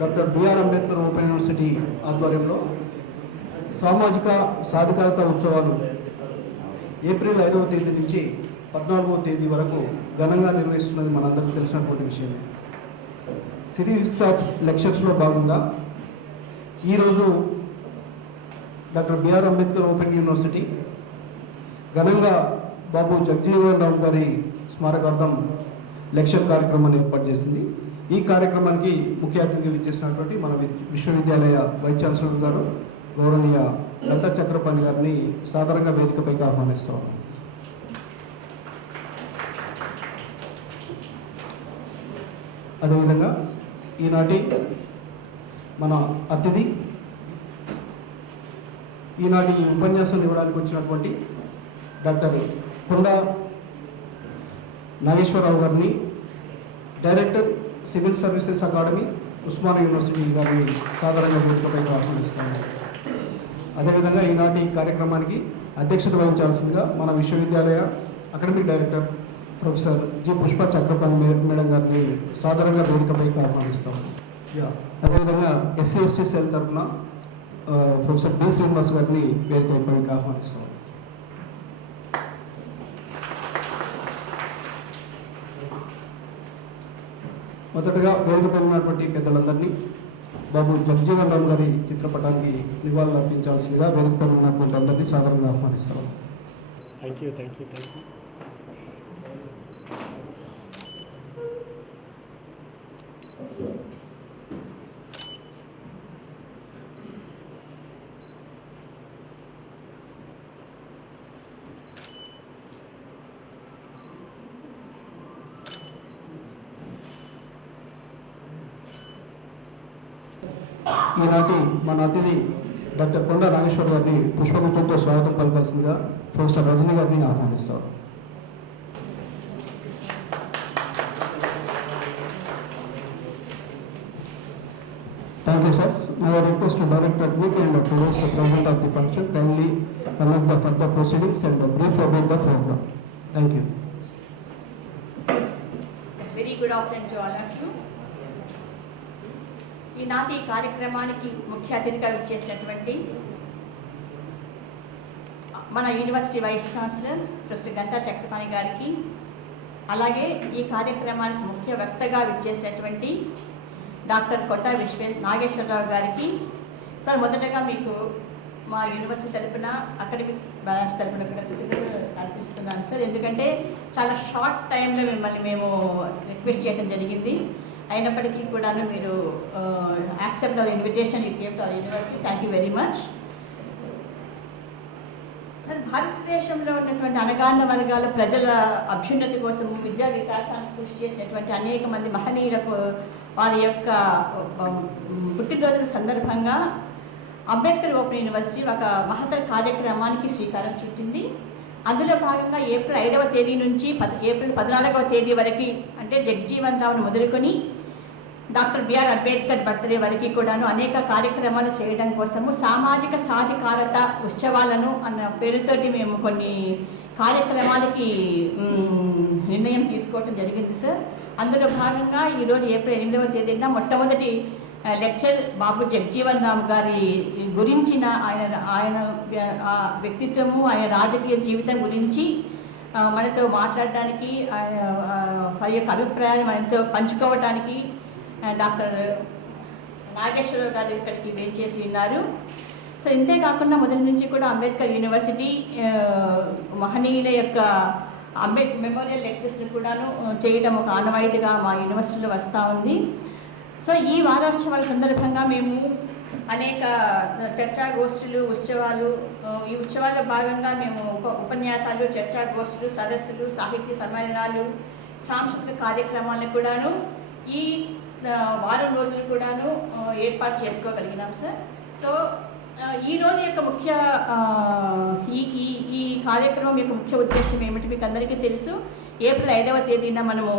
Doctor BR Ambedkar open university ఆధ్వర్యంలో సామాజిక సాధికారత ఉత్సవాలు ఏప్రిల్ 5వ తేదీ నుంచి 14వ తేదీ వరకు ఘనంగా నిర్వహిస్తున్నది మనందరికీ తెలిసినటువంటి విషయం. సిరీస్ ఆఫ్ లెక్చర్స్లో భాగంగా ఈరోజు doctor BR Ambedkar open university ఘనంగా బాబు జగజీవన్ రామ్ గారి స్మారకార్థం లెక్చర్ కార్యక్రమాన్ని ఏర్పాటు చేసింది. ఈ కార్యక్రమానికి ముఖ్య అతిథిగా విచ్చేసినటువంటి మన విశ్వవిద్యాలయ వైస్ ఛాన్సలర్ గారు గౌరవనీయ గంటా చక్రపాణి గారిని సాధారణంగా వేదికపైకి ఆహ్వానిస్తాం. అదేవిధంగా ఈనాటి మన అతిథి ఈనాటి ఉపన్యాసం ఇవ్వడానికి వచ్చినటువంటి డాక్టర్ కొండ నాగేశ్వరరావు గారిని, director civil services academy Osmania university గారిని సాధారణంగా వేదికపైకి ఆహ్వానిస్తాము. అదేవిధంగా ఈనాటి కార్యక్రమానికి అధ్యక్షత వహించాల్సిందిగా మన విశ్వవిద్యాలయ academic director professor G Pushpa Chakrapani madam గారిని సాధారణంగా వేదికపైకి ఆహ్వానిస్తాము. అదేవిధంగా ఎస్సీ ఎస్టీ సెల్ తరఫున ప్రొఫెసర్ డి శ్రీనివాస్ గారిని వేదికపైకి ఆహ్వానిస్తాము. మొదటగా వేదికపై ఉన్నటువంటి పెద్దలందరినీ బాబు జగజీవన్ రామ్ గారి చిత్రపటానికి నివాళులు అర్పించాల్సిందిగా వేదికపై ఉన్నటువంటి అందరినీ సాధారణంగా ఆహ్వానిస్తాం. Thank you. ఈనాటి మన అతిథి డాక్టర్ కొండ నాగేశ్వర గారిని పుష్పగుచ్చంతో స్వాగతం పలకాల్సిందిగా ప్రొఫెసర్ రజనీ గారిని ఆహ్వానిస్తారు. Thank you, sir. Now I request to Director Advik and towards the President of the function kindly conduct the further proceedings and brief about the program. Thank you. Very good afternoon to all of you. ఈనాటి కార్యక్రమానికి ముఖ్య అతిథిగా విచ్చేసినటువంటి మన university vice chancellor professor Ghanta Chakrapani గారికి, అలాగే ఈ కార్యక్రమానికి ముఖ్య వక్తగా విచ్చేసినటువంటి డాక్టర్ కొండ నాగేశ్వరరావు గారికి. సార్, మొదటగా మీకు మా యూనివర్సిటీ తరఫున అకాడమిక్ బ్రాంచ్ తరఫున కూడా కృతజ్ఞతలు అర్పిస్తున్నాను సార్. ఎందుకంటే చాలా షార్ట్ టైంలో మిమ్మల్ని మేము రిక్వెస్ట్ చేయడం జరిగింది. అయినప్పటికీ కూడా మీరు accept our invitation you came to our university. Thank you very much. భారతదేశంలో ఉన్నటువంటి అణగారిన వర్గాల ప్రజల అభ్యున్నతి కోసం విద్యా వికాసానికి కృషి చేసినటువంటి అనేక మంది మహనీయులకు వారి యొక్క పుట్టినరోజుల సందర్భంగా అంబేద్కర్ ఓపెన్ యూనివర్సిటీ ఒక మహత్తర కార్యక్రమానికి శ్రీకారం చుట్టింది. అందులో భాగంగా ఏప్రిల్ 5వ తేదీ నుంచి ఏప్రిల్ 14వ తేదీ వరకు, అంటే జగజీవన్ రామ్ను మొదలుకొని డాక్టర్ బిఆర్ అంబేద్కర్ బర్త్డే వరకు కూడాను అనేక కార్యక్రమాలు చేయడం కోసము సామాజిక సాధికారత ఉత్సవాలను అన్న పేరుతోటి మేము కొన్ని కార్యక్రమాలకి నిర్ణయం తీసుకోవడం జరిగింది సార్. అందులో భాగంగా ఈరోజు ఏప్రిల్ 8వ తేదీన మొట్టమొదటి లెక్చర్ బాబు జగజీవన్ రామ్ గారి గురించిన ఆయన వ్యక్తిత్వము, ఆయన రాజకీయ జీవితం గురించి మనతో మాట్లాడడానికి, వారి యొక్క అభిప్రాయాలు మనతో పంచుకోవడానికి డాక్టర్ నాగేశ్వరరావు గారు ఇక్కడికి వేచేసి ఉన్నారు. సో ఇంతేకాకుండా మొదటి నుంచి కూడా అంబేద్కర్ యూనివర్సిటీ మహనీయుల యొక్క మెమోరియల్ లెక్చర్స్ని కూడాను చేయడం ఒక ఆనవాయితీగా మా యూనివర్సిటీలో వస్తూ ఉంది. సో ఈ వారోత్సవాల సందర్భంగా మేము అనేక చర్చాగోష్ఠులు, ఉత్సవాలు, ఈ ఉత్సవాల్లో భాగంగా మేము ఉపన్యాసాలు, చర్చాగోష్ఠులు, సదస్సులు, సాహిత్య సమ్మేళనాలు, సాంస్కృతిక కార్యక్రమాలను కూడాను ఈ వారం రోజులు కూడాను ఏర్పాటు చేసుకోగలిగినాం సార్. సో ఈ రోజు యొక్క ముఖ్య ఈ కార్యక్రమం యొక్క ముఖ్య ఉద్దేశం ఏమిటి మీకు అందరికీ తెలుసు. ఏప్రిల్ 5వ తేదీన మనము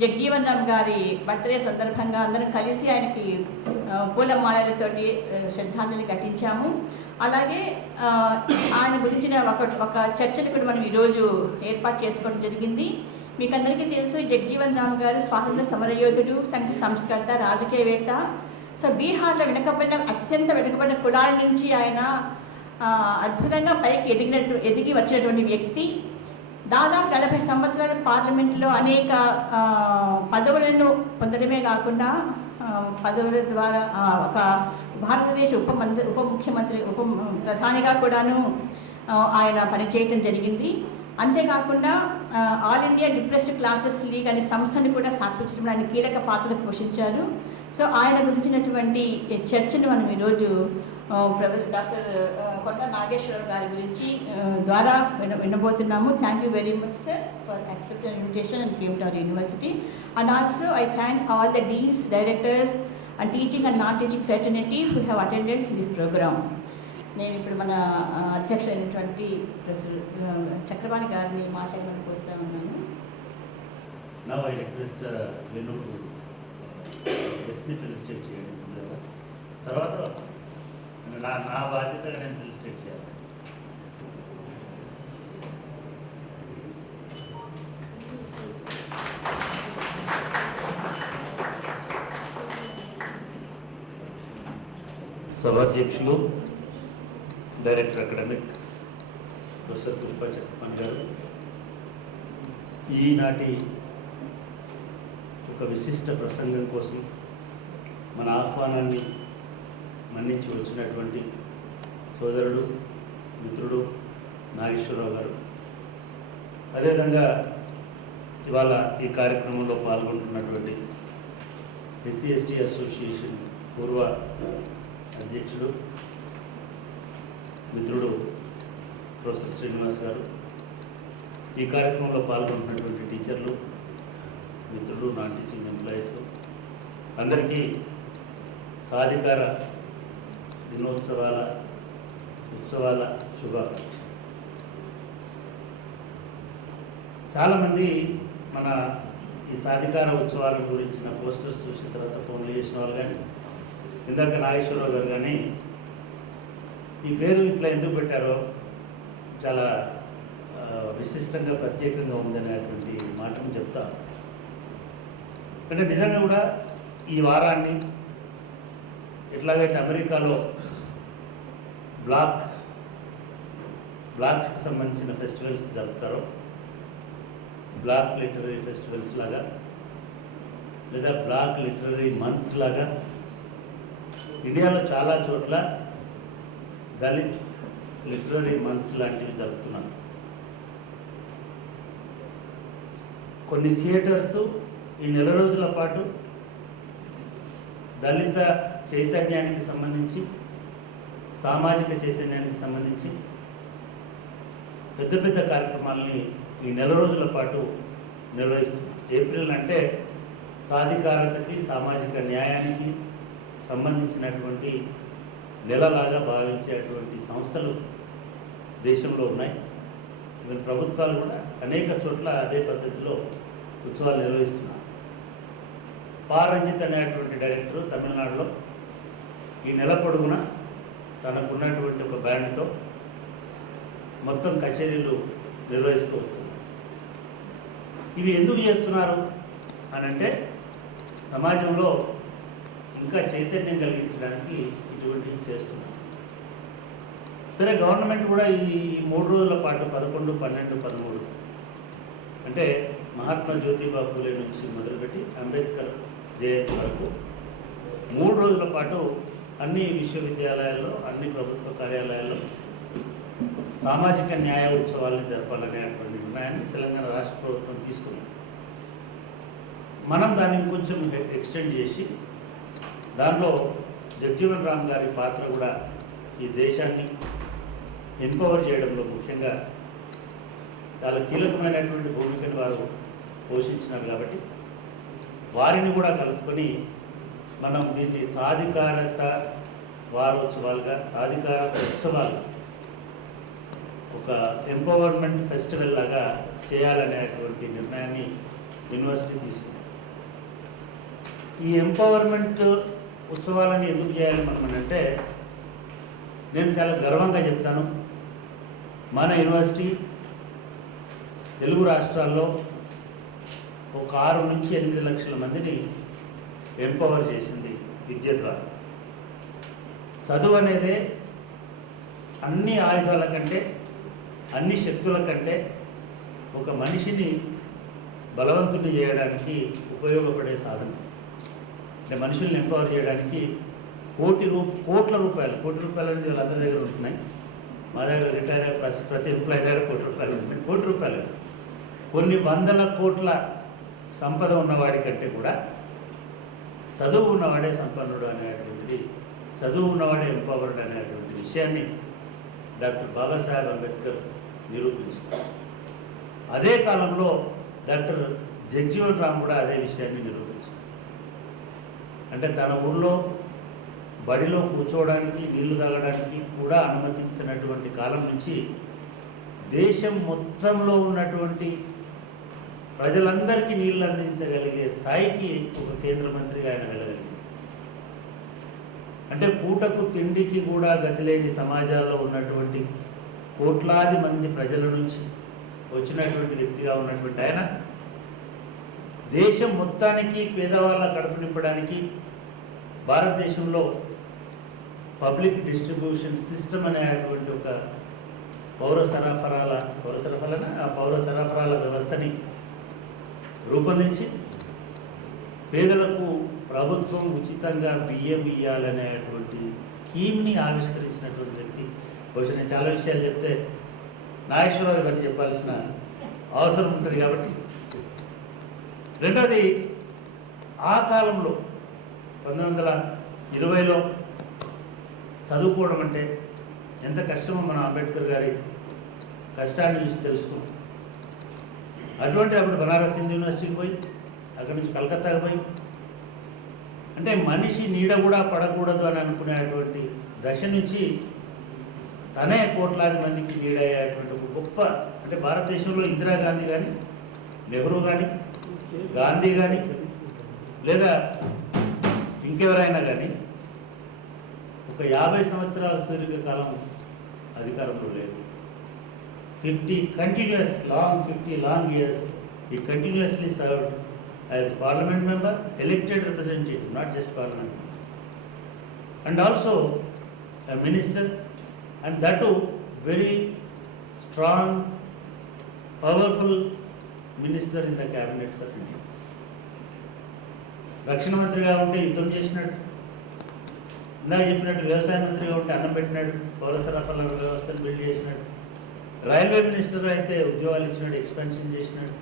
జగజీవన్ రామ్ గారి బర్త్డే సందర్భంగా అందరం కలిసి ఆయనకి పూలమాలలతోటి శ్రద్ధాంజలి ఘటించాము. అలాగే ఆయన గురించిన ఒక చర్చను కూడా మనం ఈరోజు ఏర్పాటు చేసుకోవడం జరిగింది. మీకు అందరికీ తెలుసు, జగజీవన్ రామ్ గారు స్వాతంత్ర సమరయోధుడు, సంఘ సంస్కర్త, రాజకీయవేత్త, సో బీహార్లో అత్యంత వెనుకబడిన కులాల నుంచి ఆయన అద్భుతంగా పైకి ఎదిగి వచ్చినటువంటి వ్యక్తి. దాదాపు 40 సంవత్సరాలు పార్లమెంట్లో అనేక పదవులను పొందడమే కాకుండా పదవుల ద్వారా ఒక భారతదేశ ఉప ముఖ్యమంత్రి ప్రధానిగా కూడాను ఆయన పనిచేయటం జరిగింది. అంతేకాకుండా all India depressed classes league అనే సంస్థని కూడా స్థాపించడంలో ఆయన కీలక పాత్ర పోషించారు. సో ఆయన గురించినటువంటి చర్చను మనం ఈరోజు డాక్టర్ కొండ నాగేశ్వరరావు గారి గురించి ద్వారా వినబోతున్నాము. Thank you very much sir for accepting invitation and came to our university. And also I thank all the deans, directors and teaching and non teaching fraternity who have attended this programme. నేను ఇప్పుడు మన అధ్యక్షులైనటువంటి చక్రపాణి గారిని మాట్లాడమని కోరుతా ఉన్నాను. Now I request Venu to felicitate చేయండి. తర్వాత నా బాధ్యతగా నేను ఫెలిసిటేట్ చేయాలి. సభాధ్యక్షులు, director academic professor Pushpa Chakrapani గారు, ఈనాటి ఒక విశిష్ట ప్రసంగం కోసం మన ఆహ్వానాన్ని మన్నించి వచ్చినటువంటి సోదరుడు, మిత్రుడు నాగేశ్వరరావు గారు, అదేవిధంగా ఇవాళ ఈ కార్యక్రమంలో పాల్గొంటున్నటువంటి SC/ST అసోసియేషన్ పూర్వ అధ్యక్షుడు మిత్రుడు ప్రొఫెసర్ శ్రీనివాస్ గారు, ఈ కార్యక్రమంలో పాల్గొంటున్నటువంటి టీచర్లు, మిత్రులు, నాన్ టీచింగ్ ఎంప్లాయీస్ అందరికీ సాధికార ఉత్సవాల శుభాకాంక్షలు. చాలామంది మన ఈ సాధికార ఉత్సవాల గురించిన పోస్టర్స్ చూసిన తర్వాత ఫోన్లు చేసిన వాళ్ళు కానీ, ఇందాక నాగేశ్వరరావు గారు కానీ ఈ పేరు ఇట్లా ఎందుకు పెట్టారో చాలా విశిష్టంగా ప్రత్యేకంగా ఉందనేటువంటి మాటను చెప్తా. అంటే నిజంగా కూడా ఈ వారాన్ని ఎట్లాగైతే అమెరికాలో బ్లాక్స్కి సంబంధించిన ఫెస్టివల్స్ జరుపుతారో, బ్లాక్ లిటరరీ ఫెస్టివల్స్ లాగా లేదా బ్లాక్ లిటరరీ మంత్స్ లాగా ఇండియాలో చాలా చోట్ల దళిత్ లిటరరీ మంత్స్ లాంటివి జరుపుతున్నారు. కొన్ని థియేటర్స్ ఈ నెల రోజుల పాటు దళిత చైతన్యానికి సంబంధించి, సామాజిక చైతన్యానికి సంబంధించి పెద్ద పెద్ద కార్యక్రమాలని ఈ నెల రోజుల పాటు నిర్వహిస్తున్నారు. ఏప్రిల్ అంటే సాధికారతకి, సామాజిక న్యాయానికి సంబంధించినటువంటి నెలలాగా భావించేటువంటి సంస్థలు దేశంలో ఉన్నాయి. ఈవెన్ ప్రభుత్వాలు కూడా అనేక చోట్ల అదే పద్ధతిలో ఉత్సవాలు నిర్వహిస్తున్నారు. పారంజిత్ అనేటువంటి డైరెక్టర్ తమిళనాడులో ఈ నెల పొడుగున తనకున్నటువంటి ఒక బ్యాండ్తో మొత్తం కచేరీలు నిర్వహిస్తూ వస్తున్నారు. ఇవి ఎందుకు చేస్తున్నారు అని అంటే సమాజంలో ఇంకా చైతన్యం కలిగించడానికి ఇటువంటివి చేస్తున్నారు. సరే, గవర్నమెంట్ కూడా ఈ 3 రోజుల పాటు 11, 12, 13 అంటే మహాత్మా జ్యోతిబా పూలే నుంచి మొదలుపెట్టి అంబేద్కర్ జయంతి వరకు 3 రోజుల పాటు అన్ని విశ్వవిద్యాలయాల్లో, అన్ని ప్రభుత్వ కార్యాలయాల్లో సామాజిక న్యాయ ఉత్సవాలను జరపాలనేటువంటి నిర్ణయాన్ని తెలంగాణ రాష్ట్ర ప్రభుత్వం తీసుకుంది. మనం దాన్ని కొంచెం ఎక్స్టెండ్ చేసి దానిలో జగ్జీవన్ రామ్ గారి పాత్ర కూడా ఈ దేశాన్ని ఎంపవర్ చేయడంలో ముఖ్యంగా చాలా కీలకమైనటువంటి భూమికను వారు పోషించినారు. కాబట్టి వారిని కూడా కలుపుకొని మనం దీన్ని సాధికారత వారోత్సవాలుగా, సాధికారత ఉత్సవాలు, ఒక ఎంపవర్మెంట్ ఫెస్టివల్ లాగా చేయాలనేటువంటి నిర్ణయాన్ని యూనివర్సిటీ తీసుకుంది. ఈ ఎంపవర్మెంట్ ఉత్సవాలని ఎందుకు చేయాలి మనం అంటే, నేను చాలా గర్వంగా చెప్తాను, మన యూనివర్సిటీ తెలుగు రాష్ట్రాల్లో ఒక 6 నుంచి 8 లక్షల మందిని ఎంపవర్ చేసింది విద్య ద్వారా. చదువు అనేదే అన్ని ఆయుధాల కంటే, అన్ని శక్తుల కంటే ఒక మనిషిని బలవంతుని చేయడానికి ఉపయోగపడే సాధన. అంటే మనుషుల్ని ఎంపవర్ చేయడానికి కోట్ల రూపాయలు అనేది వాళ్ళందరి దగ్గర ఉంటున్నాయి. మా దగ్గర రిటైర్ ప్రతి ఎంప్లాయీ దగ్గర కోటి రూపాయలు కొన్ని వందల కోట్ల సంపద ఉన్నవాడి కంటే కూడా చదువు ఉన్నవాడే సంపన్నుడు అనేటువంటిది, చదువు ఉన్నవాడే ఎంపవర్డ్ అనేటువంటి విషయాన్ని డాక్టర్ బాబాసాహెబ్ అంబేద్కర్ నిరూపించారు. అదే కాలంలో డాక్టర్ జగ్జీవన్ రామ్ కూడా అదే విషయాన్ని నిరూపించారు. అంటే తన ఊళ్ళో బడిలో కూర్చోవడానికి, నీళ్లు తాగడానికి కూడా అనుమతించినటువంటి కాలం నుంచి దేశం మొత్తంలో ఉన్నటువంటి ప్రజలందరికీ నీళ్లు అందించగలిగే స్థాయికి ఒక కేంద్ర మంత్రిగా ఆయన వెళ్ళగలిగారు. అంటే పూటకు తిండికి కూడా గతి లేని సమాజాల్లో ఉన్నటువంటి కోట్లాది మంది ప్రజల నుంచి వచ్చినటువంటి వ్యక్తిగా ఉన్నటువంటి ఆయన దేశం మొత్తానికి పేదవాళ్ళ కడుపు నింపడానికి భారతదేశంలో పబ్లిక్ డిస్ట్రిబ్యూషన్ సిస్టమ్ అనేటువంటి ఒక పౌర సరఫరాల వ్యవస్థని రూపొందించి పేదలకు ప్రభుత్వం ఉచితంగా బియ్యం ఇవ్వాలనేటువంటి స్కీమ్ని ఆవిష్కరించినటువంటి వ్యక్తి. బహుశా నేను చాలా విషయాలు చెప్తే నాగేశ్వరరావు ఇవన్నీ చెప్పాల్సిన అవసరం ఉంటుంది కాబట్టి. రెండోది, ఆ కాలంలో 1920లో చదువుకోవడం అంటే ఎంత కష్టమో మనం అంబేద్కర్ గారి కష్టాన్ని చూసి తెలుసుకున్నాం. అటువంటి అప్పుడు బనారస్ హిందూ యూనివర్సిటీకి పోయి అక్కడి నుంచి కలకత్తాకి పోయి, అంటే మనిషి నీడ కూడా పడకూడదు అని అనుకునేటువంటి దశ నుంచి తనే కోట్లాది మందికి నీడయ్యేటువంటి ఒక గొప్ప, అంటే భారతదేశంలో ఇందిరాగాంధీ కానీ, నెహ్రూ కానీ, గాంధీ కానీ, లేదా ఇంకెవరైనా కానీ ఒక 50 సంవత్సరాల సుదీర్ఘకాలం అధికారంలో లేదు. 50 long years he continuously served as parliament member, elected representative, not just parliament, and also a minister, and that too very strong, powerful minister in the cabinets of India. రక్షణ మంత్రిగా ఉంటే యుద్ధం చేసినాడు, ఇందాక చెప్పినట్టు వ్యవసాయ మంత్రిగా ఉంటే అన్నం పెట్టినాడు, పౌర సరఫరాల వ్యవస్థను బిల్డ్ చేసినాడు, రైల్వే మినిస్టర్ అయితే ఉద్యోగాలు ఇచ్చినాడు, ఎక్స్పెన్షన్ చేసినాడు.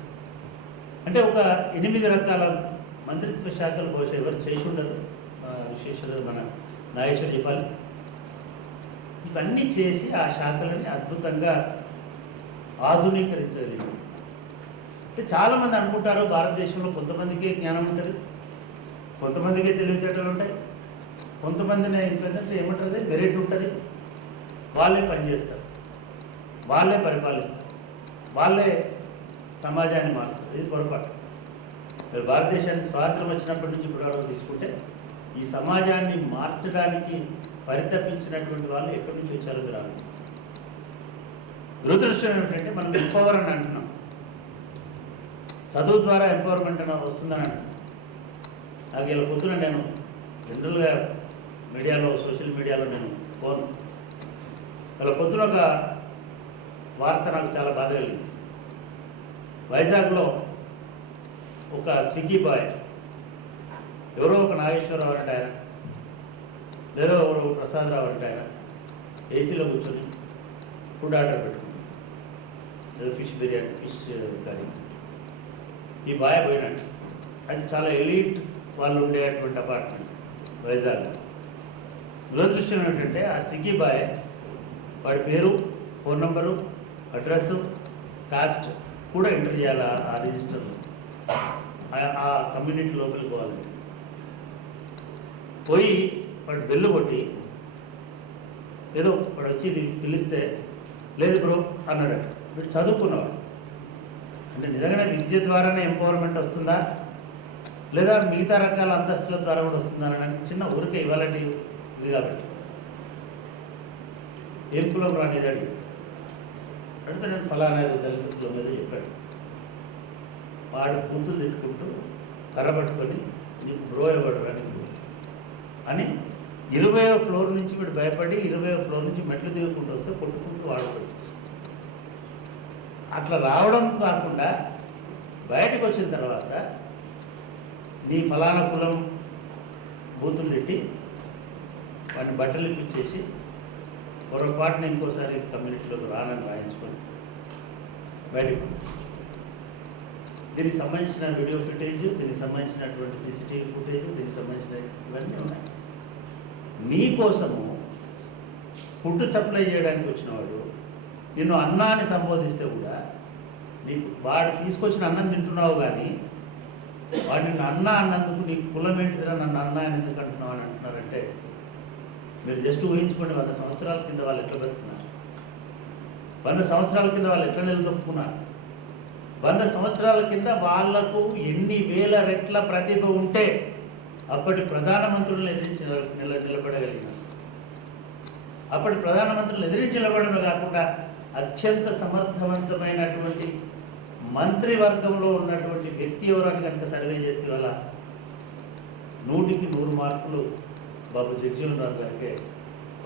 అంటే ఒక 8 రకాల మంత్రిత్వ శాఖలు బహుశా ఎవరు చేసి ఉండరు, విశేషంగా మన నాగేశ్వర్ చెప్పాలి. ఇవన్నీ చేసి ఆ శాఖలని అద్భుతంగా ఆధునీకరించగలిగారు. అంటే చాలామంది అనుకుంటారు భారతదేశంలో కొంతమందికే జ్ఞానం ఉంటుంది, కొంతమందికే తెలివితేటలు ఉంటాయి, కొంతమందిని ఏంటంటే ఏమంటుంది మెరిట్ ఉంటుంది, వాళ్ళే పనిచేస్తారు, వాళ్ళే పరిపాలిస్తారు, వాళ్ళే సమాజాన్ని మారుస్తారు. ఇది పొరపాటు. మీరు భారతదేశానికి స్వాతంత్రం వచ్చినప్పటి నుంచి ఇప్పుడు తీసుకుంటే ఈ సమాజాన్ని మార్చడానికి పరితపించినటువంటి వాళ్ళు ఎక్కడి నుంచి వచ్చారో మీరు ఆలోచించారు. దురదృష్టం ఏమిటంటే మనం ఎంపవర్ అని అంటున్నాం, చదువు ద్వారా ఎంపవర్మెంట్ అని వస్తుందని అంటున్నాం. నాకు ఇలా పొద్దున నేను జనరల్గా మీడియాలో, సోషల్ మీడియాలో నేను పోను. ఇలా పొద్దున ఒక వార్త నాకు చాలా బాధ కలిగింది. వైజాగ్లో ఒక స్విగ్గీ బాయ్, ఎవరో ఒక నాగేశ్వరరావు అంటే ఆయన, లేదా ఎవరో ప్రసాదరావు అంటే ఆయన ఏసీలో కూర్చొని ఫుడ్ ఆర్డర్ పెట్టుకుంది, ఏదో ఫిష్ బిర్యానీ, ఫిష్ కర్రీ. ఈ బాయ్ పోయినట్టు, అది చాలా ఎలీట్ వాళ్ళు ఉండేటువంటి అపార్ట్మెంట్ వైజాగ్లో. దురదృష్టం ఏంటంటే ఆ స్విగ్గీ బాయ్ వాడి పేరు, ఫోన్ నెంబరు, అడ్రస్సు, కాస్ట్ కూడా ఎంటర్ చేయాలి ఆ రిజిస్టర్లో. ఆ కమ్యూనిటీ లోపలికి పోవాలండి. పోయి వాడు బెల్లు కొట్టి ఏదో వాడు వచ్చి పిలిస్తే లేదు బ్రో అన్నాడట. వీడు చదువుకున్నవాడు. అంటే నిజంగానే విద్య ద్వారానే ఎంపవర్మెంట్ వస్తుందా, లేదా మిగతా రకాల అంతస్తుల ద్వారా కూడా వస్తుందా అని చిన్న ఊరికే ఇవాళ ఇది కాబట్టి ఏం కులం రానిది అడిగి అడిగితే నేను ఫలానా దళిత కులం మీద చెప్పాడు. వాడు కూతురు తిట్టుకుంటూ కర్ర పట్టుకొని నీకు బ్రో ఇవ్వడు అని అని 20వ ఫ్లోర్ నుంచి వీడు భయపడి 20వ ఫ్లోర్ నుంచి మెట్లు దిగుకుంటూ వస్తే కొట్టుకుంటూ వాడుకోవచ్చు. అట్లా రావడం కాకుండా బయటకు వచ్చిన తర్వాత నీ ఫలానా కులం బూతులు తిట్టి వాడిని బట్టలు ఇప్పించేసి పొరపాటున ఇంకోసారి కమ్యూనిటీలోకి రానని రాయించుకొని బయటకు. దీనికి సంబంధించిన వీడియో ఫుటేజ్, దీనికి సంబంధించినటువంటి సీసీటీవీ ఫుటేజ్, దీనికి సంబంధించిన ఇవన్నీ ఉన్నాయి. నీ కోసము ఫుడ్ సప్లై చేయడానికి వచ్చినవాడు నిన్ను అన్నాన్ని సంబోధిస్తే కూడా నీకు వాడు తీసుకొచ్చిన అన్నం తింటున్నావు, కానీ వాడు నిన్ను అన్న అన్నందుకు నీకు కులం ఏంటిదిరా నన్ను అన్న అని ఎందుకు అంటున్నావు అని అంటున్నారంటే మీరు జస్ట్ ఊహించుకోండి. 100 సంవత్సరాల కింద వాళ్ళు ఎట్లా బతుకున్నారు, 100 సంవత్సరాల కింద వాళ్ళు ఎట్లా నిలదొక్కున్నారు, 100 సంవత్సరాల కింద వాళ్లకు ఎన్ని వేల రెట్ల ప్రతిభ ఉంటే అప్పటి ప్రధానమంత్రులను ఎదిరించి నిలబడగలిగినారు. అప్పటి ప్రధానమంత్రులను ఎదిరించి నిలబడమే కాకుండా అత్యంత సమర్థవంతమైనటువంటి మంత్రివర్గంలో ఉన్నటువంటి వ్యక్తి ఎవరని కనుక సర్వే చేస్తే వల్ల 100కి 100 మార్కులు బాబు జగజీవన్ రామ్ గారికి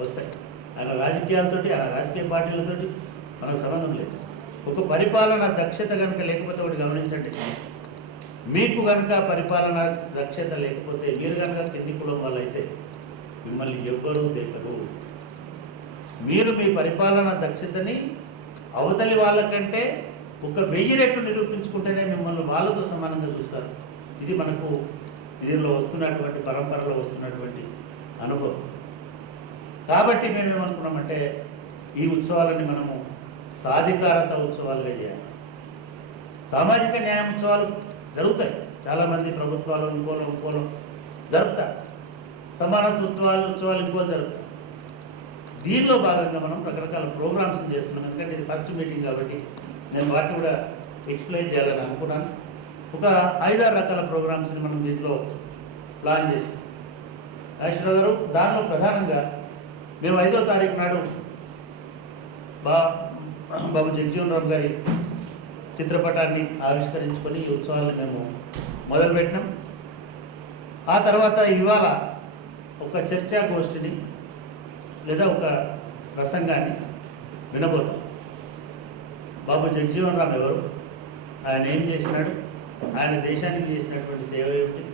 వస్తాయి. ఆయన రాజకీయాలతోటి, ఆయన రాజకీయ పార్టీలతోటి మనకు సంబంధం లేదు. ఒక పరిపాలన దక్షత కనుక లేకపోతే ఒకటి గమనించండి, మీకు కనుక పరిపాలన దక్షత లేకపోతే మీరు కనుక కింది కులం వాళ్ళైతే మిమ్మల్ని ఎవ్వరూ దేకరు. మీరు మీ పరిపాలన దక్షతని అవతలి వాళ్ళకంటే 1000 రెట్లు నిరూపించుకుంటేనే మిమ్మల్ని వాళ్ళతో సమానంగా చూస్తారు. ఇది మనకు దీనిలో వస్తున్నటువంటి పరంపరలో వస్తున్నటువంటి అనుభవం. కాబట్టి మేము ఏమనుకున్నామంటే ఈ ఉత్సవాలని మనము సాధికారత ఉత్సవాలుగా చేయాలి. సామాజిక న్యాయం ఉత్సవాలు జరుగుతాయి, చాలామంది ప్రభుత్వాలు ఇంకోలో జరుపుతారు. సమానత్వ ఉత్సవాలు ఇంకోలు జరుగుతాయి. దీనిలో భాగంగా మనం రకరకాల ప్రోగ్రామ్స్ చేస్తున్నాం. ఎందుకంటే ఇది ఫస్ట్ మీటింగ్ కాబట్టి నేను వాటిని కూడా ఎక్స్ప్లెయిన్ చేయాలని అనుకున్నాను. ఒక 5-6 రకాల ప్రోగ్రామ్స్ని మనం దీంట్లో ప్లాన్ చేసాం. నాగేశ్వరరావు గారు, దానిలో ప్రధానంగా మేము 5వ తారీఖు నాడు బాబు జగజీవన్ రామ్ గారి చిత్రపటాన్ని ఆవిష్కరించుకొని ఈ ఉత్సవాలను మేము మొదలుపెట్టినాం. ఆ తర్వాత ఇవాళ ఒక చర్చా గోష్ఠిని లేదా ఒక ప్రసంగాన్ని వినబోతాం. బాబు జగజీవన్ రామ్ ఎవరు, ఆయన ఏం చేసినాడు, ఆయన దేశానికి చేసినటువంటి సేవ ఏమిటి,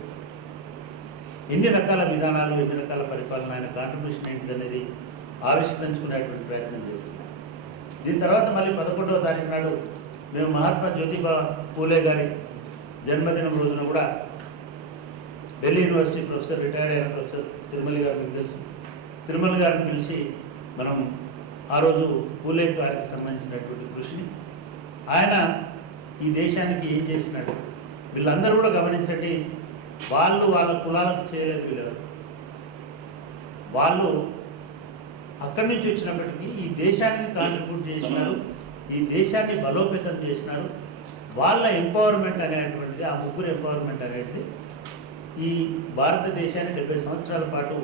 ఎన్ని రకాల విధానాలు, ఎన్ని రకాల పరిపాలన, ఆయన కాంట్రిబ్యూషన్ ఏంటిది అనేది ఆవిష్కరించుకునేటువంటి ప్రయత్నం చేస్తున్నాం. దీని తర్వాత మళ్ళీ 11వ తారీఖు నాడు మేము మహాత్మా జ్యోతిబా పూలే గారి జన్మదినం రోజున కూడా ఢిల్లీ యూనివర్సిటీ ప్రొఫెసర్, రిటైర్డ్ అయిన ప్రొఫెసర్ తిరుమల గారికి తెలుసు, తిరుమల గారిని పిలిచి మనం ఆ రోజు పూలే గారికి సంబంధించినటువంటి కృషిని, ఆయన ఈ దేశానికి ఏం చేసినాడు, వీళ్ళందరూ కూడా గమనించండి. వాళ్ళ కులాలకు చేయలేదు వీళ్ళెవరు, వాళ్ళు అక్కడి నుంచి వచ్చినప్పటికీ ఈ దేశానికి కాంట్రిబ్యూట్ చేసినారు, ఈ దేశాన్ని బలోపేతం చేసినారు. వాళ్ళ ఎంపవర్మెంట్ అనేటువంటిది, ఆ ముగ్గురు ఎంపవర్మెంట్ అనేది ఈ భారతదేశాన్ని 70 సంవత్సరాల పాటు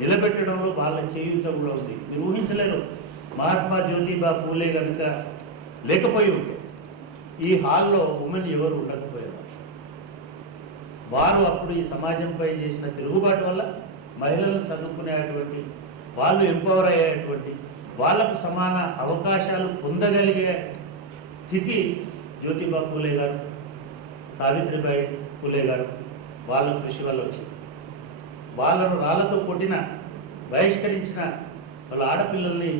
నిలబెట్టడంలో వాళ్ళ చేయూత కూడా ఉంది. మీరు ఊహించలేరు, మహాత్మా జ్యోతిబా పూలే కనుక లేకపోయి ఉంటే ఈ హాల్లో ఉమెన్ ఎవరు ఉండకపోయారు. వారు అప్పుడు ఈ సమాజంపై చేసిన తిరుగుబాటు వల్ల మహిళలను చదువుకునేటువంటి, వాళ్ళు ఎంపవర్ అయ్యేటువంటి, వాళ్లకు సమాన అవకాశాలు పొందగలిగే స్థితి జ్యోతిబా పూలే గారు, సావిత్రిబాయి పూలే గారు వాళ్ళ కృషి వల్ల వచ్చింది. వాళ్ళను రాళ్లతో కొట్టిన, బహిష్కరించిన వాళ్ళ ఆడపిల్లల్ని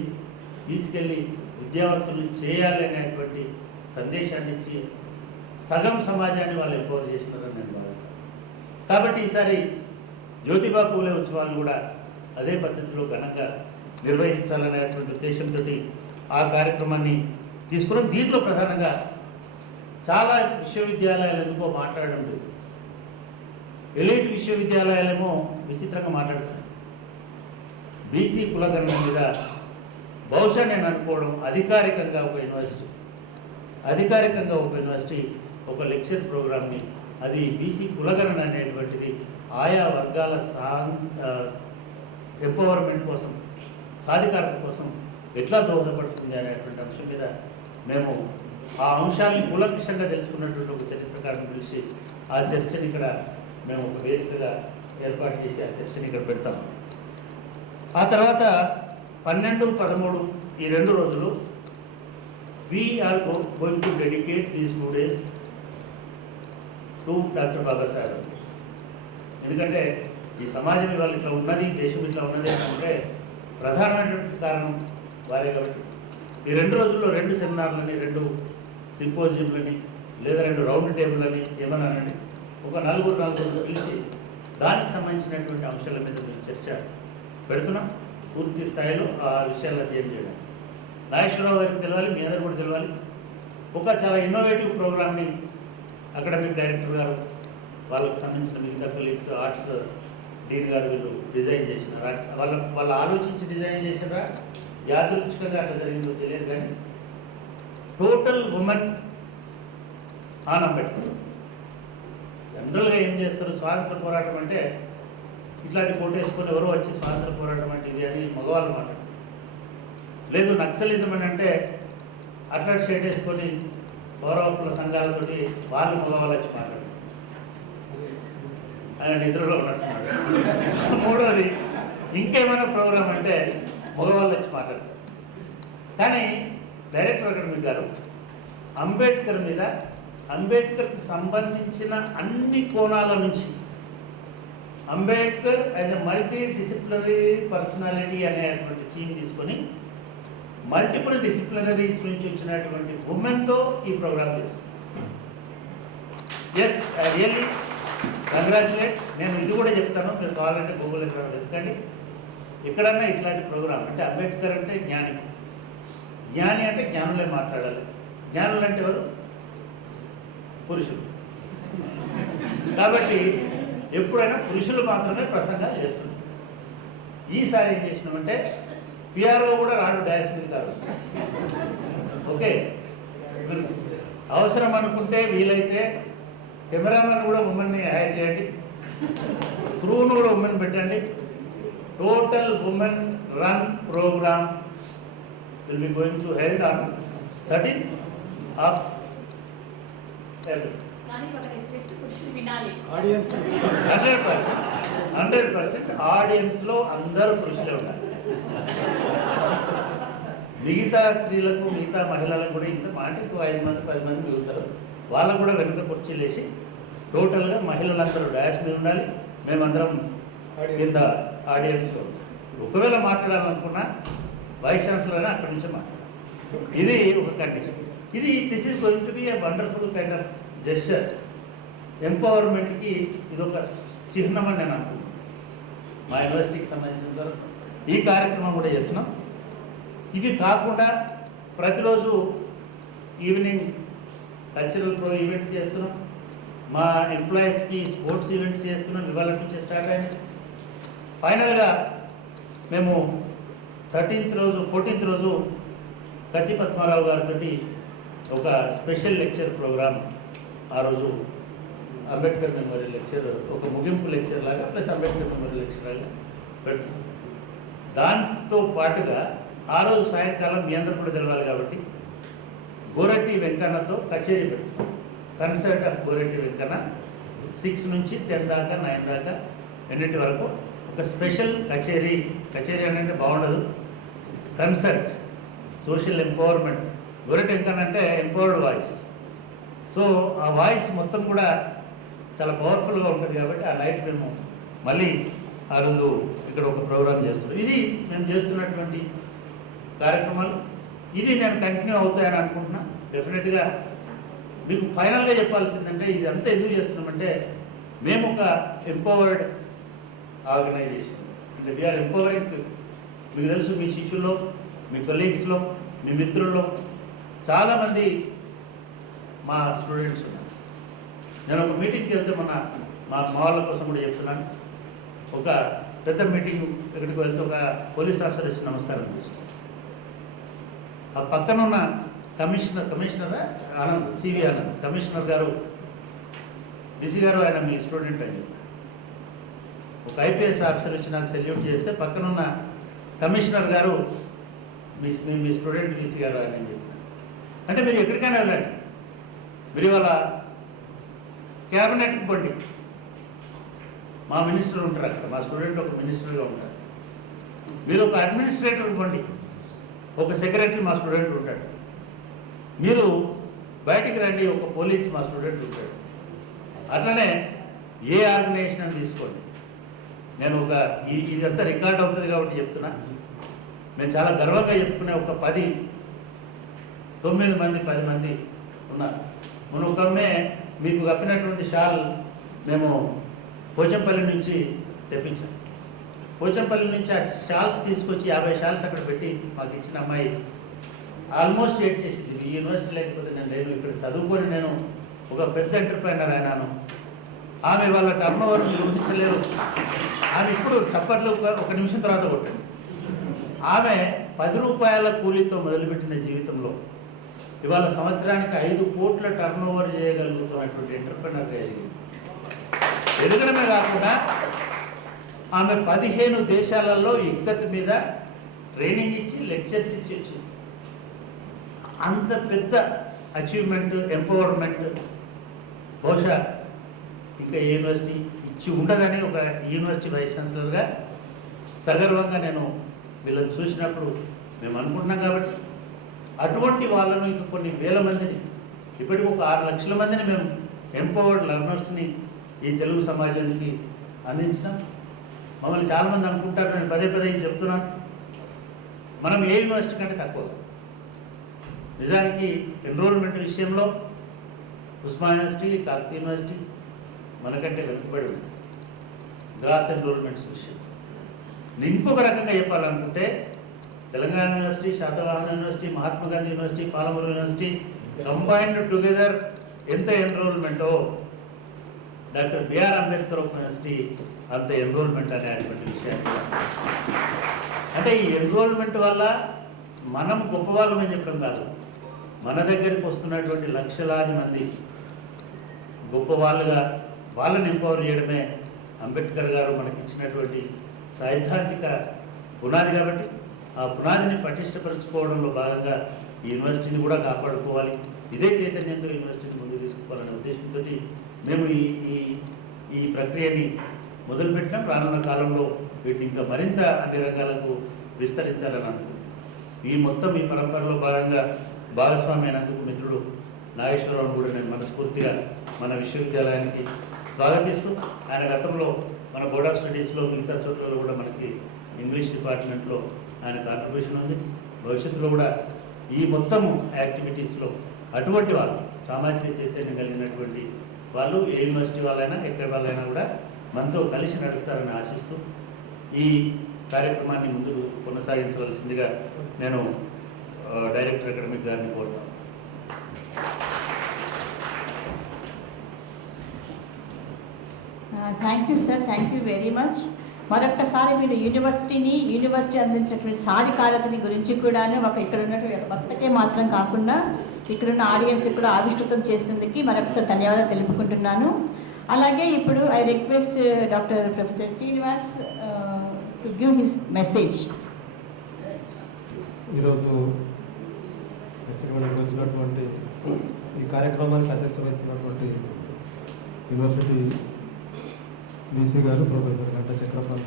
తీసుకెళ్ళి విద్యావంతులు చేయాలి అనేటువంటి సందేశాన్ని ఇచ్చి సగం సమాజాన్ని వాళ్ళు ఎంపవర్ చేసినారని నేను భావిస్తాను. కాబట్టి ఈసారి జ్యోతిబా పూలే ఉత్సవాలు కూడా అదే పద్ధతిలో ఘనంగా నిర్వహించాలనేటువంటి ఉద్దేశంతో ఆ కార్యక్రమాన్ని తీసుకున్నాం. దీంట్లో ప్రధానంగా చాలా విశ్వవిద్యాలయాలు ఎందుకో మాట్లాడడం లేదు. ఎలీట్ విశ్వవిద్యాలయాలేమో విచిత్రంగా మాట్లాడుతున్నాయి. బీసీ కులగణన మీద బహుశా నేను అనుకోవడం అధికారికంగా ఒక యూనివర్సిటీ ఒక లెక్చర్ ప్రోగ్రామ్ని, అది బీసీ కులగణన అనేటువంటిది ఆయా వర్గాల ఎంపవర్మెంట్ కోసం, సాధికారత కోసం ఎట్లా దోహదపడుతుంది అనేటువంటి అంశం మీద మేము ఆ అంశాన్ని కూలంకషంగా తెలుసుకున్నటువంటి ఒక చరిత్రకారుని పిలిచి ఆ చర్చని ఇక్కడ మేము ఒక వేదికగా ఏర్పాటు చేసి ఆ చర్చని ఇక్కడ పెడతాం. ఆ తర్వాత 12, 13 ఈ 2 రోజులు we're going to dedicate these 2 days to doctor Babasaheb. ఎందుకంటే ఈ సమాజం ఇవాళ ఇట్లా ఉన్నది, దేశం ఇట్లా ఉన్నది అంటే ప్రధానమైనటువంటి కారణం వారే. కాబట్టి ఈ 2 రోజుల్లో 2 సెమినార్లని, 2 సింపోజియంలని, లేదా 2 రౌండ్ టేబుల్లని ఏమన్నానండి, ఒక 4 పిలిచి దానికి సంబంధించినటువంటి అంశాల మీద మేము చర్చ పెడుతున్నాం. పూర్తి స్థాయిలో ఆ విషయాలు అధ్యయనం చేయడం నాగేశ్వరరావు గారికి తెలవాలి, మీ అందరూ కూడా తెలవాలి. ఒక చాలా ఇన్నోవేటివ్ ప్రోగ్రామ్ని అకాడమిక్ డైరెక్టర్ గారు, వాళ్ళకి సంబంధించిన మిగతా కొలీగ్స్, ఆర్ట్స్ డీన్ గారు వీళ్ళు డిజైన్ చేసినారు. వాళ్ళు ఆలోచించి డిజైన్ చేసినారా, యాదృచ్ఛికంగా అట్లా జరిగిందో తెలియదు, కానీ టోటల్ ఉమెన్ ఆన్ అంబేద్కర్. జనరల్గా ఏం చేస్తారు, స్వాతంత్ర పోరాటం అంటే ఇట్లాంటి కోట్ వేసుకొని ఎవరో వచ్చి స్వాతంత్ర పోరాటం అంటే ఇది అని మగవాళ్ళు మాట్లాడతారు. లేదు నక్సలిజం అని అంటే అట్లాంటి షర్ట్ వేసుకొని గౌరవకుల సంఘాలతోటి వాళ్ళు మగవాళ్ళు వచ్చి మాట్లాడతారు. ఆయన నిద్రలో ఉన్నట్టున్నాడు. మూడోది ఇంకేమైనా ప్రోగ్రామ్ అంటే మగవాళ్ళు వచ్చి మాట్లాడతారు. కానీ డైరెక్టర్ అకాడమిక్ గారు అంబేద్కర్ మీద, అంబేద్కర్కి సంబంధించిన అన్ని కోణాల నుంచి Ambedkar as a multi disciplinary personality అనేటువంటి థీమ్ తీసుకొని మల్టిపుల్ డిసిప్లినరీస్ నుంచి వచ్చినటువంటి ఉమెన్తో ఈ ప్రోగ్రామ్ చేస్తుంది. Yes, I really congratulate. నేను ఇది కూడా చెప్తాను, మీరు కావాలంటే గూగుల్ ఎక్కడ వెతకండి. ఎక్కడన్నా ఇట్లాంటి ప్రోగ్రామ్ అంటే అంబేద్కర్ అంటే జ్ఞాని, జ్ఞాని అంటే జ్ఞానులే మాట్లాడాలి. జ్ఞానులు అంటే ఎవరు? పురుషులు. కాబట్టి ఎప్పుడైనా పురుషులు మాత్రమే ప్రసంగాలు చేస్తుంది. ఈసారి ఏం చేసినామంటే పిఆర్ఓ కూడా రాడు, డాష్ మీద కాదు. ఓకే, అవసరం అనుకుంటే వీలైతే కెమెరామెన్ కూడా ఉమెన్ని హైర్ చేయండి, క్రూను కూడా ఉమెన్ పెట్టండి. Total women run program will be going to held on 13th of April. 100% audience లో అందరూ పురుషులే ఉన్నారు. మిగతా స్త్రీలకు, మిగతా మహిళలకు కూడా ఇంత మాటకు 5 మంది 10 మంది మిగులుతారు. వాళ్ళకు కూడా వెనుక కుర్చీలు వేసి టోటల్గా మహిళలందరూ డాష్ మీద ఉండాలి, మేమందరం కింద ఆడియన్స్లో. ఒకవేళ మాట్లాడాలనుకున్నా వైస్ ఛాన్సలర్ అని అక్కడి నుంచి మాట్లాడాలి. ఇది ఒక condition. This is going to be a wonderful kind of gesture. ఎంపవర్మెంట్కి ఇది ఒక చిహ్నం అని నేను అనుకుంటున్నాను. మా యూనివర్సిటీకి సంబంధించిన వరకు ఈ కార్యక్రమం కూడా చేస్తున్నాం. ఇవి కాకుండా ప్రతిరోజు ఈవినింగ్ కల్చరల్ ఈవెంట్స్ చేస్తున్నాం. మా ఎంప్లాయీస్కి స్పోర్ట్స్ ఈవెంట్స్ చేస్తున్నాం. ఇవాళ నుంచి స్టార్ట్ అయింది. ఫైనల్గా మేము 14th రోజు కత్తి పద్మారావు గారితో ఒక స్పెషల్ లెక్చర్ ప్రోగ్రామ్ ఆ రోజు అంబేద్కర్ మెమోరియల్ లెక్చర్, ఒక ముగింపు లెక్చర్ లాగా ప్లస్ అంబేద్కర్ మెమోరియల్ లెక్చర్ లాగా పెడుతుంది. దాంతో పాటుగా ఆ రోజు సాయంకాలం మీ అందరూ కూడా తెలవాలి కాబట్టి గోరటి వెంకన్నతో కచేరీ పెడుతున్నాం. కన్సర్ట్ ఆఫ్ గోరటి వెంకన్న 6 నుంచి 10 దాకా 9 దాకా 2 వరకు ఒక స్పెషల్ కచేరీ అంటే బాగుండదు, concert, social empowerment. Gorati Venkanna అంటే ఎంపవర్డ్ వాయిస్. సో ఆ వాయిస్ మొత్తం కూడా చాలా పవర్ఫుల్గా ఉంటుంది. కాబట్టి ఆ నైట్ మేము మళ్ళీ ఆ రోజు ఇక్కడ ఒక ప్రోగ్రామ్ చేస్తున్నాం. ఇది మేము చేస్తున్నటువంటి కార్యక్రమాలు. ఇది నేను కంటిన్యూ అవుతాయని అనుకుంటున్నా. డెఫినెట్గా మీకు ఫైనల్గా చెప్పాల్సిందంటే ఇది అంతా ఎందుకు చేస్తున్నామంటే మేము ఒక ఎంపవర్డ్ ఆర్గనైజేషన్. అంటే వీఆర్ ఎంపవరింగ్. మీకు తెలుసు, మీ శిష్యుల్లో, మీ కొలీగ్స్లో, మీ మిత్రుల్లో చాలామంది మా స్టూడెంట్స్ ఉన్నారు. నేను ఒక మీటింగ్కి వెళ్తే మా వాళ్ళ కోసం కూడా చెప్తున్నాను. ఒక పెద్ద మీటింగ్ ఎక్కడికి వెళ్తే ఒక పోలీస్ ఆఫీసర్ వచ్చి నమస్కారం చేస్తాను. ఆ పక్కన ఉన్న commissioner Anand, CV Anand commissioner గారు, డిసి గారు, ఆయన మీ స్టూడెంట్ అయింది. ఒక ఐపీఎస్ ఆఫీసర్ వచ్చి నాకు సెల్యూట్ చేస్తే పక్కన ఉన్న కమిషనర్ గారు మీ స్టూడెంట్ డిసి గారు ఆయన చెప్పారు. అంటే మీరు ఎక్కడికైనా వెళ్ళండి, మీరు ఇవాళ క్యాబినెట్కి పండి, మా మినిస్టర్ ఉంటారు అక్కడ, మా స్టూడెంట్ ఒక మినిస్టర్గా ఉంటారు. మీరు ఒక అడ్మినిస్ట్రేటర్ ఇవ్వండి, ఒక సెక్రటరీ మా స్టూడెంట్ ఉంటాడు. మీరు బయటికి రండి, ఒక పోలీస్ మా స్టూడెంట్ ఉంటాడు. అట్లనే ఏ ఆర్గనైజేషన్ తీసుకోండి. నేను ఒక ఇదంతా రికార్డ్ అవుతుంది కాబట్టి చెప్తున్నా. నేను చాలా గర్వంగా చెప్పుకునే ఒక 9 మంది 10 మంది ఉన్నారు. మన ఒకమే మీకు కప్పినటువంటి షాల్ మేము పోచంపల్లి నుంచి తెప్పించాం. పోచంపల్లి నుంచి ఆ షాల్స్ తీసుకొచ్చి 50 షాల్స్ అక్కడ పెట్టి మాకు ఇచ్చిన అమ్మాయి ఆల్మోస్ట్ ఏడ్ చేసింది. ఈ యూనివర్సిటీ లేకపోతే నేను ఇక్కడ చదువుకొని నేను ఒక పెద్ద ఎంటర్ప్రైనర్ అయినాను. ఆమె వాళ్ళ టర్న్ ఓవర్ ఊహించలేరు. ఆమె ఇప్పుడు చప్పట్లు ఒక నిమిషం తర్వాత కొట్టండి. ఆమె 10 రూపాయల కూలీతో మొదలుపెట్టిన జీవితంలో ఇవాళ సంవత్సరానికి 5 కోట్ల టర్న్ ఓవర్ చేయగలుగుతున్నటువంటి ఎంటర్ప్రైనర్గా ఎదగడమే కాకుండా ఆమె 15 దేశాలలో ఇక్కత్ మీద ట్రైనింగ్ ఇచ్చి లెక్చర్స్ ఇచ్చి అంత పెద్ద అచీవ్మెంట్, ఎంపవర్మెంట్ బహుశా ఇంకా ఏ యూనివర్సిటీ ఇచ్చి ఉండదని ఒక యూనివర్సిటీ వైస్ ఛాన్సలర్గా సగర్వంగా నేను వీళ్ళని చూసినప్పుడు మేము అనుకుంటున్నాం. కాబట్టి అటువంటి వాళ్ళను ఇంకా కొన్ని వేల మందిని, ఇప్పటికి ఒక 6 లక్షల మందిని మేము ఎంపవర్డ్ లర్నర్స్ని ఈ తెలుగు సమాజానికి అందించినాం. మమ్మల్ని చాలామంది అనుకుంటారు, నేను పదే చెప్తున్నాను, మనం ఏ యూనివర్సిటీ కంటే తక్కువ. నిజానికి ఎన్రోల్మెంట్ విషయంలో ఉస్మానియా యూనివర్సిటీ, కాకతీయ యూనివర్సిటీ మనకంటే వెనుకబడి ఉంది గ్రాస్ ఎన్రోల్మెంట్స్ విషయం. ఇంకొక రకంగా చెప్పాలనుకుంటే Telangana university, Satavahana university, Mahatma Gandhi university, Palamuru university combined together ఎంత ఎన్రోల్మెంటో డాక్టర్ బిఆర్ అంబేద్కర్ యూనివర్సిటీ అంత ఎన్రోల్మెంట్ అనేటువంటి విషయాన్ని, అంటే ఈ ఎన్రోల్మెంట్ వల్ల మనం గొప్పవాళ్ళమని చెప్పడం కాదు, మన దగ్గరికి వస్తున్నటువంటి లక్షలాది మంది గొప్పవాళ్ళుగా వాళ్ళని ఎంపవర్ చేయడమే అంబేద్కర్ గారు మనకి ఇచ్చినటువంటి సైద్ధాంతిక పునాది. కాబట్టి ఆ పునాదిని పటిష్టపరచుకోవడంలో భాగంగా ఈ యూనివర్సిటీని కూడా కాపాడుకోవాలి. ఇదే చైతన్యంతో యూనివర్సిటీని ముందుకు తీసుకుపోవాలనే ఉద్దేశంతో మేము ఈ ప్రక్రియని మొదలుపెట్టినాం. రానున్న కాలంలో వీటిని ఇంకా మరింత అన్ని రంగాలకు విస్తరించాలని అనుకుంటున్నాం. ఈ మొత్తం ఈ పరంపరలో భాగంగా భాగస్వామి అయినందుకు మిత్రుడు నాగేశ్వరరావు కూడా నేను మనస్ఫూర్తిగా మన విశ్వవిద్యాలయానికి స్వాగతిస్తూ, ఆయన గతంలో మన బోర్డ్ ఆఫ్ స్టడీస్లో మిగతా చోట్లలో కూడా మనకి ఇంగ్లీష్ డిపార్ట్మెంట్లో ఆయన కాంట్రిబ్యూషన్ ఉంది. భవిష్యత్తులో కూడా ఈ మొత్తం యాక్టివిటీస్లో అటువంటి వాళ్ళు సామాజిక చైతన్యం కలిగినటువంటి వాళ్ళు ఏ యూనివర్సిటీ వాళ్ళైనా ఎక్కడ వాళ్ళైనా కూడా మనతో కలిసి నడుస్తారని ఆశిస్తూ ఈ కార్యక్రమాన్ని ముందుకు కొనసాగించవలసిందిగా నేను డైరెక్టర్ అకాడమిక్ గారిని కోరుతాను. Thank you sir, thank you very much. మరొక్కసారి మీరు యూనివర్సిటీ అందించినటువంటి సాధికారతని గురించి కూడాను ఇక్కడ ఉన్నటువంటి భక్తకే మాత్రం కాకుండా ఇక్కడున్న ఆడియన్స్ కూడా ఆవిష్కృతం చేసినందుకు మరొకసారి ధన్యవాదాలు తెలుపుకుంటున్నాను. అలాగే ఇప్పుడు I request doctor professor Srinivas to give his message. ఈరోజు వచ్చినటువంటి ఈ కార్యక్రమానికి అధ్యక్షత వహిస్తున్నటువంటి యూనివర్సిటీ బీసీ గారు, professor Ghanta Chakrapani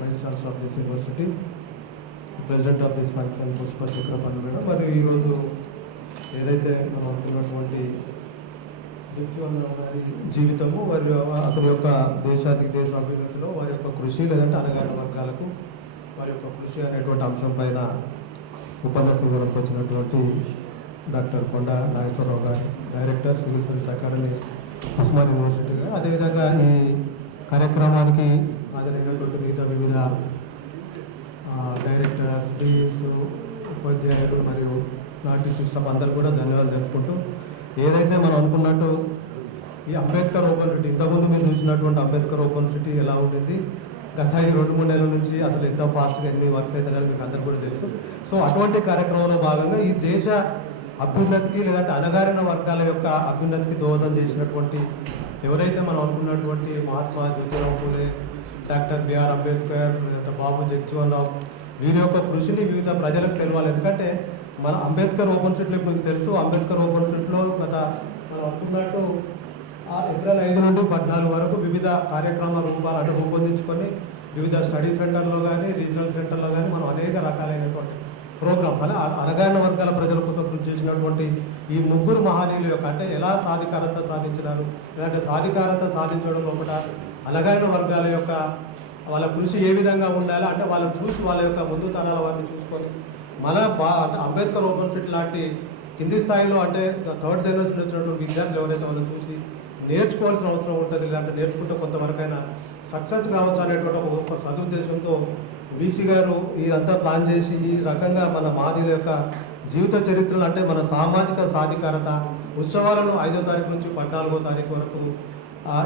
vice chancellor of this university, president of this function Pushpa Chakrapani గారు, మరియు ఈరోజు ఏదైతే మనం అనుకున్నటువంటి జీవితము వారి అతని యొక్క దేశ అభివృద్ధిలో వారి యొక్క కృషి లేదంటే అణగారిన వర్గాలకు వారి యొక్క కృషి అనేటువంటి అంశం పైన ఉపన్యాసం ఇవ్వడానికి వచ్చినటువంటి డాక్టర్ కొండ నాగేశ్వరరావు గారు, director civil service academy Osmania university గారు, అదేవిధంగా ఈ కార్యక్రమానికి హాజరైనటువంటి మిగతా వివిధ డైరెక్టర్, ఉపాధ్యాయులు మరియు నాటి సిస్టమ్ అందరూ కూడా ధన్యవాదాలు తెలుపుకుంటూ, ఏదైతే మనం అనుకున్నట్టు ఈ అంబేద్కర్ ఓపెన్ సిటీ ఇంతకుముందు మీరు చూసినటువంటి అంబేద్కర్ ఓపెన్ సిటీ ఎలా ఉండేది, గత ఈ 2-3 నెలల నుంచి అసలు ఎంత ఫాస్ట్గా ఎన్ని వర్క్స్ అవుతాయో మీకు అందరూ కూడా తెలుసు. సో అటువంటి కార్యక్రమంలో భాగంగా ఈ దేశ అభ్యున్నతికి లేదంటే అణగారిన వర్గాల యొక్క అభ్యున్నతికి దోహదం చేసినటువంటి ఎవరైతే మనం అనుకున్నటువంటి మహాత్మా జ్యోతిరావు పూలే, డాక్టర్ బిఆర్ అంబేద్కర్, బాబు జగజ్జీవన్ రావు, వీరి యొక్క కృషిని వివిధ ప్రజలకు తెలవాలి. ఎందుకంటే మన అంబేద్కర్ ఓపెన్ సిటీలో మీకు తెలుసు, అంబేద్కర్ ఓపెన్ సిటీలో గత మనం అనుకున్నట్టు ఏప్రిల్ 5 నుండి 14 వరకు వివిధ కార్యక్రమ రూపాలను రూపొందించుకొని వివిధ స్టడీ సెంటర్లో కానీ రీజనల్ సెంటర్లో కానీ మనం అనేక రకాలైనటువంటి ప్రోగ్రామ్ అలా అణగారిన వర్గాల ప్రజల కోసం కృషి చేసినటువంటి ఈ ముగ్గురు మహనీయుల యొక్క అంటే ఎలా సాధికారత సాధించినారు, లేదంటే సాధికారత సాధించడం లోపల అణగారిన వర్గాల యొక్క వాళ్ళ కృషి ఏ విధంగా ఉండాలి అంటే వాళ్ళని చూసి వాళ్ళ యొక్క ముందు తరాల వారిని చూసుకొని మన అంటే అంబేద్కర్ ఓపెన్ సిటీ లాంటి కింది స్థాయిలో అంటే థర్డ్ జనరేషన్ వచ్చినటువంటి విద్యార్థులు ఎవరైతే వాళ్ళని చూసి నేర్చుకోవాల్సిన అవసరం ఉంటుంది, లేదంటే నేర్చుకుంటే కొంతవరకైనా సక్సెస్ కావచ్చు అనేటువంటి ఒక గొప్ప సదుద్దేశంతో వీసీ గారు ఇదంతా ప్లాన్ చేసి ఈ రకంగా మన మహనీయుల యొక్క జీవిత చరిత్రలు అంటే మన సామాజిక సాధికారత ఉత్సవాలను 5వ తారీఖు నుంచి 14వ తారీఖు వరకు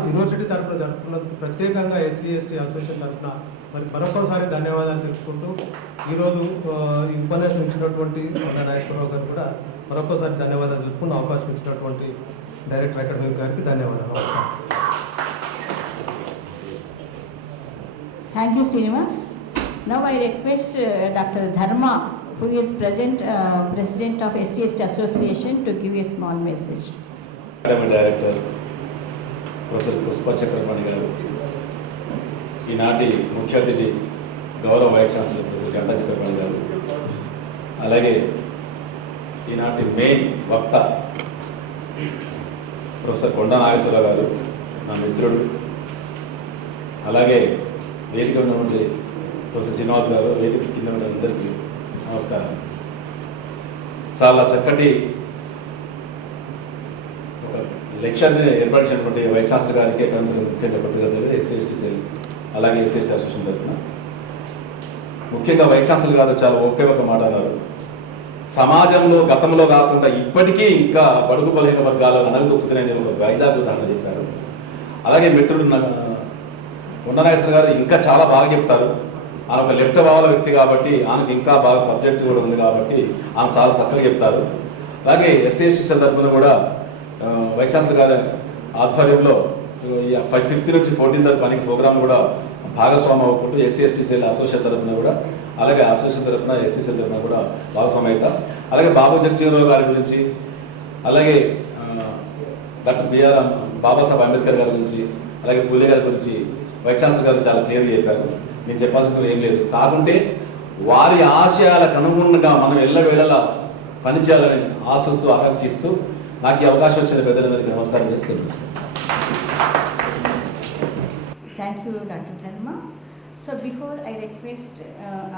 యూనివర్సిటీ తరఫున జరుపుకున్నందుకు ప్రత్యేకంగా SC/ST అసోసియేషన్ తరఫున మరి మరొకసారి ధన్యవాదాలు తెలుసుకుంటూ ఈరోజు ఈ ఉపన్యాసం ఇచ్చినటువంటి నాగేశ్వరరావు గారు కూడా మరొకసారి ధన్యవాదాలు తెలుసుకున్న అవకాశం ఇచ్చినటువంటి డైరెక్టర్ అకాడమిక్ గారికి ధన్యవాదాలు. Thank you, Srinivas. Now I request Dr. Dharma, who is president of SC/ST Association, to give a small message. Academy director professor Pushpa Chakrapani గారు, ఈనాటి ముఖ్య అతిథి గౌరవ vice chancellor professor Ghanta Chakrapani గారు, అలాగే ఈనాటి మెయిన్ వక్త ప్రొఫెసర్ కొండా నాగేశ్వరరావు గారు, నా మిత్రుడు, అలాగే వేదిక ఉన్నటువంటి ప్రొఫెసర్ శ్రీనివాస్ గారు, వేదిక కింద ఉన్న అందరికీ నమస్కారం. చాలా చక్కటి ఒక లెక్చర్ని ఏర్పరిచినటువంటి వైస్ ఛాన్సలర్ గారికి ముఖ్యంగా కృతజ్ఞతలు SC/ST సెల్ అలాగే SC/ST అసోసియేషన్ తరఫున. ముఖ్యంగా వైస్ ఛాన్సలర్ గారు చాలా ఒకే ఒక మాట అన్నారు, సమాజంలో గతంలో కాకుండా ఇప్పటికీ ఇంకా బడుగు బలహీన వర్గాలు అనగదొక్కుతున్నాయని ఒక వైజాగ్ ఉదాహరణ చెప్పారు. అలాగే మిత్రుడు కొండనాగేశ్వర గారు ఇంకా చాలా బాగా చెప్తారు. ఆయన ఒక లెఫ్ట్ భావాల వ్యక్తి కాబట్టి ఆయనకు ఇంకా బాగా సబ్జెక్ట్ కూడా ఉంది కాబట్టి ఆయన చాలా చక్కగా చెప్తారు. అలాగే SC/ST తరఫున కూడా వైస్ ఛాన్సలర్ గారి ఆధ్వర్యంలో 5th నుంచి 14th వరకు అనేక ప్రోగ్రామ్ కూడా భాగస్వామ్యం అవ్వకుంటూ SC/ST సెల్ అసోసియేషన్ తరఫున కూడా, అలాగే అసోసియేషన్ తరఫున ST సెల్ తరఫున కూడా భాగస్వామ్యత. అలాగే బాబు జగజీవనరావు గారి గురించి, అలాగే డాక్టర్ బాబాసాహెబ్ అంబేద్కర్ గారి గురించి, అలాగే పూలే గారి గురించి వైస్ ఛాన్సలర్ గారు చాలా క్లియర్గా చెప్పారు. నేను చెప్పాల్సింది ఏం లేదు. కాకుంటే వారి ఆశయాలకు అనుగుణంగా మనం ఎల్లవేళలా పనిచేయాలని ఆశిస్తూ ఆకాంక్షిస్తూ నాకు ఈ అవకాశం వచ్చిన పెద్దలందరికీ నమస్కారం చేస్తున్నాను. Thank you, Dr. Dharma. So before I request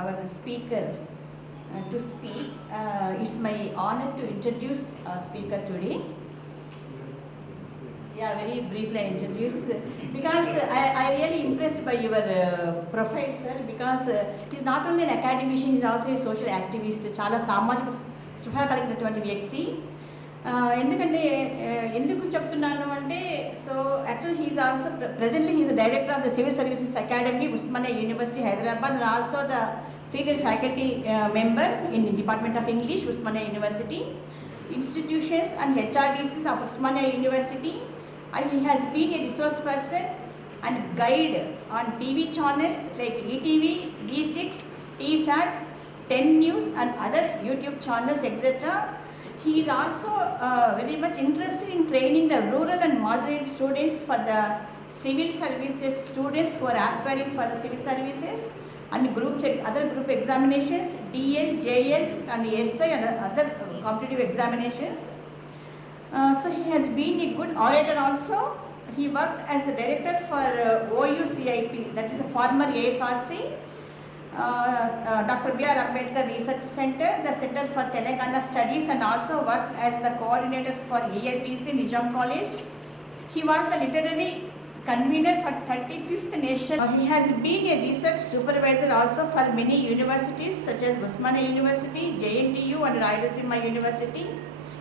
our speaker to speak, it's my honor to introduce our speaker today. Yeah, very briefly I introduce because I really impressed by your profile, sir, because he's not only an academician, he's also a social activist. చాలా సామాజిక స్పృహ కలిగినటువంటి వ్యక్తి. ఎందుకు చెప్తున్నాను అంటే so actually he is also presently he is director of the civil services academy, Osmania university, Hyderabad, and also the senior faculty member in department of English, Osmania university, institutions and HRDCs of Usmania University, and he has been a resource person and guide on TV channels like ETV, V6, TSAT, 10 News and other YouTube channels, etc. He is also very much interested in training the rural and marginalized students for the civil services students who are aspiring for the civil services and other group examinations, DL, JL and SI and other competitive examinations. So he has been a good orator also. He worked as the director for OUCIP, that is a former ASRC, Dr. B.R. Ambedkar Research Center, the Center for Telangana Studies, and also worked as the coordinator for ELTC, Nizam College. He was the literary convener for 35th Nation. He has been a research supervisor also for many universities such as Usmania University, JNTU and Rayalaseema University.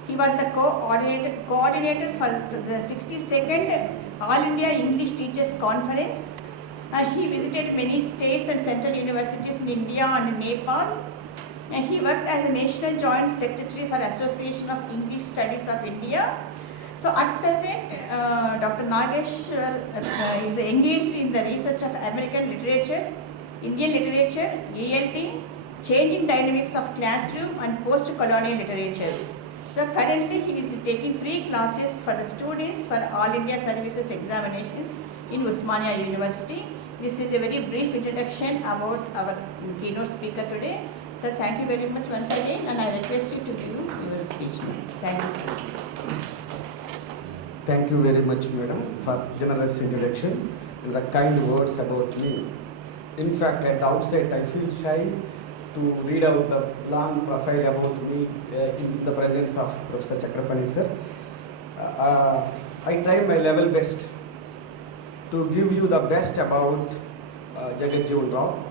He was the coordinator for the 62nd All India English Teachers Conference. He visited many states and central universities in India and Nepal. He worked as a National Joint Secretary for Association of English Studies of India. So at present, Dr. Nagesh is engaged in the research of American literature, Indian literature, ELT, changing dynamics of classroom and post-colonial literature. So currently he is taking free classes for the students for All India Services Examinations in Usmania University. This is a very brief introduction about our keynote speaker today. So thank you very much once again, and I request you to give your speech. Thank you, sir. Thank you very much, madam, for generous introduction and the kind words about me. In fact, at the outset, I feel shy to read out the long profile about me in the presence of Professor Chakrapani sir. I try my level best to give you the best about Jagat-Jeevan Rao,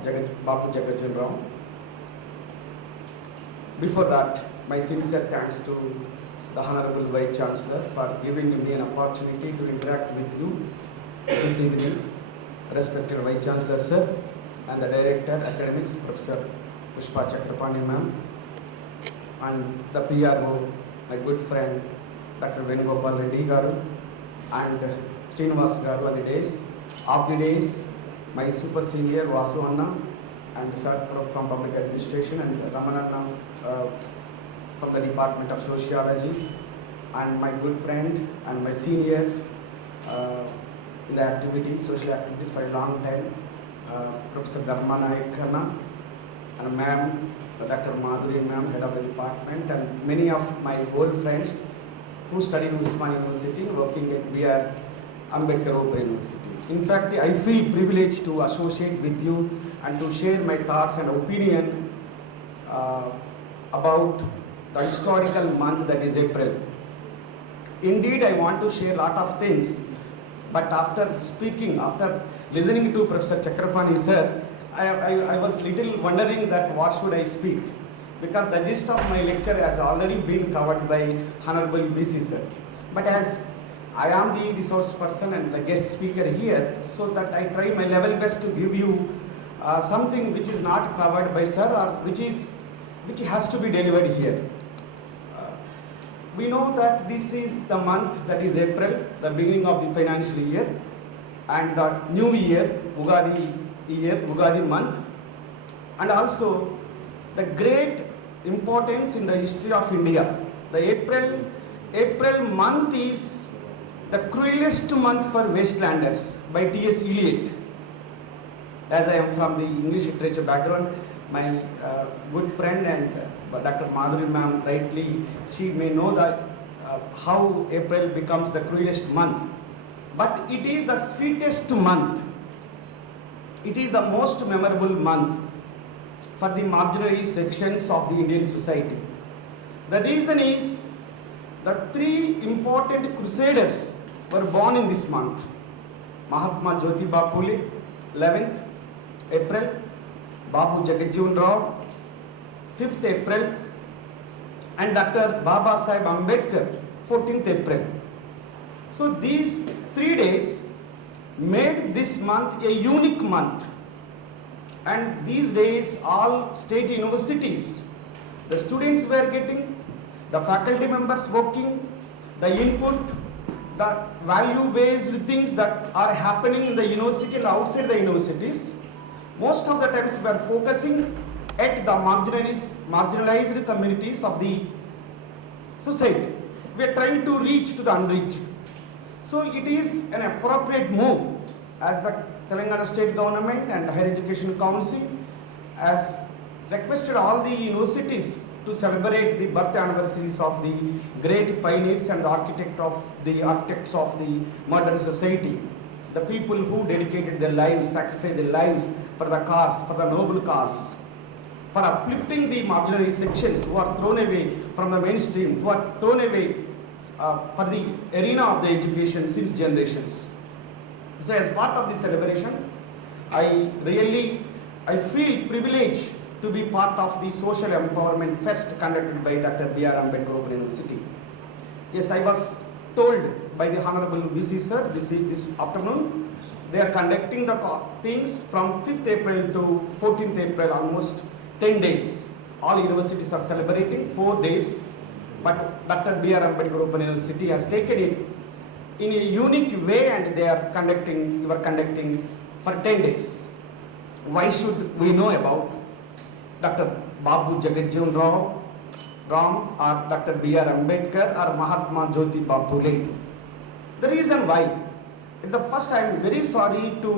Bapu Jagat-Jeevan Rao. Before that, my sincere thanks to the Honorable Vice Chancellor for giving me an opportunity to interact with you this evening. Respected Vice Chancellor sir and the Director Academics Professor Pushpa Chakrapani ma'am, and the PRO, my good friend Dr. Venugopal Reddy garu, and Srinivas garu on the days, my super senior Vasu Anna and sir from Public Administration, and Ramananna from the Department of Sociology, and my good friend and my senior in the activities, social activities for a long time, Professor Dharma Nayak and ma'am, Dr. Madhuri ma'am, head of the department, and many of my old friends who studied in Usmania University, working at B.R. Ambedkar Open University. In fact, I feel privileged to associate with you and to share my thoughts and opinion about the historical month that is April. Indeed, I want to share a lot of things, but after listening to Professor Chakrapani sir, I was little wondering that what should I speak, because the gist of my lecture has already been covered by Honorable BC sir. But as I am the resource person and the guest speaker here, so that I try my level best to give you something which is not covered by sir, or which has to be delivered here. We know that this is the month that is April, the beginning of the financial year, and the new year, Ugadi month, and also the great importance in the history of India. The April month is the cruelest month for wastelanders by T.S. Eliot. As I am from the English literature background, my good friend and Dr. Madhuri ma'am, rightly, she may know that how April becomes the cruelest month. But it is the sweetest month. It is the most memorable month for the marginalized sections of the Indian society. The reason is that three important crusaders were born in this month. Mahatma Jyotiba Phule, 11th April, Bapu Jagat-Jeevan Rao, 5th April, and Dr. Baba Sahib Ambedkar, 14th April. So these 3 days made this month a unique month, and these days all state universities, the students were getting, the faculty members working, the input, the value-based things that are happening in the university and outside the universities. Most of the times we are focusing at the marginalized communities of the society. We are trying to reach to the unreached. So it is an appropriate move as the Telangana State Government and Higher Education Council has requested all the universities to celebrate the birth anniversaries of the great pioneers and architects of the modern society. The people who dedicated their lives, sacrificed their lives for the cause, for the noble cause, for uplifting the marginalized sections who are thrown away from the mainstream, who are thrown away for the arena of the education since generations. So as part of this celebration, I feel privileged to be part of the Social Empowerment Fest conducted by Dr. B.R. Ambedkar Open University. Yes, I was told by the Honorable VC sir this afternoon, they are conducting the things from 5th April to 14th April, almost 10 days. All universities are celebrating 4 days, but Dr. B.R. Ambedkar Open University has taken it in a unique way, and they are conducting for 10 days. Why should we know about Dr. Bapu Jagat-Jeevan Rao, Ram or Dr. B.R. Ambedkar or Mahatma Jyotiba Phule. The reason why, at the first I am very sorry to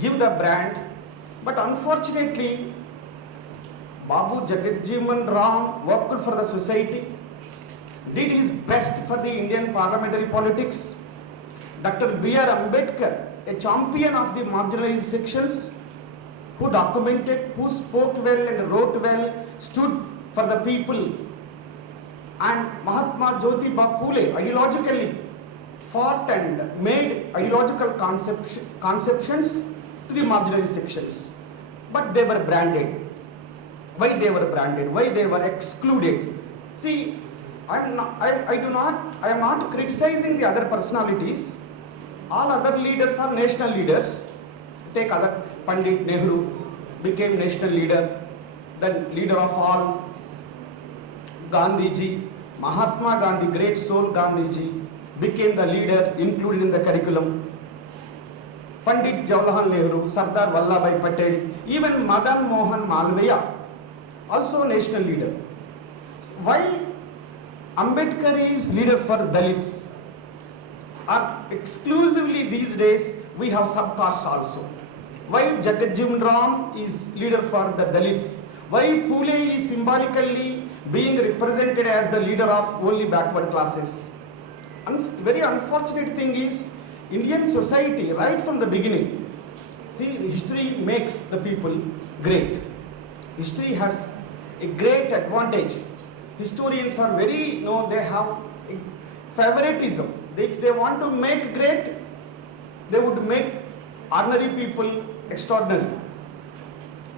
give the brand, but unfortunately Babu Jagajjeevan Ram worked for the society, did his best for the Indian parliamentary politics. Dr. B.R. Ambedkar, a champion of the marginalized sections, who documented, who spoke well and wrote well, stood for the people. And Mahatma Jyotiba Phule ideologically fought and made ideological conceptions to the marginalized sections. But they were branded. Why they were branded? Why they were excluded? See, I am not criticizing the other personalities. All other leaders are national leaders. Take other Pandit Nehru became national leader, then leader of all. Gandhiji, Mahatma Gandhi, great soul Gandhiji, became the leader included in the curriculum. Pandit Jawaharlal Nehru, Sardar Vallabhbhai Patel, even Madan Mohan Malviya, also national leader. Why Ambedkar is leader for Dalits? Exclusively these days we have subcaste also. Why Jagajjeevan Ram is leader for the Dalits? Why Phule is symbolically being represented as the leader of only backward classes? Very unfortunate thing is Indian society right from the beginning. See, history makes the people great. History has a great advantage. Historians are very, they have favoritism. If they want to make great, they would make ordinary people extraordinary.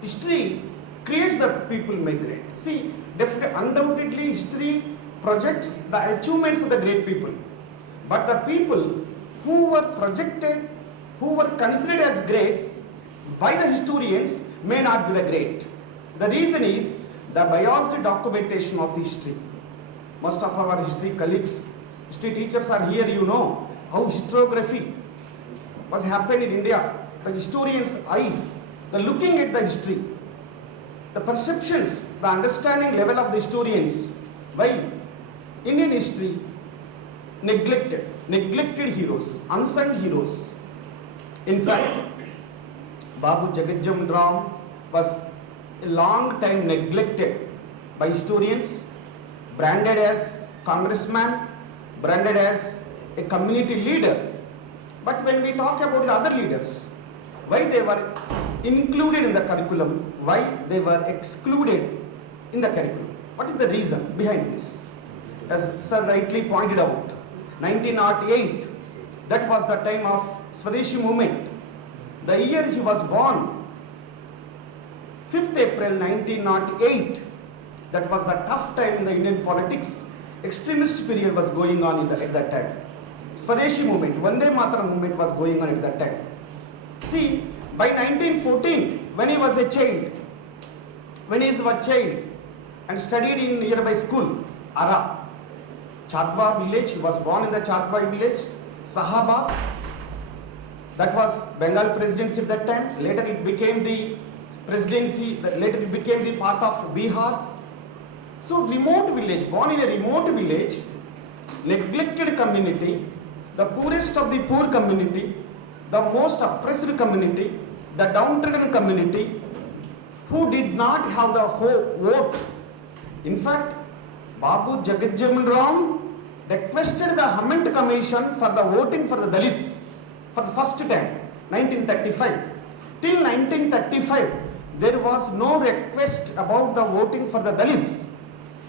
History creates the people make great. See, undoubtedly history projects the achievements of the great people. But the people who were projected, who were considered as great by the historians may not be the great. The reason is the biased documentation of the history. Most of our history colleagues, history teachers are here, you know how historiography was happened in India. The historians' eyes, the looking at the history, the perceptions, the understanding level of the historians, why Indian history neglected heroes, unsung heroes. In fact, Babu Jagajjeevan Ram was a long time neglected by historians, branded as congressman, branded as a community leader. But when we talk about the other leaders, why they were included in the curriculum, why they were excluded in the curriculum? What is the reason behind this? As Sir rightly pointed out, 1908, that was the time of Swadeshi movement. The year he was born, 5th April 1908, that was a tough time in the Indian politics. Extremist period was going on at that time. Swadeshi movement, Vande Mataram movement was going on at that time. See, by 1914, when he was a child, and studied in nearby school, Ara, Chatwa village, he was born in the Chatwa village, Sahaba, that was Bengal presidency at that time. Later it became the presidency, later it became the part of Bihar. So remote village, born in a remote village, neglected community, the poorest of the poor community, the most oppressed community, the downtrodden community, who did not have the vote. In fact, Babu Jagajjeevan Ram requested the Hement Commission for the voting for the Dalits for the first time, 1935. Till 1935, there was no request about the voting for the Dalits.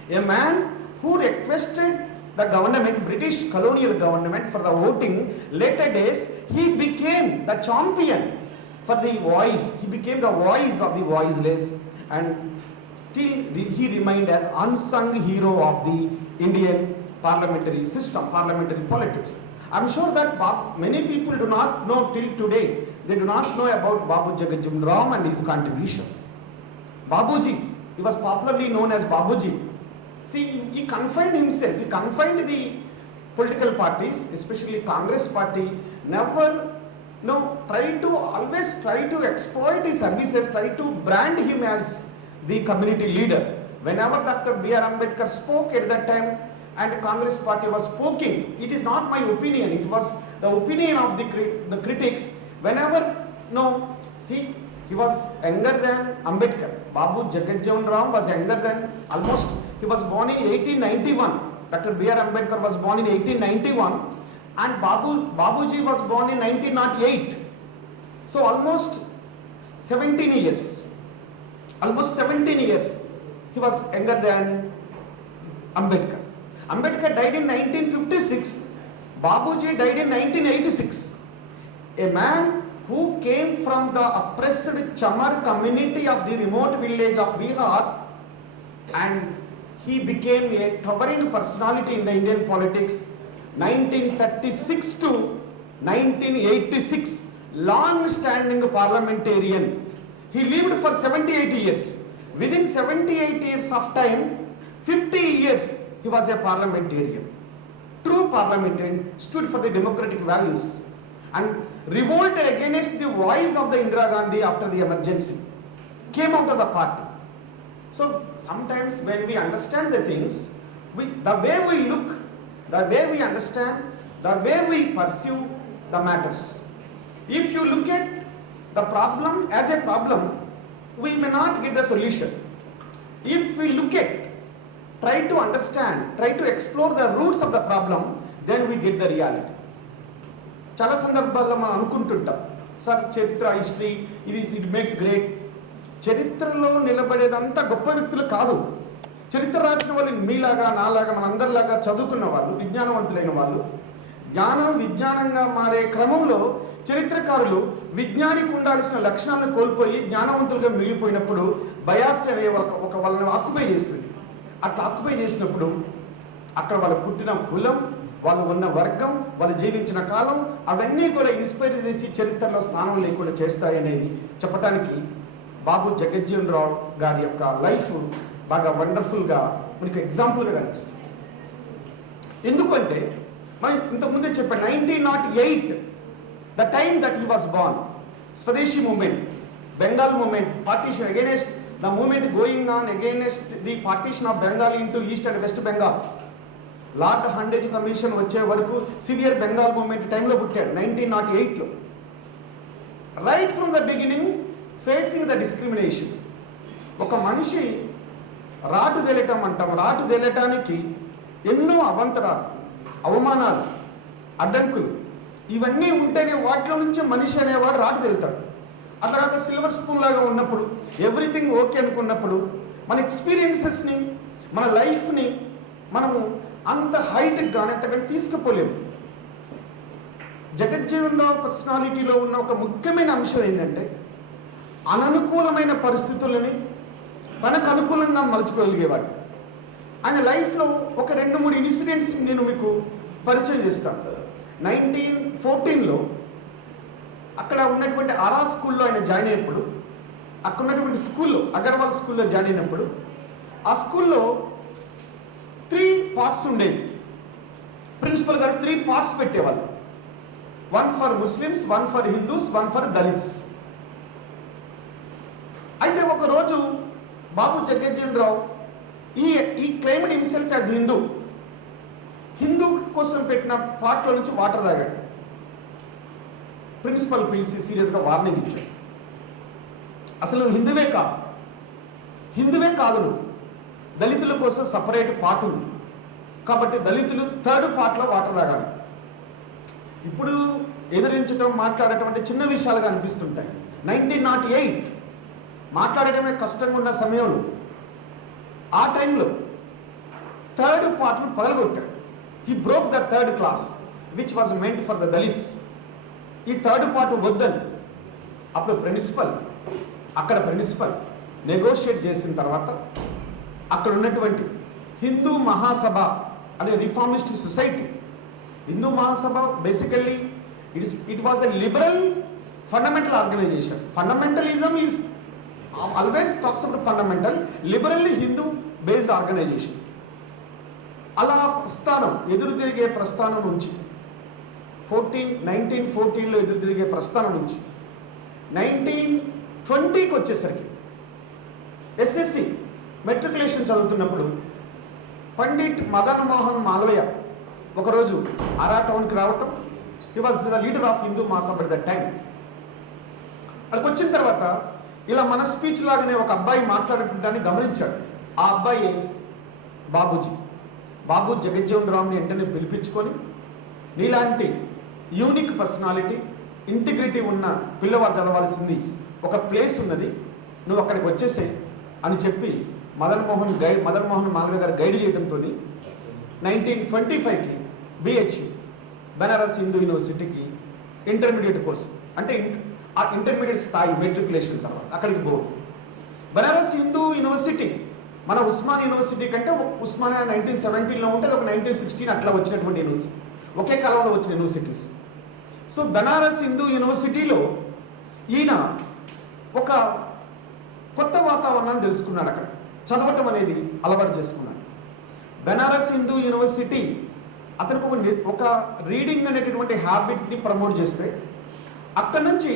A man who requested the government, British colonial government, for the voting, later days, he became the champion for the voice. He became the voice of the voiceless, and still he remained as unsung hero of the Indian parliamentary system, parliamentary politics. I'm sure that many people do not know till today. They do not know about Babu Jagajjeevan Ram and his contribution. Babuji, he was popularly known as Babuji. See, he confined himself, he confined the political parties, especially Congress party, never, always try to exploit his services, try to brand him as the community leader. whenever Dr. B.R. Ambedkar spoke at that time and Congress party was speaking, it is not my opinion, it was the opinion of the critics. Whenever, no, see, he was younger than Ambedkar. Babu Jagajjeevan Ram was younger than, almost, he was born in 1891. Dr. B.R. Ambedkar was born in 1891 and Babuji was born in 1908. So almost 17 years. Almost 17 years he was younger than Ambedkar. Ambedkar died in 1956. Babuji died in 1986. A man who came from the oppressed Chamar community of the remote village of Bihar, and he became a towering personality in the Indian politics. 1936 to 1986, long-standing parliamentarian. He lived for 78 years. Within 78 years of time, 50 years he was a parliamentarian. True parliamentarian, stood for the democratic values and revolted against the voice of the Indira Gandhi after the emergency. Came out of the party. So sometimes when we understand the things, the way we look, the way we understand, the way we pursue the matters. If you look at the problem as a problem, we may not get the solution. If we look at, try to understand, try to explore the roots of the problem, then we get the reality. చాలా సందర్భాల్లో మనం అనుకుంటుంటాం, sir చరిత్ర, history, it makes great. చరిత్రలో నిలబడేదంతా గొప్ప వ్యక్తులు కాదు. చరిత్ర రాసిన వాళ్ళు మీలాగా, నాలాగా, మనందరిలాగా చదువుకున్న వాళ్ళు, విజ్ఞానవంతులైన వాళ్ళు. జ్ఞానం విజ్ఞానంగా మారే క్రమంలో చరిత్రకారులు విజ్ఞానికి ఉండాల్సిన లక్షణాలను కోల్పోయి జ్ఞానవంతులుగా మిగిలిపోయినప్పుడు బయాస్ అనే ఒక వాళ్ళని ఆక్యుపై చేస్తుంది. అట్లా ఆక్యుపై చేసినప్పుడు అక్కడ వాళ్ళు పుట్టిన కులం, వాళ్ళు ఉన్న వర్గం, వాళ్ళు జీవించిన కాలం, అవన్నీ కూడా ఇన్స్పైర్ చేసి చరిత్రలో స్థానం లేకుండా చేస్తాయి అనేది చెప్పడానికి బాబు జగజ్జీవన్ రావు గారి యొక్క లైఫ్ బాగా వండర్ఫుల్గా మనకు ఎగ్జాంపుల్గా కనిపిస్తుంది. ఎందుకంటే మనం ఇంతకుముందే చెప్పాను, 1908 the time that he was born, Swadeshi movement, Bengal movement, partition against the movement going on against the partition of Bengal into East and West Bengal. Lord Handage Commission వచ్చే వరకు సివియర్ బెంగాల్ మూవ్మెంట్ టైంలో పుట్టాడు 1908లో. Right from the beginning facing the discrimination. ఒక మనిషి రాటు తేలటం అంటాం, రాటు తేలటానికి ఎన్నో అవంతరాలు, అవమానాలు, అడ్డంకులు, ఇవన్నీ ఉంటేనే వాటిలో నుంచి మనిషి అనేవాడు రాటు తేలుతాడు. అట్లా కాక సిల్వర్ స్పూన్ లాగా ఉన్నప్పుడు, ఎవ్రీథింగ్ ఓకే అనుకున్నప్పుడు, మన ఎక్స్పీరియన్సెస్ని, మన లైఫ్ని మనము అంత హైట్కి కానీ అంతకంటే తీసుకుపోలేము. జగజ్జీవన్ రావు పర్సనాలిటీలో ఉన్న ఒక ముఖ్యమైన అంశం ఏంటంటే అననుకూలమైన పరిస్థితులని తనకు అనుకూలంగా మలుచుకోగలిగేవాడు. ఆయన లైఫ్లో ఒక 2-3 ఇన్సిడెంట్స్ నేను మీకు పరిచయం చేస్తాను. 1914లో అక్కడ ఉన్నటువంటి ఆరా స్కూల్లో ఆయన జాయిన్ అయినప్పుడు, అక్కడ ఉన్నటువంటి స్కూల్లో అగర్వాల్ స్కూల్లో జాయిన్ అయినప్పుడు, ఆ స్కూల్లో 3 పార్ట్స్ ఉండేవి. ప్రిన్సిపల్ గారు 3 పార్ట్స్ పెట్టేవాళ్ళు. 1 for Muslims, 1 for Hindus, 1 for Dalits. అయితే ఒకరోజు బాబు జగజ్జీవన్ రావు ఈ claimed himself as Hindu. Hindu కోసం పెట్టిన పార్ట్లో నుంచి వాటర్ తాగాడు. ప్రిన్సిపల్ పిలిచి సీరియస్గా వార్నింగ్ ఇచ్చాడు. అసలు నువ్వు హిందువే కాదు, నువ్వు దళితుల కోసం సపరేట్ పార్ట్ ఉంది, కాబట్టి దళితులు 3rd పార్ట్లో వాటర్ తాగాలి. ఇప్పుడు ఎదిరించడం, మాట్లాడటం అంటే చిన్న విషయాలుగా అనిపిస్తుంటాయి. 1908 మాట్లాడటమే కష్టంగా ఉన్న సమయంలో ఆ టైంలో 3rd పార్ట్ను పగలగొట్టాడు. He broke the 3rd class which was meant for the Dalits. ఈ 3rd పార్ట్ వద్దని అప్పుడు అక్కడ ప్రిన్సిపల్ నెగోషియేట్ చేసిన తర్వాత అక్కడ ఉన్నటువంటి హిందూ మహాసభ అనే reformist society, Hindu Mahasabha basically it was a liberal fundamental organization. Fundamentalism is always talks about fundamental, liberally Hindu based organization. అలా ఎదురు తిరిగే ప్రస్థానం నుంచి 1914లో ఎదురు తిరిగే ప్రస్థానం నుంచి 1920కి వచ్చేసరికి ఎస్ఎస్సి మెట్రికులేషన్ చదువుతున్నప్పుడు పండిట్ మదన్ మోహన్ మాలవయ్య ఒకరోజు ఆరా టౌన్కి రావటం. He was the leader of Hindu Mahasabha at that time. అక్కడికి వచ్చిన తర్వాత ఇలా మన స్పీచ్ లాగానే ఒక అబ్బాయి మాట్లాడుకుంటాన్ని గమనించాడు. ఆ అబ్బాయి బాబూజీ. బాబు జగజ్జీవన్ రామ్ని వెంటనే పిలిపించుకొని, నీలాంటి యూనిక్ పర్సనాలిటీ, ఇంటిగ్రిటీ ఉన్న పిల్లవాడు చదవాల్సింది ఒక ప్లేస్ ఉన్నది, నువ్వు అక్కడికి వచ్చేసే అని చెప్పి మదన్ మోహన్ మాల్వే గారు గైడ్ చేయడంతో 1925కి బిహెచ్యు బనారస్ హిందూ యూనివర్సిటీకి ఇంటర్మీడియట్ కోర్సు, అంటే ఆ ఇంటర్మీడియట్ స్థాయి మెట్రికులేషన్ తర్వాత అక్కడికి పో. బనారస్ హిందూ యూనివర్సిటీ మన ఉస్మాన్ యూనివర్సిటీ కంటే ఉస్మానియా 1917లో ఉంటుంది, ఒక 1916 అట్లా వచ్చినటువంటి యూనివర్సిటీ, ఒకే కాలంలో వచ్చిన యూనివర్సిటీస్. సో బనారస్ హిందూ యూనివర్సిటీలో ఈయన ఒక కొత్త వాతావరణాన్ని తెలుసుకున్నాడు. అక్కడ చదవటం అనేది అలవాటు చేసుకున్నాడు. బనారస్ హిందూ యూనివర్సిటీ అతనికి ఒక రీడింగ్ అనేటటువంటి హ్యాబిట్ని ప్రమోట్ చేస్తే, అక్కడ నుంచి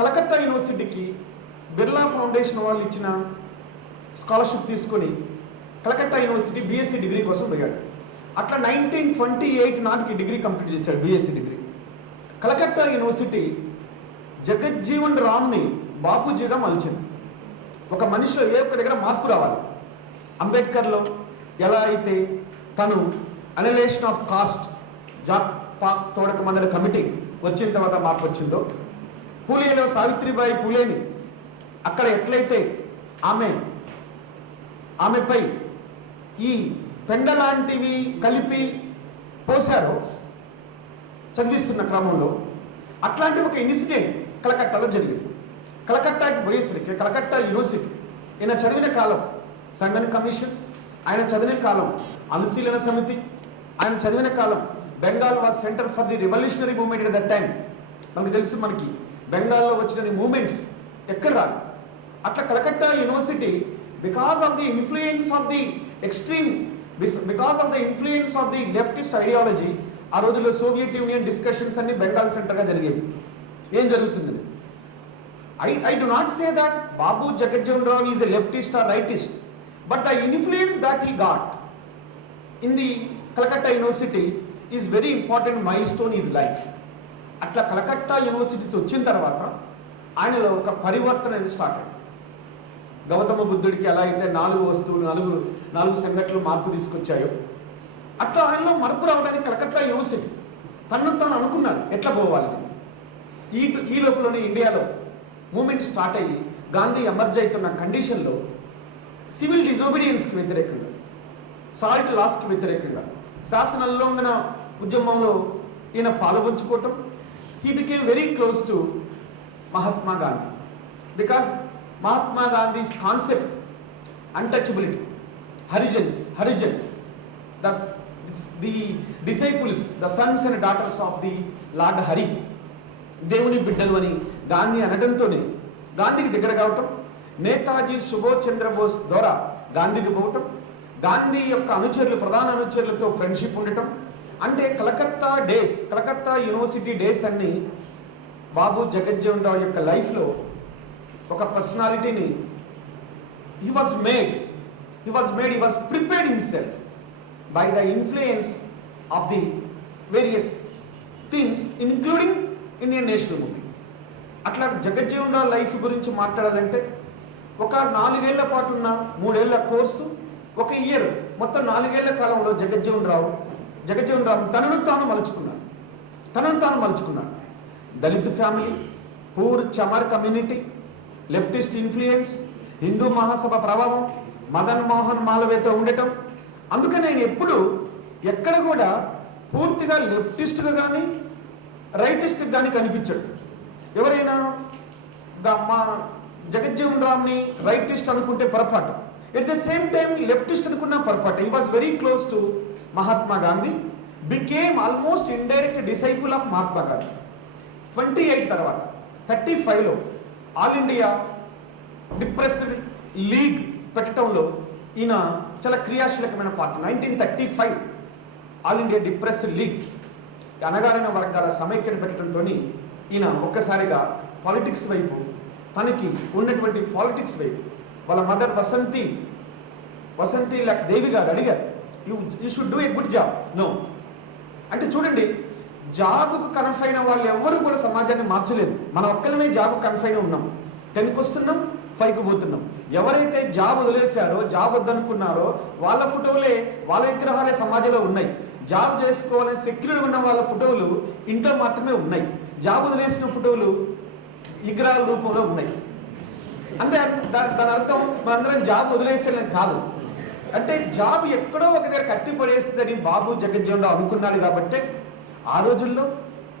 కలకత్తా యూనివర్సిటీకి బిర్లా ఫౌండేషన్ వాళ్ళు ఇచ్చిన స్కాలర్షిప్ తీసుకొని కలకత్తా యూనివర్సిటీ బీఎస్సీ డిగ్రీ కోసం పోయాడు. అట్లా 1928 నాటికి డిగ్రీ కంప్లీట్ చేశాడు, BSc degree. Calcutta university Jagjivan రామ్ని బాపూజీగా మలిచింది. ఒక మనిషిలో ఏ ఒక్క దగ్గర మార్పు రావాలి. అంబేద్కర్లో ఎలా అయితే తను analysation of caste Jat Pat Todak Mandal committee వచ్చిన తర్వాత మార్పు వచ్చిందో, పూలేలో సావిత్రిబాయి పూలేని అక్కడ ఎట్లయితే ఆమెపై ఈ పెండ లాంటివి కలిపి పోశారో చదివిస్తున్న క్రమంలో, అట్లాంటి ఒక ఇన్సిడెంట్ కలకత్తాలో జరిగింది. కలకత్తాకి పోయేసరికి కలకత్తా యూనివర్సిటీ ఈయన చదివిన కాలం సంగన్ కమిషన్, ఆయన చదివిన కాలం అనుశీలన సమితి, ఆయన చదివిన కాలం Bengal was centre for the revolutionary movement at that time. మనకు తెలుసు, మనకి బెంగాల్లో వచ్చిన మూవ్మెంట్స్ ఎక్కడ రాదు. అట్లా Calcutta university because of the influence of the extreme, because of the influence of the leftist ideology, ఆ రోజుల్లో సోవియట్ యూనియన్ డిస్కషన్స్ అన్ని బెంగాల్ సెంటర్గా జరిగేవి. ఏం జరుగుతుంది? I do not say that Babu Jagajjeevan Ram is a leftist or rightist, but the influence that he got in the Calcutta University is very important milestone in his life. అట్లా కలకత్తా యూనివర్సిటీకి వచ్చిన తర్వాత ఆయనలో ఒక పరివర్తన స్టార్ట్ అయింది. గౌతమ బుద్ధుడికి ఎలా అయితే 4 వస్తువులు 4 సంఘటనలు మార్పు తీసుకొచ్చాయో, అట్లా ఆయనలో మార్పు రావడానికి కలకత్తా యూనివర్సిటీ తనను తాను అనుకున్నాడు ఎట్లా పోవాలి. ఈ లోపలనే ఇండియాలో మూమెంట్ స్టార్ట్ అయ్యి గాంధీ ఎమర్జ్ అవుతున్న కండిషన్లో సివిల్ డిజోబీడియన్స్కి వ్యతిరేకంగా, సాల్ట్ లాస్కి వ్యతిరేకంగా, శాసన ఉల్లంఘన ఉద్యమంలో ఈయన పాల్గొంచుకోవటం. He became very close to Mahatma Gandhi because Mahatma Gandhi's concept untouchability, Harijan, the disciples, the sons and daughters of the lord Hari, దేవుని బిడ్డలు అని గాంధీ అనడంతోనే గాంధీకి దగ్గర కావటం, నేతాజీ సుభాష్ చంద్రబోస్ ద్వారా గాంధీకి పోవటం, గాంధీ యొక్క అనుచరులు, ప్రధాన అనుచరులతో ఫ్రెండ్షిప్ ఉండటం. అంటే కలకత్తా యూనివర్సిటీ డేస్ అన్ని బాబు జగజ్జీవన్ రావు యొక్క లైఫ్లో ఒక పర్సనాలిటీని he was prepared himself by the influence of the various things including Indian national movie. అట్లా జగజ్జీవన్ రావు లైఫ్ గురించి మాట్లాడాలంటే ఒక 4 ఏళ్ల పాటు ఉన్న 3 ఏళ్ల కోర్సు, 1 ఇయర్, మొత్తం 4 ఏళ్ల కాలంలో జగజ్జీవన్ రావు తనను తాను మలుచుకున్నాడు. Dalit family, poor Chamar community, leftist influence, Hindu Mahasabha ప్రభావం, మదన్ మోహన్ మాలవేతో ఉండటం. అందుకని నేను ఎప్పుడు ఎక్కడ కూడా పూర్తిగా లెఫ్టిస్ట్గా కానీ రైటిస్ట్ కానీ కనిపించాడు. ఎవరైనా మా జగజ్జీవన్ రామ్ని రైటిస్ట్ అనుకుంటే పొరపాటు, at the same time leftist అనుకున్న పొరపాటు. He was very close to Mahatma Gandhi, became almost indirect disciple of Mahatma Gandhi. 28 తర్వాత 35లో ఆల్ ఇండియా డిప్రెస్డ్ లీగ్ పెట్టడంలో ఈయన చాలా క్రియాశీలకమైన పాత్ర. 1935 ఆల్ ఇండియా డిప్రెస్డ్ లీగ్, అణగారిన వర్గాల సమైక్యను పెట్టడంతో ఈయన ఒక్కసారిగా పాలిటిక్స్ వైపు, తనకి ఉన్నటువంటి పాలిటిక్స్ వైపు, వాళ్ళ మదర్ వసంతి వసంతి దేవి గారు అడిగారు, you should do a good job. No అంటే చూడండి, జాబ్ కన్ఫైన్ వాళ్ళు ఎవరు కూడా సమాజాన్ని మార్చలేదు. మనం ఒక్కలమే జాబ్ కన్ఫైన్ ఉన్నాం. 10కి వస్తున్నాం, 5కి పోతున్నాం. ఎవరైతే జాబ్ వదిలేశారో, జాబ్ వద్దనుకున్నారో వాళ్ళ ఫోటోలే, వాళ్ళ విగ్రహాలే సమాజంలో ఉన్నాయి. జాబ్ చేసుకోవాలని సెక్యూర్డ్ ఉన్న వాళ్ళ ఫోటోలు ఇంట్లో మాత్రమే ఉన్నాయి. జాబ్ వదిలేసిన ఫోటోలు విగ్రహాల రూపంలో ఉన్నాయి. అంటే దాని అర్థం మనందరం జాబ్ వదిలేసేయాలని కాదు. అంటే జాబ్ ఎక్కడో ఒక దగ్గర కట్టి పడేస్తుందని బాబు జగజ్జీవన్ రావు అనుకున్నాడు. కాబట్టి ఆ రోజుల్లో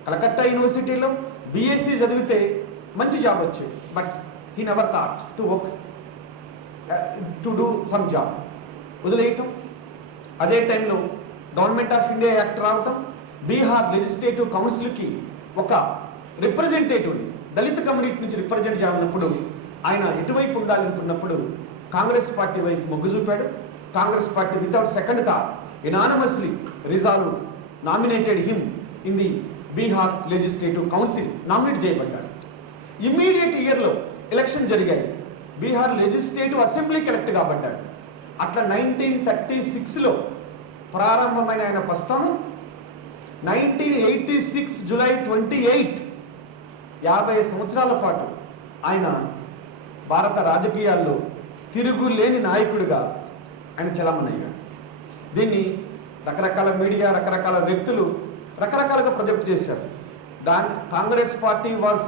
కలకత్తా యూనివర్సిటీలో బీఎస్సీ చదివితే మంచి జాబ్ వచ్చేది. But he never thought to work to do some job. వదిలేయటం. అదే టైంలో గవర్నమెంట్ ఆఫ్ ఇండియా యాక్ట్ రావటం, బీహార్ లెజిస్లేటివ్ కౌన్సిల్కి ఒక రిప్రజెంటేటివ్ని దళిత కమ్యూనిటీ నుంచి రిప్రజెంట్ చేయాలన్నప్పుడు ఆయన ఎటువైపు ఉండాలనుకున్నప్పుడు కాంగ్రెస్ పార్టీ వైపు మొగ్గు చూపాడు. Congress party without second thought unanimously resolve nominated him in the Bihar legislative council. Nominate చేయబడ్డాడు. ఇమ్మీడియట్ ఇయర్లో ఎలక్షన్ జరిగాయి. బీహార్ లెజిస్లేటివ్ అసెంబ్లీకి ఎలక్ట్ కాబడ్డాడు. అట్లా 1936లో ప్రారంభమైన ఆయన ప్రస్థానం 1986 జూలై 28 50 సంవత్సరాల పాటు ఆయన భారత రాజకీయాల్లో తిరుగులేని నాయకుడిగా ఆయన చలమనయ్యాడు. దీన్ని రకరకాల మీడియా, రకరకాల వ్యక్తులు రకరకాలుగా ప్రొజెక్ట్ చేశారు. Congress party was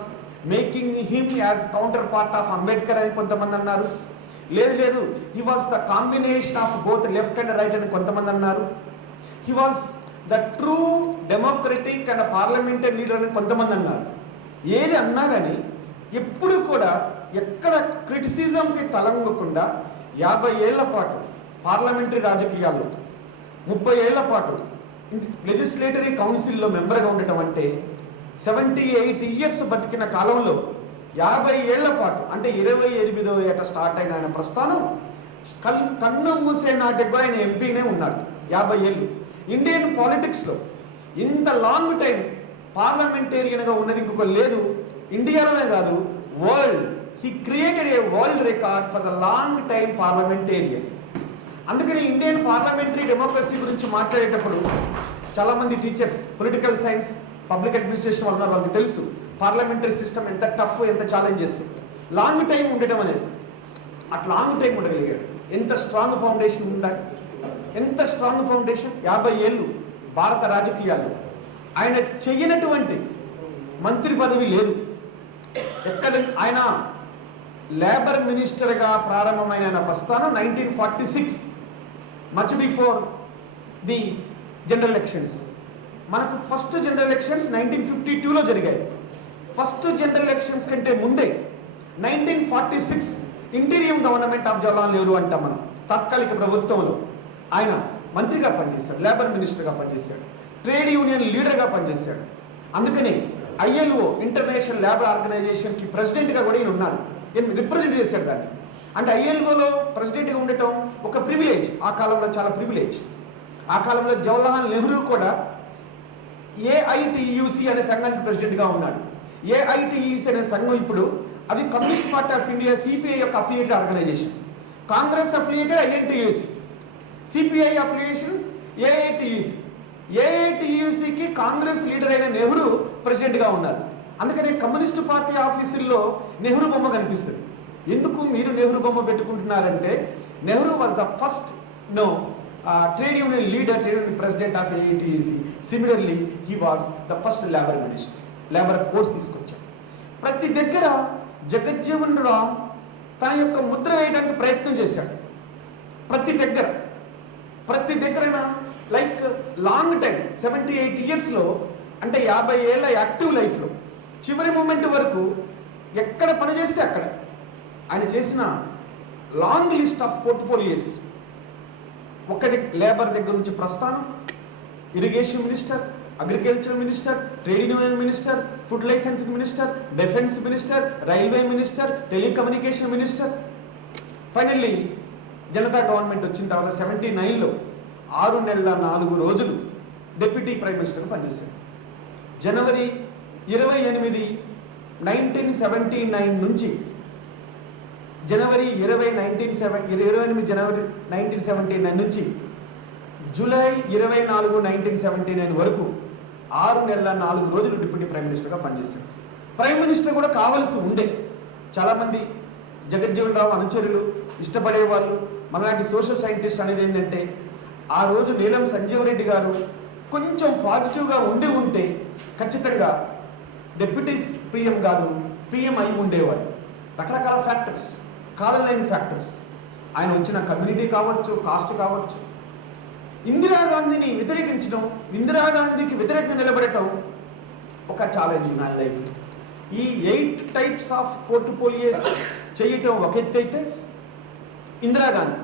making him as counter part of Ambedkar అని కొంతమంది అన్నారు. లేదు, he was the combination of both left and right అని కొంతమంది అన్నారు. He was the true democratic and parliamentary leader అని కొంతమంది అన్నారు. ఏది అన్నా కానీ ఎప్పుడు కూడా ఎక్కడ క్రిటిసిజంకి తలంగకుండా 50 ఏళ్ల పాటు పార్లమెంటరీ రాజకీయాల్లో, 30 ఏళ్ల పాటు లెజిస్లేటరీ కౌన్సిల్లో మెంబర్గా ఉండటం అంటే 78 ఇయర్స్ బతికిన కాలంలో 50 ఏళ్ల పాటు అంటే 28వ ఏట స్టార్ట్ అయిన ఆయన ప్రస్థానం కన్ను మూసే నాటికి ఆయన ఎంపీనే ఉన్నాడు. 50 ఏళ్ళు ఇండియన్ పాలిటిక్స్లో ఇంత లాంగ్ టైం పార్లమెంటేరియన్గా ఉన్నది ఇంకొక లేదు. ఇండియాలోనే కాదు, world. He created a world record for the long time parliamentarian. అందుకని ఇండియన్ పార్లమెంటరీ డెమోక్రసీ గురించి మాట్లాడేటప్పుడు చాలామంది teachers, political science, public administration వాళ్ళు వాళ్ళకి తెలుసు పార్లమెంటరీ సిస్టమ్ ఎంత టఫ్, ఎంత ఛాలెంజెస్. లాంగ్ టైం ఉండటం అనేది, అట్లా లాంగ్ టైం ఉండగలిగాడు. ఎంత స్ట్రాంగ్ ఫౌండేషన్ ఉండాలి, ఎంత స్ట్రాంగ్ ఫౌండేషన్. 50 ఏళ్ళు భారత రాజకీయాల్లో ఆయన చెయ్యనటువంటి మంత్రి పదవి లేదు. ఎక్కడ ఆయన లేబర్ మినిస్టర్గా ప్రారంభమైన ఆయన ప్రస్థానం 1946, much before the general elections. మనకు ఫస్ట్ జనరల్ ఎలక్షన్స్ 1952లో జరిగాయి. ఫస్ట్ జనరల్ ఎలక్షన్స్ కంటే ముందే 1946 interim government of Jawaharlal Nehru అంటాం మనం. తాత్కాలిక ప్రభుత్వంలో ఆయన మంత్రిగా పనిచేశాడు, లేబర్ మినిస్టర్గా పనిచేశాడు, ట్రేడ్ యూనియన్ లీడర్గా పనిచేశాడు. అందుకని ILO ఇంటర్నేషనల్ లేబర్ ఆర్గనైజేషన్కి ప్రెసిడెంట్గా కూడా ఈయన ఉన్నాడు. ఈయన రిప్రజెంట్ చేశాడు దాన్ని. అంటే ILOలో ప్రెసిడెంట్గా ఉండటం ఒక ప్రివిలేజ్. ఆ కాలంలో చాలా ప్రివిలేజ్. ఆ కాలంలో జవహర్లాల్ నెహ్రూ కూడా AITUC అనే సంఘానికి ప్రెసిడెంట్గా ఉన్నాడు. AITUC అనే సంఘం ఇప్పుడు అది communist party of India, CPI యొక్క affiliated organisation. Congress affiliated INTUC, CPI affiliation AITUC. AITUCకి కాంగ్రెస్ లీడర్ అయిన నెహ్రూ ప్రెసిడెంట్గా ఉన్నారు. అందుకని కమ్యూనిస్ట్ పార్టీ ఆఫీసుల్లో నెహ్రూ బొమ్మ కనిపిస్తుంది. ఎందుకు మీరు నెహ్రూ బొమ్మ పెట్టుకుంటున్నారంటే, Nehru was the first trade union leader, trade union president of AITUC. Similarly he was the first labour minister. Labour codes తీసుకొచ్చారు. ప్రతి దగ్గర జగజ్జీవన్ రామ్ తన యొక్క ముద్ర వేయడానికి ప్రయత్నం చేశాడు. ప్రతి దగ్గర లైక్ లాంగ్ టైం 78 ఇయర్స్లో, అంటే 50 ఏళ్ళ యాక్టివ్ లైఫ్లో చివరి మూమెంట్ వరకు ఎక్కడ పనిచేస్తే అక్కడ ఆయన చేసిన లాంగ్ లిస్ట్ ఆఫ్ పోర్ట్ఫోలియోస్. ఒకటి లేబర్ దగ్గర నుంచి ప్రస్థానం, irrigation minister, agriculture minister, trade union minister, food licensing minister, defence minister, railway minister, telecommunication minister. Finally Janata government వచ్చిన తర్వాత 79లో 6 నెలల 4 రోజులు డిప్యూటీ ప్రైమ్ మినిస్టర్గా పనిచేశారు. జనవరి 28, 1979 నుంచి జనవరి 28 జనవరి 1979 నుంచి జూలై 24 1979 వరకు 6 నెలల 4 రోజులు డిప్యూటీ ప్రైమ్ మినిస్టర్గా పనిచేశారు. ప్రైమ్ మినిస్టర్ కూడా కావాల్సి ఉండే. చాలామంది జగజ్జీవన్ రావు అనుచరులు, ఇష్టపడే వాళ్ళు, మనలాంటి సోషల్ సైంటిస్ట్ అనేది ఏంటంటే ఆ రోజు నీలం సంజీవరెడ్డి గారు కొంచెం పాజిటివ్గా ఉంటే ఖచ్చితంగా డిప్యూటీ పిఎం గారు పిఎం అయి ఉండేవాడు. రకరకాల ఫ్యాక్టర్స్, కాదలేని ఫ్యాక్టర్స్, ఆయన వచ్చిన కమ్యూనిటీ కావచ్చు, కాస్ట్ కావచ్చు. ఇందిరాగాంధీని వ్యతిరేకించడం, ఇందిరాగాంధీకి వ్యతిరేకంగా నిలబడటం ఒక ఛాలెంజింగ్ నా లైఫ్. ఈ 8 టైప్స్ ఆఫ్ పోర్ట్ఫోలియోస్ చేయటం ఒక ఎత్తు అయితే, ఇందిరాగాంధీ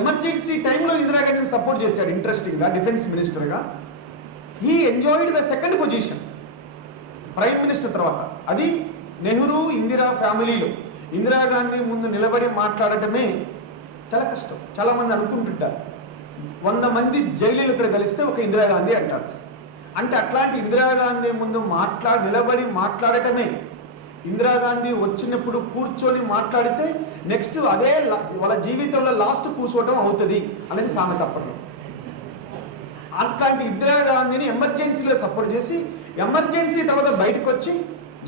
ఎమర్జెన్సీ టైంలో ఇందిరాగాంధీని సపోర్ట్ చేశాడు. ఇంట్రెస్టింగ్గా డిఫెన్స్ మినిస్టర్గా he enjoyed the second position prime minister తర్వాత. అది నెహ్రూ ఇందిరా ఫ్యామిలీలో ఇందిరాగాంధీ ముందు నిలబడి మాట్లాడటమే చాలా కష్టం. చాలామంది అనుకుంటుంటారు 100 మంది జయలలిత కలిస్తే ఒక ఇందిరాగాంధీ అంటారు. అంటే అట్లాంటి ఇందిరాగాంధీ ముందు నిలబడి మాట్లాడటమే, ఇందిరాగాంధీ వచ్చినప్పుడు కూర్చొని మాట్లాడితే నెక్స్ట్ అదే వాళ్ళ జీవితంలో లాస్ట్ కూర్చోవడం అవుతుంది అనేది సామెత అప్పట్లో. అట్లాంటి ఇందిరాగాంధీని ఎమర్జెన్సీలో సపోర్ట్ చేసి, ఎమర్జెన్సీ తర్వాత బయటకు వచ్చి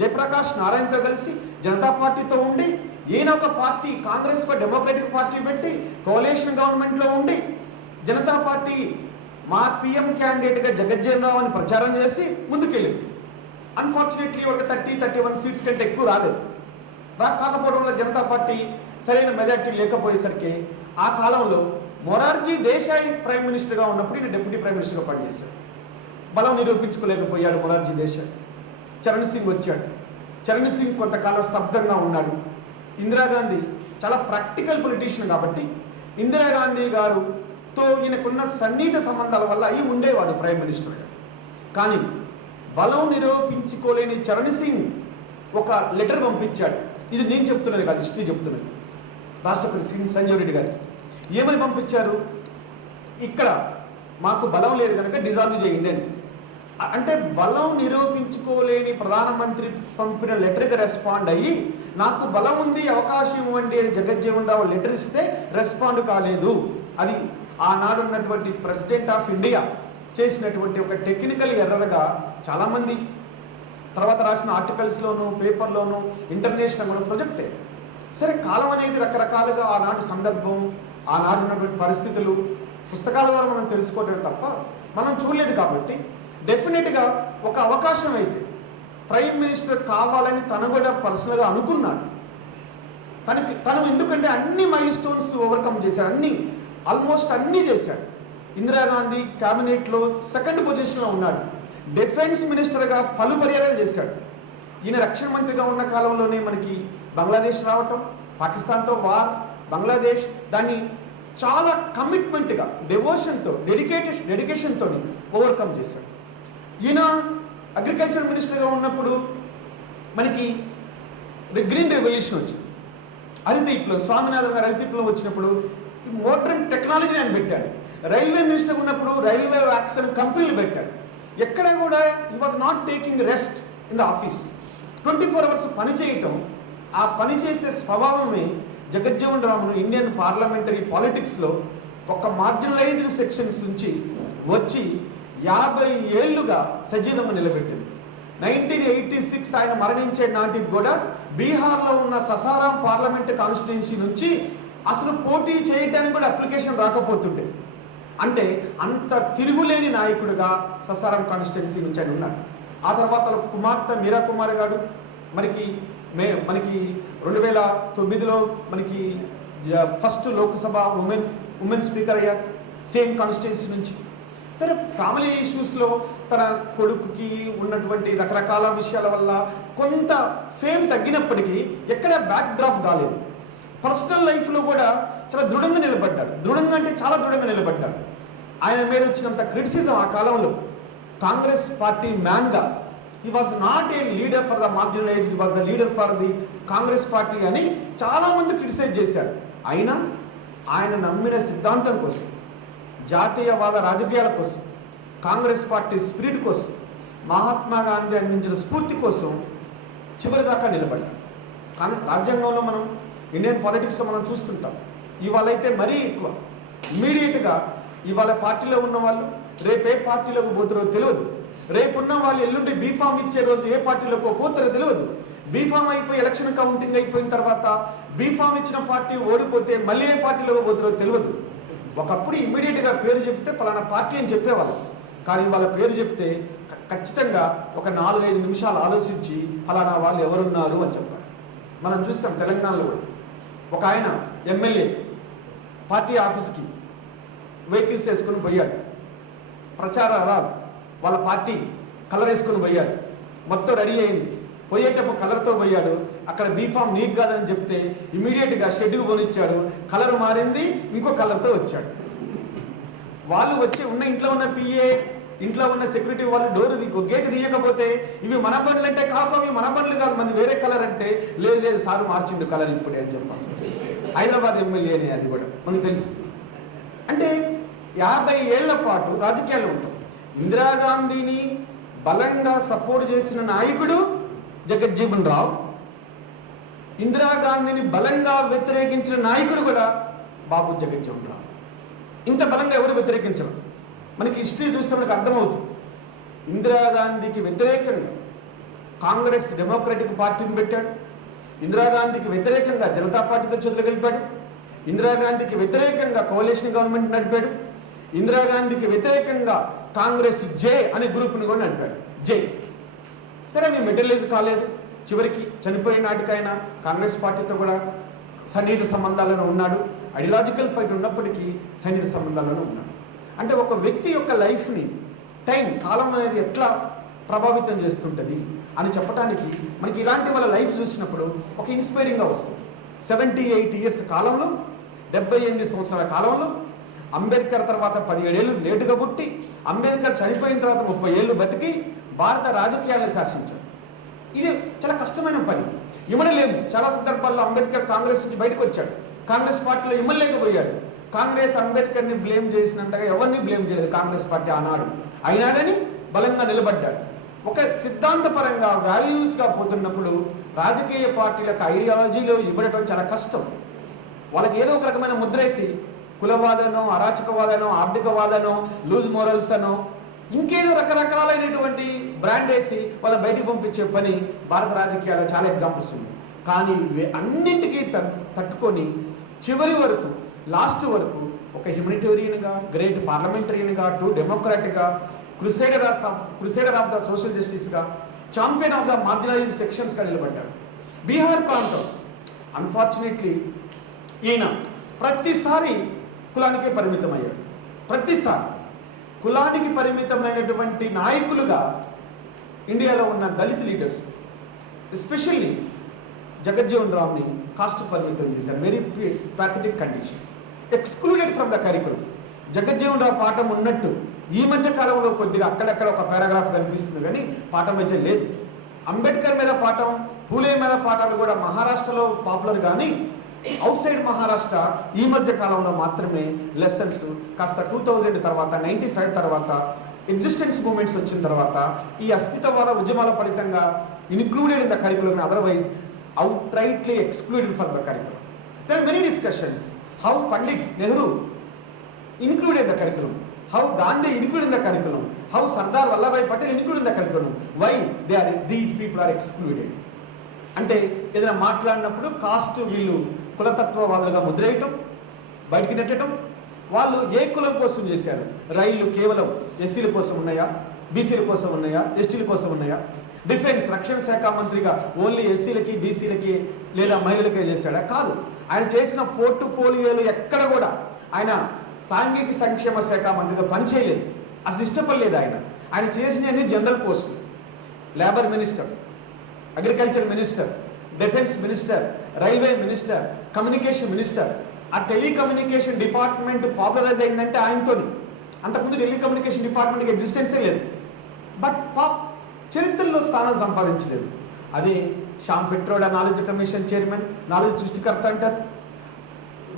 జయప్రకాష్ నారాయణతో కలిసి జనతా పార్టీతో ఉండి, ఈయన ఒక పార్టీ కాంగ్రెస్ డెమోక్రటిక్ పార్టీ పెట్టి కోalition గవర్నమెంట్లో ఉండి జనతా పార్టీ మా పిఎం క్యాండిడేట్గా జగజ్జీవన్ రావు అని ప్రచారం చేసి ముందుకెళ్ళింది. అన్ఫార్చునేట్లీ ఒక 30-31 సీట్స్ కంటే ఎక్కువ రాలేదు. కాకపోవడం వల్ల జనతా పార్టీ సరైన మెజార్టీ లేకపోయేసరికి ఆ కాలంలో మొరార్జీ దేశాయ్ ప్రైమ్ మినిస్టర్గా ఉన్నప్పుడు ఈయన డిప్యూటీ ప్రైమ్ మినిస్టర్గా పనిచేశాడు. బలం నిరూపించుకోలేకపోయాడు మొరార్జీ దేశాయ్. చరణ్ సింగ్ వచ్చాడు. చరణ్ సింగ్ కొంతకాలం స్తబ్దంగా ఉన్నాడు. ఇందిరాగాంధీ చాలా ప్రాక్టికల్ పొలిటీషియన్ కాబట్టి ఇందిరాగాంధీ గారుతో ఈయనకున్న సన్నిహిత సంబంధాల వల్ల అయి ఉండేవాడు ప్రైమ్ మినిస్టర్గా. కానీ బలం నిరూపించుకోలేని చరణ్ సింగ్ ఒక లెటర్ పంపించాడు. ఇది నేను చెప్తున్నది కాదు, హిస్టరీ చెప్తున్నది. రాష్ట్రపతి సంజీవ్ రెడ్డి గారు ఏమని పంపించారు, ఇక్కడ మాకు బలం లేదు కనుక డిజాల్వ్ చేయండి అని. అంటే బలం నిరూపించుకోలేని ప్రధానమంత్రి పంపిన లెటర్కి రెస్పాండ్ అయ్యి నాకు బలం ఉంది, అవకాశం ఇవ్వండి అని జగజ్జీవన్ రావు లెటర్ ఇస్తే రెస్పాండ్ కాలేదు. అది ఆనాడు ఉన్నటువంటి ప్రెసిడెంట్ ఆఫ్ ఇండియా చేసినటువంటి ఒక టెక్నికల్ ఎర్రర్గా చాలామంది తర్వాత రాసిన ఆర్టికల్స్లోను, పేపర్లోను, ఇంటర్నేషనల్ ప్రొజెక్టే. సరే, కాలం అనేది రకరకాలుగా ఆనాటి సందర్భం, ఆనాడు ఉన్నటువంటి పరిస్థితులు పుస్తకాల ద్వారా మనం తెలుసుకోవటం తప్ప మనం చూడలేదు. కాబట్టి డెఫినెట్గా ఒక అవకాశం అయితే ప్రైమ్ మినిస్టర్ కావాలని తను కూడా పర్సనల్గా అనుకున్నాడు. తను ఎందుకంటే అన్ని మైల్ స్టోన్స్ ఓవర్కమ్ చేశాడు, ఆల్మోస్ట్ అన్నీ చేశాడు. ఇందిరాగాంధీ క్యాబినెట్లో సెకండ్ పొజిషన్లో ఉన్నాడు. డిఫెన్స్ మినిస్టర్గా పలు పర్యాయాలు చేశాడు. ఈయన రక్షణ మంత్రిగా ఉన్న కాలంలోనే మనకి బంగ్లాదేశ్ రావటం, పాకిస్తాన్తో వార్, బంగ్లాదేశ్ దాన్ని చాలా కమిట్మెంట్గా, డెవోషన్తో, డెడికేషన్తో ఓవర్కమ్ చేశాడు. ఈయన అగ్రికల్చర్ మినిస్టర్గా ఉన్నప్పుడు మనకి గ్రీన్ రెవల్యూషన్ వచ్చింది, హరిత విప్లవం, స్వామినాథన్ గారు హరిత విప్లవం వచ్చినప్పుడు మోడర్న్ టెక్నాలజీ ఆయన పెట్టాడు. రైల్వే మినిస్టర్ ఉన్నప్పుడు రైల్వే వ్యాక్సిన్ కంపెనీలు పెట్టాడు. ఎక్కడ కూడా he was not taking rest in the office. 24 hours పని చేయటం, ఆ పని చేసే స్వభావమే జగజ్జీవన్ రావును ఇండియన్ పార్లమెంటరీ పాలిటిక్స్లో ఒక మార్జినలైజ్డ్ సెక్షన్స్ నుంచి వచ్చి 50 ఏళ్లుగా సజీవంగా నిలబెట్టింది. 1986 ఆయన మరణించే నాటికి కూడా బీహార్లో ఉన్న ససారాం పార్లమెంట్ కాన్స్టిట్యున్సీ నుంచి అసలు పోటీ చేయడానికి కూడా అప్లికేషన్ రాకపోతుండే. అంటే అంత తిరుగులేని నాయకుడిగా ససారాం కాన్స్టిట్యున్సీ నుంచి ఆయన ఉన్నాడు. ఆ తర్వాత కుమార్తె మీరా కుమార్ గారు మనకి 2009లో మనకి ఫస్ట్ లోక్సభ ఉమెన్ స్పీకర్ అయ్యారు సేమ్ కాన్స్టిట్యున్సీ నుంచి. సరే, ఫ్యామిలీ ఇష్యూస్లో తన కొడుకుకి ఉన్నటువంటి రకరకాల విషయాల వల్ల కొంత ఫేమ్ తగ్గినప్పటికీ ఎక్కడ బ్యాక్ డ్రాప్ కాలేదు. పర్సనల్ లైఫ్లో కూడా చాలా దృఢంగా నిలబడ్డాడు. దృఢంగా అంటే చాలా దృఢంగా నిలబడ్డాడు. ఆయన మీద వచ్చినంత క్రిటిసిజం ఆ కాలంలో కాంగ్రెస్ పార్టీ మ్యాన్గా he was not a leader for the marginalised, he was the leader for the Congress party అని చాలామంది క్రిటిసైజ్ చేశారు. అయినా ఆయన నమ్మిన సిద్ధాంతం కోసం, జాతీయవాద రాజకీయాల కోసం, కాంగ్రెస్ పార్టీ స్పిరిట్ కోసం, మహాత్మా గాంధీ అందించిన స్ఫూర్తి కోసం చివరిదాకా నిలబడ్డాడు. కానీ రాజ్యాంగంలో మనం ఇండియన్ పాలిటిక్స్లో మనం చూస్తుంటాం. ఇవాళ అయితే మరీ ఎక్కువ. ఇమ్మీడియట్గా ఇవాళ పార్టీలో ఉన్న వాళ్ళు రేపు ఏ పార్టీలోకి పోతారో తెలియదు. రేపున్న వాళ్ళు ఎల్లుండి బీఫామ్ ఇచ్చే రోజు ఏ పార్టీలోకి పోతారో తెలియదు. బీఫామ్ అయిపోయి ఎలక్షన్ కౌంటింగ్ అయిపోయిన తర్వాత బీఫామ్ ఇచ్చిన పార్టీ ఓడిపోతే మళ్ళీ ఏ పార్టీలోకి పోతారో తెలియదు. ఒకప్పుడు ఇమ్మీడియట్గా పేరు చెప్తే పలానా పార్టీ అని చెప్పేవాళ్ళు. కానీ వాళ్ళ పేరు చెప్తే ఖచ్చితంగా ఒక 4-5 నిమిషాలు ఆలోచించి ఫలానా వాళ్ళు ఎవరున్నారు అని చెప్పారు. మనం చూస్తాం తెలంగాణలో కూడా ఒక ఆయన ఎమ్మెల్యే పార్టీ ఆఫీస్కి వెహికల్స్ వేసుకొని పోయాడు. ప్రచార రథాలు వాళ్ళ పార్టీ కలర్ వేసుకొని పోయాడు. మొత్తం రెడీ అయింది. పోయేటప్పుడు కలర్తో పోయాడు. అక్కడ బీఫామ్ నీకు కాదని చెప్తే ఇమీడియట్గా షెడ్యూల్ కొనిచ్చాడు. కలర్ మారింది, ఇంకో కలర్తో వచ్చాడు. వాళ్ళు వచ్చి ఉన్న ఇంట్లో ఉన్న పిఏ, ఇంట్లో ఉన్న సెక్యూరిటీ వాళ్ళు గేట్ తీయకపోతే ఇవి మన బండ్లు అంటే కాదు, అవి మన బండ్లు కాదు, మంది వేరే కలర్ అంటే లేదు సారు మార్చిండు కలర్ ఇప్పుడే అని చెప్పాలి. హైదరాబాద్ ఎమ్మెల్యేనే, అది కూడా మనకు తెలుసు. అంటే 50 ఏళ్ల పాటు రాజకీయాల్లో ఉంటాం. ఇందిరాగాంధీని బలంగా సపోర్ట్ చేసిన నాయకుడు జగజ్జీవన్ రావు. ఇందిరాగాంధీని బలంగా వ్యతిరేకించిన నాయకుడు కూడా బాబు జగజ్జీవన్ రావు. ఇంత బలంగా ఎవరు వ్యతిరేకించరు. మనకి హిస్టరీ చూస్తే మనకు అర్థమవుతుంది. ఇందిరాగాంధీకి వ్యతిరేకంగా కాంగ్రెస్ డెమోక్రటిక్ పార్టీని పెట్టాడు. ఇందిరాగాంధీకి వ్యతిరేకంగా జనతా పార్టీతో చేతులు కలిపాడు. ఇందిరాగాంధీకి వ్యతిరేకంగా కోalition గవర్నమెంట్ నడిపాడు. ఇందిరాగాంధీకి వ్యతిరేకంగా కాంగ్రెస్ జే అనే గ్రూప్ని కూడా నడిపాడు. జే సరే అవి మెటీరియలైజ్ కాలేదు. చివరికి చనిపోయిన నాటికైనా కాంగ్రెస్ పార్టీతో కూడా సన్నిహిత సంబంధాలను ఉన్నాడు. ఐడియాలజికల్ ఫైట్ ఉన్నప్పటికీ సన్నిహిత సంబంధాలను ఉన్నాడు. అంటే ఒక వ్యక్తి యొక్క లైఫ్ని కాలం అనేది ఎట్లా ప్రభావితం చేస్తుంటుంది అని చెప్పడానికి మనకి ఇలాంటి వాళ్ళ లైఫ్ చూసినప్పుడు ఒక ఇన్స్పైరింగ్గా వస్తుంది. 78 ఇయర్స్ కాలంలో, 78 సంవత్సరాల కాలంలో, అంబేద్కర్ తర్వాత 17 ఏళ్ళు లేటుగా పుట్టి, అంబేద్కర్ చనిపోయిన తర్వాత 30 ఏళ్ళు బతికి భారత రాజకీయాలను శాసించారు. ఇది చాలా కష్టమైన పని. ఇమ్మడలేము. చాలా సందర్భాల్లో అంబేద్కర్ కాంగ్రెస్ నుంచి బయటకు వచ్చాడు. కాంగ్రెస్ పార్టీలో ఇమ్మలేకపోయాడు. కాంగ్రెస్ అంబేద్కర్ని బ్లేమ్ చేసినంతగా ఎవరిని బ్లేమ్ చేయలేదు కాంగ్రెస్ పార్టీ ఆనాడు. అయినా కానీ బలంగా నిలబడ్డాడు. ఒక సిద్ధాంతపరంగా వాల్యూస్గా పోతున్నప్పుడు రాజకీయ పార్టీలకు ఐడియాలజీలో ఇవ్వడం చాలా కష్టం. వాళ్ళకి ఏదో ఒక రకమైన ముద్రేసి కులవాదనో, అరాచకవాదనో, ఆర్థికవాదనో, లూజ్ మోరల్స్ అనో ఇంకేదో రకరకాలైనటువంటి బ్రాండ్ వేసి వాళ్ళ బయటికి పంపించే పని భారత రాజకీయాల్లో చాలా ఎగ్జాంపుల్స్ ఉన్నాయి. కానీ అన్నింటికీ తట్టుకొని చివరి వరకు, లాస్ట్ వరకు ఒక హ్యూమనిటేరియన్గా, గ్రేట్ పార్లమెంటరీయన్గా, టు డెమోక్రాటిక్గా, క్రుసేడర్ ఆఫ్ ద సోషల్ జస్టిస్గా, ఛాంపియన్ ఆఫ్ ద మార్జినలైజ్డ్ సెక్షన్స్గా నిలబడ్డాడు. బీహార్ ప్రాంతం అన్ఫార్చునేట్లీ ఈయన ప్రతిసారి కులానికే పరిమితమయ్యాడు. ప్రతిసారి కులానికి పరిమితమైనటువంటి నాయకులుగా ఇండియాలో ఉన్న దళిత్ లీడర్స్, ఎస్పెషల్లీ జగజ్జీవన్ రామ్ని కాస్ట్ పరిమితం చేశారు. Very pathetic condition. Excluded from the curriculum. Jagjivan Rao పాఠం ఉన్నట్టు ఈ మధ్య కాలంలో కొద్దిగా అక్కడక్కడ ఒక పారాగ్రాఫ్ కనిపిస్తుంది, కానీ పాఠం అయితే లేదు. అంబేద్కర్ మీద పాఠం, పూలే మీద పాఠాలు కూడా మహారాష్ట్రలో పాపులర్, కానీ అవుట్ సైడ్ మహారాష్ట్ర ఈ మధ్య కాలంలో మాత్రమే లెసన్స్ కాస్త 2000 తర్వాత, 95 తర్వాత, ఎగ్జిస్టెన్స్ మూమెంట్స్ వచ్చిన తర్వాత ఈ అస్తిత్వవాద ఉద్యమాల ఫలితంగా included in the curriculum, otherwise outrightly excluded from the curriculum. There are many discussions how Pandit Nehru included the curriculum, how Gandhi included in the curriculum, how Sardar Vallabhbhai Patel included in the curriculum, why these people are excluded. అంటే ఏదైనా మాట్లాడినప్పుడు cost వీళ్ళు కులతత్వవాదులుగా ముద్రేయటం, బయటికి నెట్టడం. వాళ్ళు ఏ కులం కోసం చేశారు? రైళ్లు కేవలం ఎస్సీల కోసం ఉన్నాయా, బీసీల కోసం ఉన్నాయా, ఎస్టీల కోసం ఉన్నాయా? డిఫెన్స్, రక్షణ శాఖ మంత్రిగా ఓన్లీ ఎస్సీలకి, బీసీలకి లేదా మహిళలకే చేశాడా? కాదు. ఆయన చేసిన పోర్టుపోలియోలు ఎక్కడ కూడా ఆయన సాంఘిక సంక్షేమ శాఖ మంత్రిగా పనిచేయలేదు. అసలు ఇష్టపడలేదు ఆయన. ఆయన చేసినవన్నీ జనరల్ పోస్టులు. Labour minister, agriculture minister, defence minister, railway minister, communication minister. ఆ టెలికమ్యూనికేషన్ డిపార్ట్మెంట్ పాపులరైజ్ అయిందంటే ఆయనతోని. అంతకుముందు టెలికమ్యూనికేషన్ డిపార్ట్మెంట్కి ఎగ్జిస్టెన్సే లేదు. బట్ చరిత్రలో స్థానం సంపాదించలేదు. అదే Shyam Pitroda knowledge commission chairman, knowledge సృష్టికర్త అంటారు.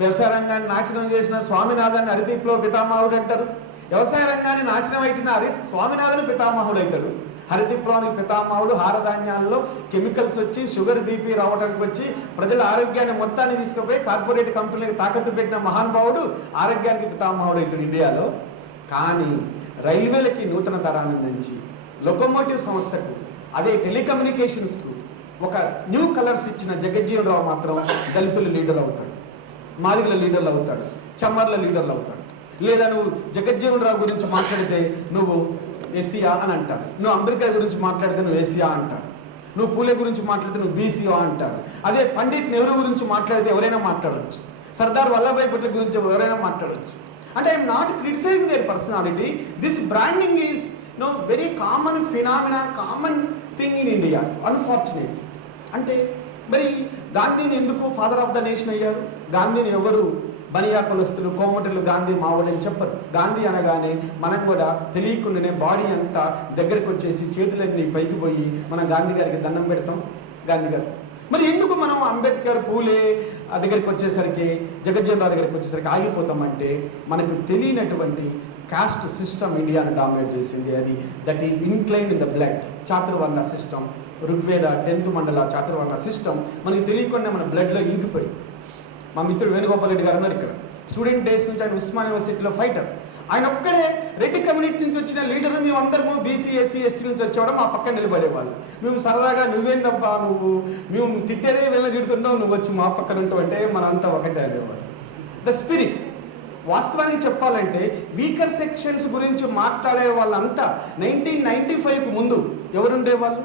వ్యవసాయ రంగాన్ని నాశనం చేసిన స్వామినాథన్ హరిదీప్లో పితామహుడు అంటారు. వ్యవసాయ రంగాన్ని నాశనం ఇచ్చిన స్వామినాథన్ పితామహుడు అవుతాడు. హరిత విప్లవానికి పితామహుడు, హారధాన్యాల్లో కెమికల్స్ వచ్చి షుగర్ బీపీ రావడానికి వచ్చి ప్రజల ఆరోగ్యాన్ని మొత్తాన్ని తీసుకుపోయి కార్పొరేట్ కంపెనీలకు తాకట్టు పెట్టిన మహానుభావుడు ఆరోగ్యానికి పితామహుడు ఇతడు ఇండియాలో. కానీ రైల్వేలకి నూతన తరాన్ని నుంచి లొకోమోటివ్ సంస్థకు, అదే టెలికమ్యూనికేషన్స్కు ఒక న్యూ కలర్స్ ఇచ్చిన జగజ్జీవన్ రావు మాత్రం దళితుల లీడర్ అవుతాడు, మాదిగల లీడర్లు అవుతాడు, చమ్మర్ల లీడర్లు అవుతాడు. లేదా నువ్వు జగజ్జీవన్ రావు గురించి మాట్లాడితే నువ్వు ఎస్సీఆ అని అంటారు, నువ్వు అంబేద్కర్ గురించి మాట్లాడితే నువ్వు ఎస్సీఆ అంటారు, నువ్వు పూలే గురించి మాట్లాడితే నువ్వు బీసీఆ అంటారు. అదే పండిట్ నెహ్రూ గురించి మాట్లాడితే ఎవరైనా మాట్లాడవచ్చు, సర్దార్ వల్లభాయ్ పటేల్ గురించి ఎవరైనా మాట్లాడవచ్చు. అంటే I'm not criticizing their personality. This branding is very common phenomena, common thing in India unfortunate. అంటే మరి గాంధీని ఎందుకు ఫాదర్ ఆఫ్ ద నేషన్ అయ్యారు? గాంధీని ఎవరు బనియా కులస్తులు, కోమటలు గాంధీ మావోడని చెప్పరు. గాంధీ అనగానే మనం కూడా తెలియకుండానే బాడీ అంతా దగ్గరికి వచ్చేసి చేతులన్నీ పైకి పోయి మనం గాంధీ గారికి దండం పెడతాం. గాంధీ గారు మరి ఎందుకు మనం అంబేద్కర్, పూలే దగ్గరికి వచ్చేసరికి, జగజ్జీవన్ రావు దగ్గరికి వచ్చేసరికి ఆగిపోతామంటే మనకు తెలియనటువంటి కాస్ట్ సిస్టమ్ ఇండియాను డామినేట్ చేసింది. అది that is inclined in the blood. చాతుర్వర్ణ సిస్టమ్, ఋగ్వేద 10th మండల చాతుర్వర్ణ సిస్టమ్ మనకి తెలియకుండా మన బ్లడ్లో ఇంకిపోయి. మా మిత్రుడు వేణుగోపాల్ రెడ్డి గారు ఉన్నారు ఇక్కడ. స్టూడెంట్ డేస్ నుంచి ఆయన ఉస్మాన్ యూనివర్సిటీలో ఫైటర్. ఆయన ఒక్కడే రెడ్డి కమ్యూనిటీ నుంచి వచ్చిన లీడరు. మేము అందరము బీసీ, ఎస్సీ, ఎస్టీ నుంచి వచ్చేవాడు మా పక్కన నిలబడేవాళ్ళు. మేము సరదాగా నువ్వేంటబ్బా నువ్వు, మేము తిట్టేదే వెళ్ళ తిడుతున్నావు, నువ్వు వచ్చి మా పక్కన ఉంటావు అంటే మనంతా ఒకటే అనేవాడు. The spirit. వాస్తవానికి చెప్పాలంటే వీకర్ సెక్షన్స్ గురించి మాట్లాడే వాళ్ళంతా 1995కు ముందు ఎవరుండేవాళ్ళు?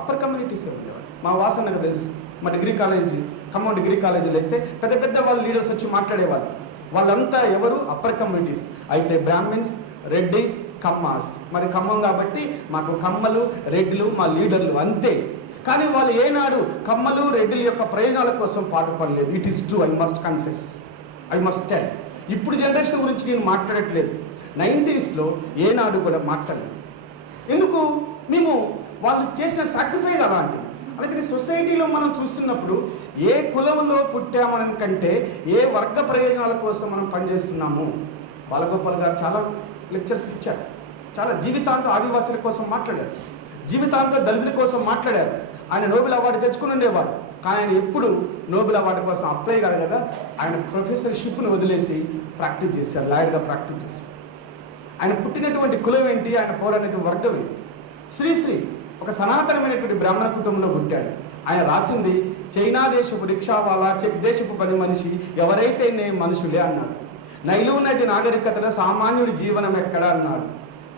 అప్పర్ కమ్యూనిటీస్ ఉండేవాళ్ళు. మా వాసనకు తెలుసు, మా డిగ్రీ కాలేజీ, ఖమ్మం డిగ్రీ కాలేజీలో అయితే పెద్ద పెద్ద వాళ్ళు లీడర్స్ వచ్చి మాట్లాడేవాళ్ళు. వాళ్ళంతా ఎవరు? Upper communities. అయితే బ్రాహ్మిన్స్, రెడ్డిస్, కమ్మాస్. మరి ఖమ్మం కాబట్టి మాకు కమ్మలు, రెడ్లు మా లీడర్లు అంతే. కానీ వాళ్ళు ఏనాడు కమ్మలు, రెడ్డిల యొక్క ప్రయోజనాల కోసం పాటుపడలేదు. It is true, I must confess, I must tell. ఇప్పుడు జనరేషన్ గురించి నేను మాట్లాడట్లేదు. 90sలో ఏనాడు కూడా మాట్లాడలేదు. ఎందుకు? మేము వాళ్ళు చేసిన సాక్రిఫైస్ అలాంటిది. అందుకని సొసైటీలో మనం చూస్తున్నప్పుడు ఏ కులంలో పుట్టామని కంటే ఏ వర్గ ప్రయోజనాల కోసం మనం పనిచేస్తున్నాము. బాలగోపాల్ గారు చాలా లెక్చర్స్ ఇచ్చారు. చాలా జీవితాంతం ఆదివాసుల కోసం మాట్లాడారు, జీవితాంతం దళితుల కోసం మాట్లాడారు. ఆయన నోబెల్ అవార్డు తెచ్చుకుని ఉండేవారు. కానీ ఆయన ఎప్పుడు నోబెల్ అవార్డు కోసం అప్లై కాదు కదా, ఆయన ప్రొఫెసర్షిప్ను వదిలేసి ప్రాక్టీస్ చేశారు, లాయర్గా ప్రాక్టీస్ చేశారు. ఆయన పుట్టినటువంటి కులం ఏంటి, ఆయన పోరాడినటువంటి వర్గం ఏంటి? శ్రీశ్రీ ఒక సనాతనమైనటువంటి బ్రాహ్మణ కుటుంబంలో పుట్టాడు. ఆయన రాసింది చైనా దేశపు రిక్షావాలా, చెక్ దేశపు పని మనిషి, ఎవరైతే నేను మనుషులే అన్నాడు. నైలు నటి నాగరికతలో సామాన్యుడి జీవనం ఎక్కడ అన్నాడు.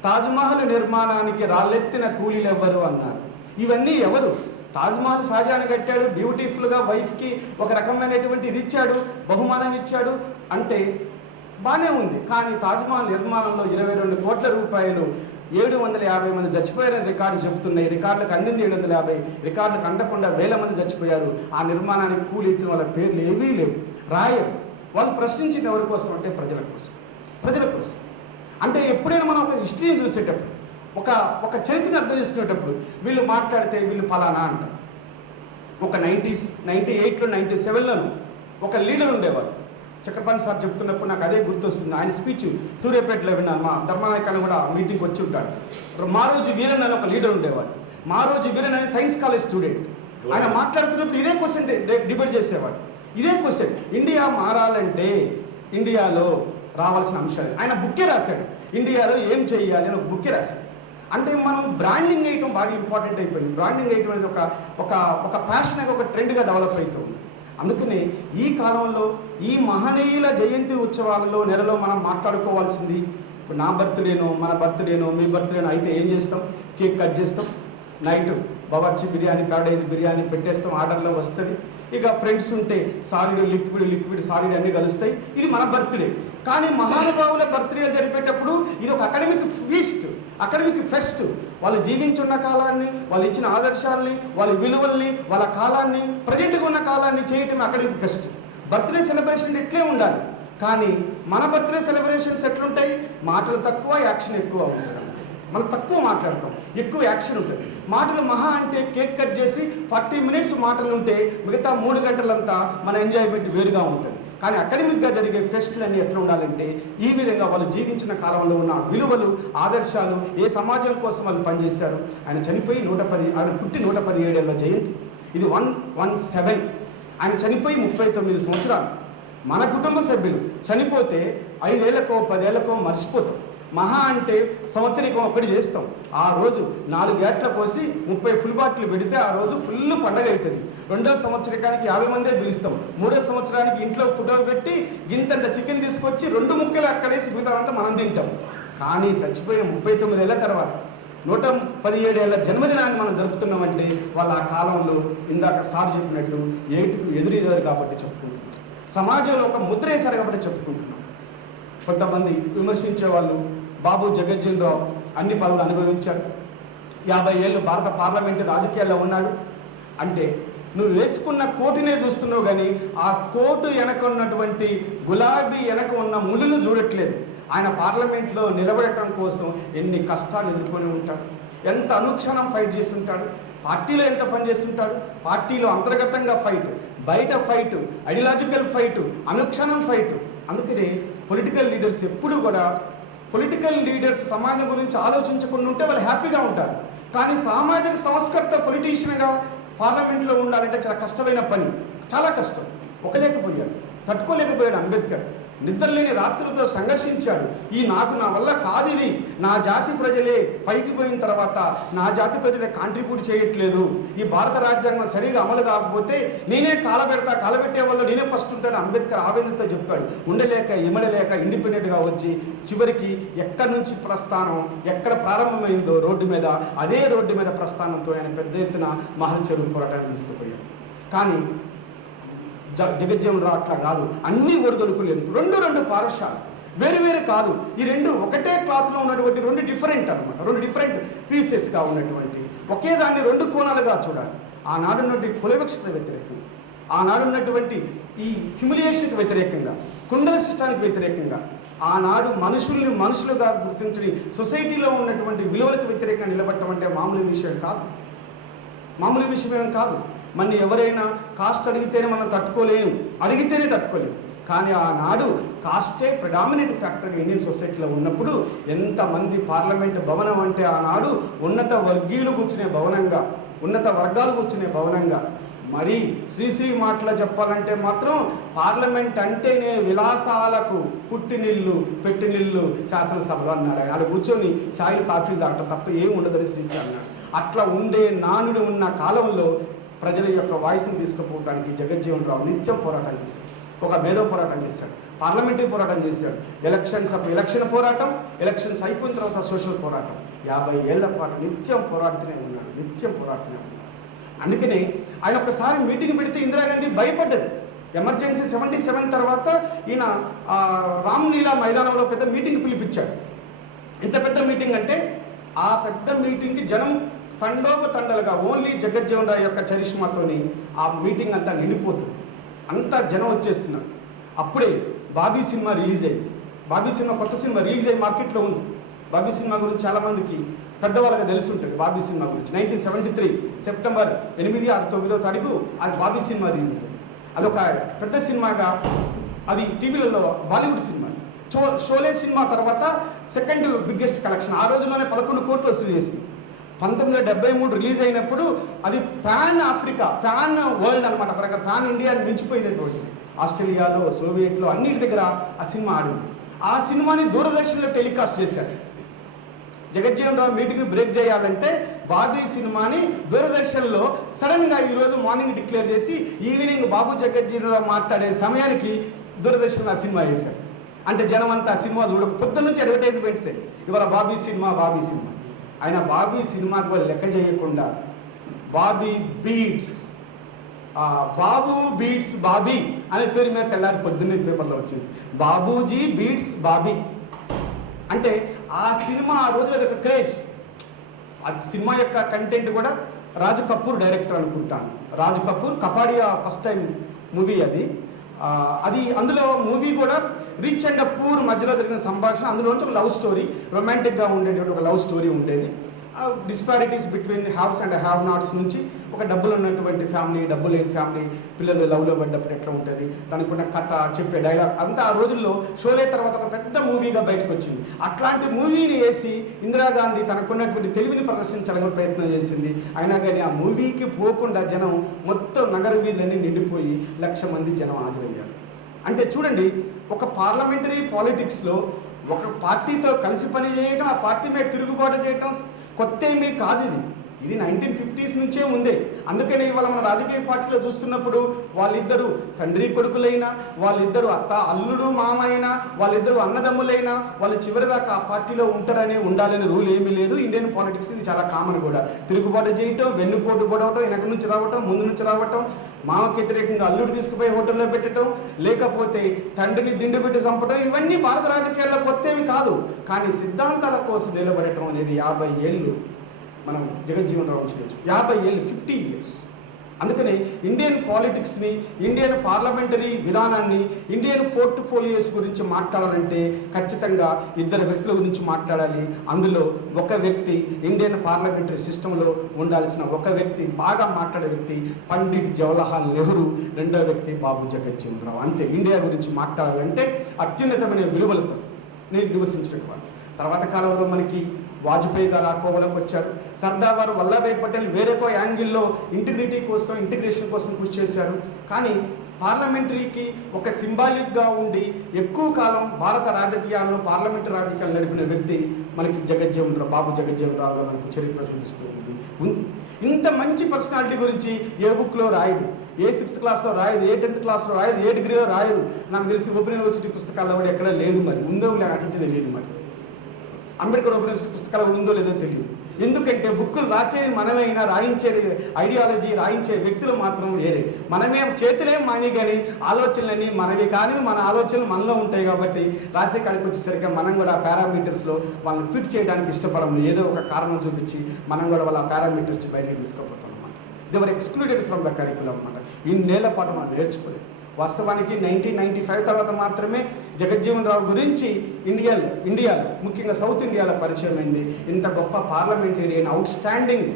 తాజ్మహల్ నిర్మాణానికి రాళ్ళెత్తిన కూలీలు ఎవ్వరు అన్నాడు. ఇవన్నీ ఎవరు? తాజ్మహల్ షాజహాన్ కట్టాడు, బ్యూటిఫుల్గా వైఫ్కి ఒక రకమైనటువంటి ఇది ఇచ్చాడు, బహుమానం ఇచ్చాడు అంటే బాగానే ఉంది. కానీ తాజ్మహల్ నిర్మాణంలో 22 కోట్ల రూపాయలు, 750 మంది చచ్చిపోయారని రికార్డు చెబుతున్నాయి. రికార్డులకు అందింది 750, రికార్డులకు అందకుండా 1000 మంది చచ్చిపోయారు. ఆ నిర్మాణానికి కూలి ఎత్తిన వాళ్ళ పేర్లు ఏవీ లేవు, రాయరు. వాళ్ళు ప్రశ్నించిన ఎవరి కోసం అంటే ప్రజల కోసం, ప్రజల కోసం. అంటే ఎప్పుడైనా మనం ఒక హిస్టరీని చూసేటప్పుడు, ఒక చరిత్రను అర్థం చేసుకునేటప్పుడు వీళ్ళు మాట్లాడితే వీళ్ళు ఫలానా అంటారు. ఒక 98లో 97లోను ఒక లీడర్ ఉండేవారు. చక్రపాణి సార్ చెప్తున్నప్పుడు నాకు అదే గుర్తొస్తుంది. ఆయన స్పీచ్ సూర్యాపేటలో విన్నాను. మా ధర్మనాయకాన్ని కూడా మీటింగ్కి వచ్చి ఉంటాడు. మారోజు వీరన్ అని ఒక లీడర్ ఉండేవాడు. మారోజు వీరన్ అని సైన్స్ కాలేజ్ స్టూడెంట్. ఆయన మాట్లాడుతున్నప్పుడు ఇదే క్వశ్చన్ డిబేట్ చేసేవాడు. ఇదే క్వశ్చన్, ఇండియా మారాలంటే ఇండియాలో రావాల్సిన అంశాలు. ఆయన బుక్కే రాశాడు, ఇండియాలో ఏం చేయాలి అని ఒక బుక్కే రాశాడు. అంటే మనం బ్రాండింగ్ వేయటం బాగా ఇంపార్టెంట్ అయిపోయింది. బ్రాండింగ్ వేయటం అనేది ఒక ప్యాషన్, ఒక ట్రెండ్గా డెవలప్ అవుతుంది. అందుకని ఈ కాలంలో ఈ మహనీయుల జయంతి ఉత్సవాలలో నెలలో మనం మాట్లాడుకోవాల్సింది, ఇప్పుడు నా బర్త్డేనో, మన బర్త్డేనో, మీ బర్త్డేనో అయితే ఏం చేస్తాం? కేక్ కట్ చేస్తాం, నైట్ బావర్చి బిర్యానీ, ప్యారడైజ్ బిర్యానీ పెట్టేస్తాం, ఆర్డర్లో వస్తుంది. ఇక ఫ్రెండ్స్ ఉంటే సాలిడ్, లిక్విడ్ సాలిడ్ అన్నీ కలుస్తాయి. ఇది మన బర్త్డే. కానీ మహానుభావుల బర్త్డే జరిపేటప్పుడు ఇది ఒక అకాడమిక్ ఫీస్ట్, అకాడమిక్ ఫెస్ట్. వాళ్ళు జీవించున్న కాలాన్ని, వాళ్ళు ఇచ్చిన ఆదర్శాలని, వాళ్ళ విలువల్ని, వాళ్ళ కాలాన్ని, ప్రజెంట్గా ఉన్న కాలాన్ని చేయటం అకాడమిక్ ఫెస్ట్. బర్త్డే సెలబ్రేషన్ ఇట్లే ఉండాలి. కానీ మన బర్త్డే సెలబ్రేషన్స్ ఎట్లుంటాయి? మాటలు తక్కువ, యాక్షన్ ఎక్కువ ఉంటుంది. మనం తక్కువ మాట్లాడతాం, ఎక్కువ యాక్షన్ ఉంటుంది. మాటలు మహా అంటే కేక్ కట్ చేసి 40 minutes మాటలు ఉంటే మిగతా 3 గంటలంతా మన ఎంజాయ్మెంట్ వేరుగా ఉంటుంది. కానీ అకాడమిక్గా జరిగే ఫెస్టులన్నీ ఎట్లా ఉండాలంటే ఈ విధంగా వాళ్ళు జీవించిన కాలంలో ఉన్న విలువలు, ఆదర్శాలు, ఏ సమాజం కోసం వాళ్ళు పనిచేశారు. ఆయన చనిపోయి 110, ఆయన పుట్టి 117 జయంతి, ఇది 117. ఆయన చనిపోయి 39 సంవత్సరాలు. మన కుటుంబ సభ్యులు చనిపోతే 5 ఏళ్లకో 10 ఏళ్లకో మర్చిపోతాం. మహా అంటే సంవత్సరికం ఒకటి చేస్తాం. ఆ రోజు 4 గేట్ల పోసి 30 ఫుల్ బాటిల్ పెడితే ఆ రోజు ఫుల్ పండగ అవుతుంది. 2వ సంవత్సరానికి 50 మందే పిలుస్తాం. 3వ సంవత్సరానికి ఇంట్లో ఫోటో పెట్టి గింతంత చికెన్ తీసుకొచ్చి 2 ముక్కలు అక్కడేసి మిగతాదంతా మనం తింటాం. కానీ చచ్చిపోయిన 39 ఏళ్ల తర్వాత 117 ఏళ్ల జన్మదినాన్ని మనం జరుపుతున్నామంటే వాళ్ళు ఆ కాలంలో ఇందాక సార్ చెప్పినట్టు ఏటుకు ఎదురెదారు కాబట్టి చెప్పుకుంటున్నాం. సమాజంలో ఒక ముద్ర వేశారు కాబట్టి చెప్పుకుంటున్నాం. కొంతమంది విమర్శించే వాళ్ళు బాబు జగజ్జీవన్ రావు అన్ని పనులు అనుభవించాడు, 50 ఏళ్ళు భారత పార్లమెంటు రాజకీయాల్లో ఉన్నాడు అంటే నువ్వు వేసుకున్న కోటునే చూస్తున్నావు కానీ ఆ కోటు వెనక ఉన్నటువంటి గులాబీ వెనక ఉన్న ముళ్ళును చూడట్లేదు. ఆయన పార్లమెంట్లో నిలబడటం కోసం ఎన్ని కష్టాలు ఎదుర్కొని ఉంటాడు, ఎంత అనుక్షణం ఫైట్ చేసి ఉంటాడు, పార్టీలో ఎంత పని చేస్తుంటాడు, పార్టీలో అంతర్గతంగా ఫైట్, బయట ఫైట్, ఐడియాలజికల్ ఫైట్, అనుక్షణం ఫైట్. అందుకనే పొలిటికల్ లీడర్స్ ఎప్పుడు కూడా పొలిటికల్ లీడర్స్ సమాజం గురించి ఆలోచించకుండా ఉంటే వాళ్ళు హ్యాపీగా ఉంటారు. కానీ సామాజిక సంస్కర్త పొలిటీషియన్గా పార్లమెంట్లో ఉండాలంటే చాలా కష్టమైన పని, చాలా కష్టం. ఒకలేకపోయాడు, తట్టుకోలేకపోయాడు అంబేద్కర్. నిద్రలేని రాత్రులతో సంఘర్షించాడు. నా వల్ల కాదు, ఇది నా జాతి ప్రజలే పైకి పోయిన తర్వాత నా జాతి ప్రజలే కాంట్రిబ్యూట్ చేయట్లేదు, ఈ భారత రాజ్యాంగం సరిగా అమలు కాకపోతే నేనే కాలబెట్టే వాళ్ళు నేనే ఫస్ట్ ఉంటాను అంబేద్కర్ ఆవేదనతో చెప్పాడు. ఉండలేక ఇమడలేక ఇండిపెండెంట్గా వచ్చి చివరికి ఎక్కడి నుంచి ప్రస్థానం ఎక్కడ ప్రారంభమైందో రోడ్డు మీద, అదే రోడ్డు మీద ప్రస్థానంతో ఆయన పెద్ద ఎత్తున మహల్ చెరువు పోరాటాన్ని తీసుకుపోయాడు. కానీ జగజ్జీవన్ రావు అట్లా కాదు, అన్ని ఒడిదొడుకులేదు. రెండు పార్శ్వాలు వేరు కాదు, ఈ రెండు ఒకటే క్లాత్లో ఉన్నటువంటి 2 డిఫరెంట్ అనమాట, 2 డిఫరెంట్ పీసెస్గా ఉన్నటువంటి ఒకే దాన్ని 2 కోణాలుగా చూడాలి. ఆనాడున్నటువంటి కులవివక్షత వ్యతిరేకంగా, ఆనాడున్నటువంటి ఈ హ్యూమిలియేషన్కి వ్యతిరేకంగా, కుండల సిస్టానికి వ్యతిరేకంగా, ఆనాడు మనుషులుగా గుర్తించని సొసైటీలో ఉన్నటువంటి విలువలకు వ్యతిరేకంగా నిలబడటం అంటే మామూలు విషయం కాదు, మామూలు విషయం కాదు. మన ఎవరైనా కాస్ట్ అడిగితేనే మనం తట్టుకోలేము, అడిగితేనే తట్టుకోలేము. కానీ ఆనాడు కాస్టే ప్రిడామినెంట్ ఫ్యాక్టర్ ఇండియన్ సొసైటీలో ఉన్నప్పుడు ఎంతమంది పార్లమెంట్ భవనం అంటే ఆనాడు ఉన్నత వర్గీయులు కూర్చునే భవనంగా, ఉన్నత వర్గాలు కూర్చునే భవనంగా. మరి శ్రీశ్రీ మాటలో చెప్పాలంటే మాత్రం పార్లమెంట్ అంటేనే విలాసాలకు పుట్టినిల్లు పెట్టినిల్లు శాసనసభలో అన్నాడు. ఆడ కూర్చొని ఛాయలు కాఫీ దాంట్లో తప్ప ఏమి ఉండదని శ్రీశ్రీ అన్నాడు. అట్లా ఉండే నానుడు ఉన్న కాలంలో ప్రజల యొక్క వాయిస్ని తీసుకుపోవడానికి జగజ్జీవన్ రావు నిత్యం పోరాటం చేశాడు. ఒక మేధో పోరాటం చేశాడు, పార్లమెంటరీ పోరాటం చేశాడు, ఎలక్షన్ పోరాటం, ఎలక్షన్స్ అయిపోయిన తర్వాత సోషల్ పోరాటం, 50 ఏళ్ల పాటు నిత్యం పోరాడుతూనే ఉన్నాడు. అందుకనే ఆయన ఒకసారి మీటింగ్ పెడితే ఇందిరాగాంధీ భయపడ్డది. ఎమర్జెన్సీ 77 తర్వాత ఈయన రామ్లీలా మైదానంలో పెద్ద మీటింగ్ పిలిపించాడు. ఇంత పెద్ద మీటింగ్ అంటే ఆ పెద్ద మీటింగ్కి జనం తండోపతండలుగా ఓన్లీ జగజ్జీవన్ రావు యొక్క చరిష్మాతోని ఆ మీటింగ్ అంతా నిండిపోతుంది, అంతా జనం వచ్చేస్తున్నారు. అప్పుడే బాబీ సినిమా రిలీజ్ అయ్యింది. బాబీ సినిమా కొత్త సినిమా రిలీజ్ అయ్యి మార్కెట్లో ఉంది. బాబీ సినిమా గురించి చాలామందికి పెద్దవాళ్ళకి తెలిసి ఉంటుంది. బాబీ సినిమా గురించి 1973 సెప్టెంబర్ 8, 9వ తారీఖు అది బాబీ సినిమా రిలీజ్ అయింది. అదొక పెద్ద సినిమాగా అది టీవీలలో బాలీవుడ్ సినిమా. షోలే సినిమా తర్వాత సెకండ్ బిగ్గెస్ట్ కలెక్షన్, ఆ రోజుల్లోనే 11 కోట్లు వసూలు చేసింది. 1973 రిలీజ్ అయినప్పుడు అది పాన్ ఆఫ్రికా, పాన్ వరల్డ్ అనమాట, పాన్ ఇండియాని మించిపోయినటువంటి ఆస్ట్రేలియాలో, సోవియట్లో అన్నిటి దగ్గర ఆ సినిమా ఆడింది. ఆ సినిమాని దూరదర్శన్లో టెలికాస్ట్ చేశారు. జగజ్జీవన్ రావు మీటింగ్ బ్రేక్ చేయాలంటే బాబీ సినిమాని దూరదర్శన్లో సడన్గా ఈరోజు మార్నింగ్ డిక్లేర్ చేసి ఈవినింగ్ బాబు జగజ్జీవన్ రావు మాట్లాడే సమయానికి దూరదర్శన్లో ఆ సినిమా వేశారు. అంటే జనం అంతా ఆ సినిమా పొద్దున్న నుంచి అడ్వర్టైజ్మెంట్సే, ఇవాళ బాబీ సినిమా. ఆయన బాబీ సినిమాకు లెక్క చేయకుండా బాబీ బీట్స్, బాబు బీట్స్ బాబీ అనే పేరు మీద తెల్లారి పొద్దున్నే పేపర్లో వచ్చింది, బాబూజీ బీట్స్ బాబీ. అంటే ఆ సినిమా ఆ రోజు ఒక క్రేజ్. ఆ సినిమా యొక్క కంటెంట్ కూడా రాజు కపూర్ డైరెక్టర్ అనుకుంటాను. Raju Kapoor Kapadia first time movie అది. అందులో మూవీ కూడా రిచ్ అండ్ పూర్ మధ్యలో జరిగిన సంభాషణ, అందులోంచి ఒక లవ్ స్టోరీ, రొమాంటిక్గా ఉండేటువంటి ఒక లవ్ స్టోరీ ఉండేది. Disparities between haves and have nots నుంచి ఒక డబ్బులు ఉన్నటువంటి ఫ్యామిలీ, డబ్బు లేని ఫ్యామిలీ, పిల్లలు లవ్లో పడ్డప్పుడు ఎట్లా ఉంటుంది, దానికి ఉన్న కథ, చెప్పే డైలాగ్ అంతా ఆ రోజుల్లో షోలే తర్వాత ఒక పెద్ద మూవీగా బయటకు వచ్చింది. అట్లాంటి మూవీని వేసి ఇందిరాగాంధీ తనకున్నటువంటి తెలివిని ప్రదర్శించాలని ప్రయత్నం చేసింది. అయినా కానీ ఆ మూవీకి పోకుండా జనం మొత్తం నగర వీధులన్నీ నిండిపోయి 1,00,000 మంది జనం హాజరయ్యారు. అంటే చూడండి, ఒక పార్లమెంటరీ పాలిటిక్స్లో ఒక పార్టీతో కలిసి పని చేయడం, ఆ పార్టీ మీద తిరుగుబాటు చేయడం కొత్త ఏమీ కాదు. ఇది 1950s నుంచే ఉందే. అందుకని ఇవాళ మన రాజకీయ పార్టీలో చూస్తున్నప్పుడు వాళ్ళిద్దరూ తండ్రి కొడుకులైనా, వాళ్ళిద్దరూ అత్త అల్లుడు మామ అయినా, వాళ్ళిద్దరూ అన్నదమ్ములైనా వాళ్ళు చివరిదాకా ఆ పార్టీలో ఉంటారనే ఉండాలనే రూల్ ఏమీ లేదు. ఇండియన్ పాలిటిక్స్ ఇది చాలా కామన్ కూడా. తిరుగుబాటు చేయటం, వెన్నుపోటు పొడవటం, వెనక నుంచి రావటం, ముందు నుంచి రావటం, మామకి వ్యతిరేకంగా అల్లుడు తీసుకుపోయి హోటల్లో పెట్టడం, లేకపోతే తండ్రిని దిండు పెట్టి చంపడం, ఇవన్నీ భారత రాజకీయాల్లో కొత్తవి కాదు. కానీ సిద్ధాంతాల కోసం నిలబడటం అనేది 50 ఏళ్ళు మనం జగజ్జీవన్ రావు చేయొచ్చు. 50 ఏళ్ళు, 50 ఇయర్స్. అందుకని ఇండియన్ పాలిటిక్స్ని, ఇండియన్ పార్లమెంటరీ విధానాన్ని, ఇండియన్ పోర్ట్ఫోలియోస్ గురించి మాట్లాడాలంటే ఖచ్చితంగా ఇద్దరు వ్యక్తుల గురించి మాట్లాడాలి. అందులో ఒక వ్యక్తి ఇండియన్ పార్లమెంటరీ సిస్టంలో ఉండాల్సిన ఒక వ్యక్తి, బాగా మాట్లాడే వ్యక్తి పండిట్ జవహర్లాల్ నెహ్రూ, రెండో వ్యక్తి బాబు జగజ్జీవన్ రావు. అంతే. ఇండియా గురించి మాట్లాడాలంటే అత్యున్నతమైన విలువలతో నివసించిన వారు. తర్వాత కాలంలో మనకి వాజ్పేయి గారు ఆ కోవలకు వచ్చారు. సర్దార్ వల్లభాయ్ పటేల్ వేరేకో యాంగిల్లో ఇంటిగ్రిటీ కోసం, ఇంటిగ్రేషన్ కోసం కృషి చేశారు. కానీ పార్లమెంటరీకి ఒక సింబాలిక్గా ఉండి ఎక్కువ కాలం భారత రాజకీయాల్లో, పార్లమెంటరీ రాజకీయాలు నడిపిన వ్యక్తి మనకి జగజ్జీవన్ రావు, బాబు జగజ్జీవన్ రావుగా మనకు చరిత్ర చూపిస్తూ ఉంది. ఇంత మంచి పర్సనాలిటీ గురించి ఏ బుక్లో రాయదు, ఏ 6th క్లాస్లో రాయదు, ఏ 10th క్లాస్లో రాయదు, ఏ డిగ్రీలో రాయదు. నాకు తెలిసి ఓపెన్ యూనివర్సిటీ పుస్తకాల్లో కూడా ఎక్కడ లేదు. మరి ఉందో అడిగితే తెలియదు. మరి అంబేద్కర్ ఓపెన్ యూనివర్సిటీ పుస్తకాలు ఉందో లేదో తెలియదు. ఎందుకంటే బుక్కులు రాసేది మనమైనా, రాయించేది ఐడియాలజీ, రాయించే వ్యక్తులు మాత్రం వేరే. మనమే చేతులేం మాని, కానీ ఆలోచనలని మనవి, కానీ మన ఆలోచనలు మనలో ఉంటాయి. కాబట్టి రాసే కాడికి వచ్చేసరికి మనం కూడా పారామీటర్స్లో వాళ్ళని ఫిట్ చేయడానికి ఇష్టపడము. ఏదో ఒక కారణం చూపించి మనం కూడా వాళ్ళ పారామీటర్స్ బయటకి తీసుకుపోతాం అనమాట. They were excluded from the curriculum అనమాట. ఇన్నేళ్ల పాటు మనం నేర్చుకోలేదు. వాస్తవానికి 1995 తర్వాత మాత్రమే జగజ్జీవన్ రావు గురించి ఇండియాలో ముఖ్యంగా సౌత్ ఇండియాలో పరిచయం అయింది. ఇంత గొప్ప parliamentarian, outstanding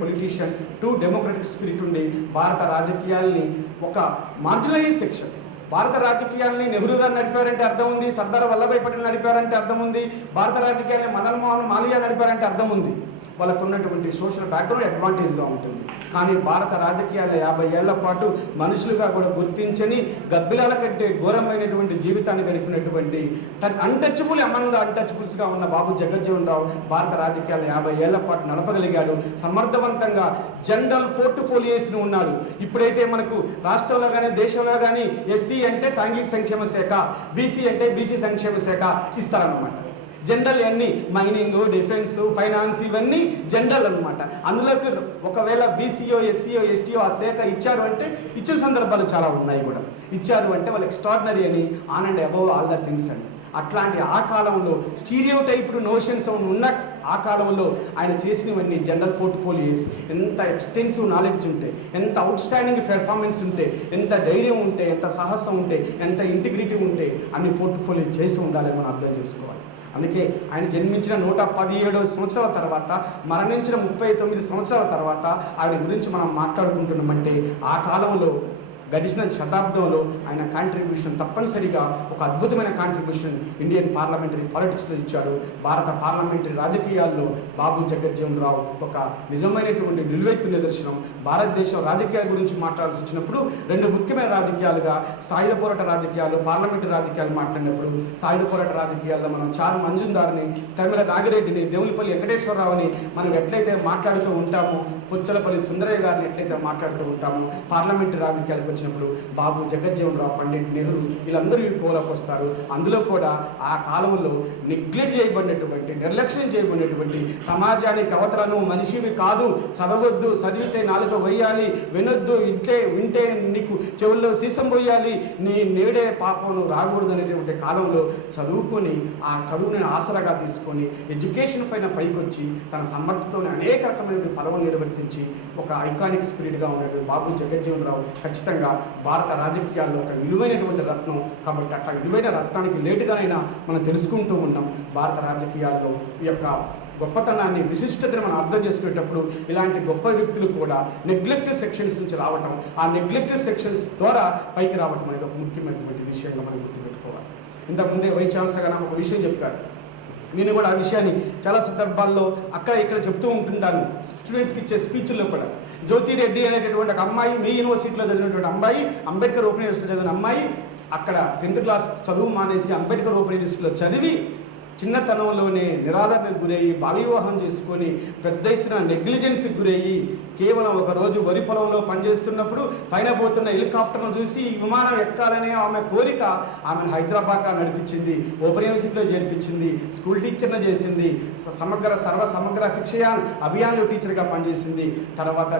politician, to democratic spirit ఉండి భారత రాజకీయాల్ని ఒక మార్జినలైజ్ సెక్షన్, భారత రాజకీయాల్ని నెహ్రూ గారు నడిపారంటే అర్థం ఉంది, సర్దార్ వల్లభాయ్ పటేల్ నడిపారంటే అర్థం ఉంది, భారత రాజకీయాల్ని మదన్ మోహన్ మాల్వియా నడిపారంటే అర్థం ఉంది. వాళ్ళకు ఉన్నటువంటి సోషల్ బ్యాక్గ్రౌండ్ అడ్వాంటేజ్గా ఉంటుంది. కానీ భారత రాజకీయాల 50 ఏళ్ల పాటు మనుషులుగా కూడా గుర్తించని, గబ్బిలాల కంటే ఘోరమైనటువంటి జీవితాన్ని గడిపినటువంటి అన్టచబుల్ అమంగ్ అన్టచబుల్స్గా ఉన్న బాబు జగజ్జీవన్ రావు భారత రాజకీయాల 50 ఏళ్ల పాటు నడపగలిగాడు. సమర్థవంతంగా జనరల్ పోర్ట్ఫోలియోస్ని ఉన్నాడు. ఇప్పుడైతే మనకు రాష్ట్రంలో కానీ దేశంలో కానీ ఎస్సీ అంటే సాంఘిక సంక్షేమ శాఖ, బీసీ అంటే బీసీ సంక్షేమ శాఖ ఇస్తారన్నమాట. జనరల్ అన్నీ మైనింగ్, డిఫెన్స్, ఫైనాన్స్ ఇవన్నీ జనరల్ అనమాట. అందులోకి ఒకవేళ బీసీఓ, ఎస్సీఓ, ఎస్టీఓ ఆ శాఖ ఇచ్చారు అంటే, ఇచ్చిన సందర్భాలు చాలా ఉన్నాయి కూడా. ఇచ్చారు అంటే వాళ్ళు ఎక్స్ట్రాడినరీ అని, on and above all the things అని. అట్లాంటి ఆ కాలంలో స్టీరియో టైప్డ్ నోషన్స్ ఉన్న ఆ కాలంలో ఆయన చేసినవన్నీ జనరల్ పోర్ట్ఫోలియోస్. ఎంత ఎక్స్టెన్సివ్ నాలెడ్జ్ ఉంటే, ఎంత అవుట్స్టాండింగ్ పెర్ఫార్మెన్స్ ఉంటే, ఎంత ధైర్యం ఉంటే, ఎంత సాహసం ఉంటే, ఎంత ఇంటిగ్రిటీ ఉంటే అన్ని పోర్ట్ఫోలియో చేసి ఉండాలని మనం అర్థం చేసుకోవాలి. అందుకే ఆయన జన్మించిన 117 సంవత్సరాల తర్వాత, మరణించిన 39 సంవత్సరాల తర్వాత ఆయన గురించి మనం మాట్లాడుకుంటున్నామంటే ఆ కాలంలో గడిచిన శతాబ్దంలో ఆయన కాంట్రిబ్యూషన్ తప్పనిసరిగా ఒక అద్భుతమైన కాంట్రిబ్యూషన్ ఇండియన్ పార్లమెంటరీ పాలిటిక్స్లో ఇచ్చారు. భారత పార్లమెంటరీ రాజకీయాల్లో బాబు జగజ్జీవన్ రావు ఒక నిజమైనటువంటి నిలువెత్తు నిదర్శనం. భారతదేశం రాజకీయాల గురించి మాట్లాడాల్సి వచ్చినప్పుడు 2 ముఖ్యమైన రాజకీయాలుగా సాయుధ పోరాట రాజకీయాలు, పార్లమెంటరీ రాజకీయాలు మాట్లాడినప్పుడు సాయుధ పోరాట రాజకీయాల్లో మనం చారు మంజుందార్ని, తమిళ నాగిరెడ్డిని, దేవులపల్లి వెంకటేశ్వరరావుని మనం ఎట్లయితే మాట్లాడుతూ ఉంటామో, పుచ్చలపల్లి సుందరయ్య గారిని ఎట్లయితే మాట్లాడుతూ ఉంటామో, పార్లమెంటరీ రాజకీయాలకు వచ్చినప్పుడు బాబు జగజ్జీవన్ రావు, పండిట్ నెహ్రూ వీళ్ళందరూ ఈ కోలకు వస్తారు. అందులో కూడా ఆ కాలంలో నెగ్లెక్ట్ చేయబడినటువంటి, నిర్లక్ష్యం చేయబడినటువంటి, సమాజానికి అవతలను మనిషివి కాదు, చదవద్దు, చదివితే నాలుక వేయాలి, వినొద్దు, వింటే నీకు చెవుల్లో సీసం పోయాలి, నీ నేడే పాపం రాకూడదు అనేటువంటి కాలంలో చదువుకొని ఆ చదువుని ఆసరాగా తీసుకొని ఎడ్యుకేషన్ పైన పైకొచ్చి తన సమర్థతోనే అనేక రకమైన పదవులు నిర్వర్తించి ఒక ఐకానిక్ స్పిరిట్గా ఉన్నటువంటి బాబు జగజ్జీవన్ రావు ఖచ్చితంగా భారత రాజకీయాల్లో ఒక విలువైనటువంటి రత్నం. కాబట్టి అట్లా విలువైన రత్నానికి లేటుగానైనా మనం తెలుసుకుంటూ ఉన్నాం. భారత రాజకీయాల్లో ఈ యొక్క గొప్పతనాన్ని, విశిష్టతను మనం అర్థం చేసుకునేటప్పుడు ఇలాంటి గొప్ప వ్యక్తులు కూడా నెగ్లెక్టెడ్ సెక్షన్స్ నుంచి రావటం, ఆ నెగ్లెక్టెడ్ సెక్షన్స్ ద్వారా పైకి రావటం అనేది ఒక ముఖ్యమైనటువంటి విషయంగా మనం గుర్తుపెట్టుకోవాలి. ఇంతకుముందే వైస్ ఛాన్సలర్ గారు నాకు ఒక విషయం చెప్పారు. నేను కూడా ఆ విషయాన్ని చాలా సందర్భాల్లో అక్కడ ఇక్కడ చెప్తూ ఉంటుంటాను, స్టూడెంట్స్కి ఇచ్చే స్పీచ్ల్లో కూడా. జ్యోతి రెడ్డి అనేటటువంటి ఒక అమ్మాయి, మీ యూనివర్సిటీలో చదివినటువంటి అమ్మాయి, అంబేద్కర్ ఓపెన్ యూనివర్సిటీ చదివిన అమ్మాయి, అక్కడ 10th క్లాస్ చదువు మానేసి అంబేద్కర్ ఓపెన్ యూనివర్సిటీలో చదివి చిన్నతనంలోనే నిరాదరణకు గురయ్యి, బాల్యవివాహం చేసుకొని, పెద్ద ఎత్తున నెగ్లిజెన్స్కి గురయ్యి, కేవలం ఒక రోజు వరి పొలంలో పనిచేస్తున్నప్పుడు పైన పోతున్న హెలికాప్టర్ను చూసి విమానం ఎక్కాలనే ఆమె కోరిక ఆమెను హైదరాబాద్ నడిపించింది, ఓపెన్ యూనివర్సిటీలో చేర్పించింది, స్కూల్ టీచర్ను చేసింది, సమగ్ర శిక్ష అభియాన్లో టీచర్గా పనిచేసింది. తర్వాత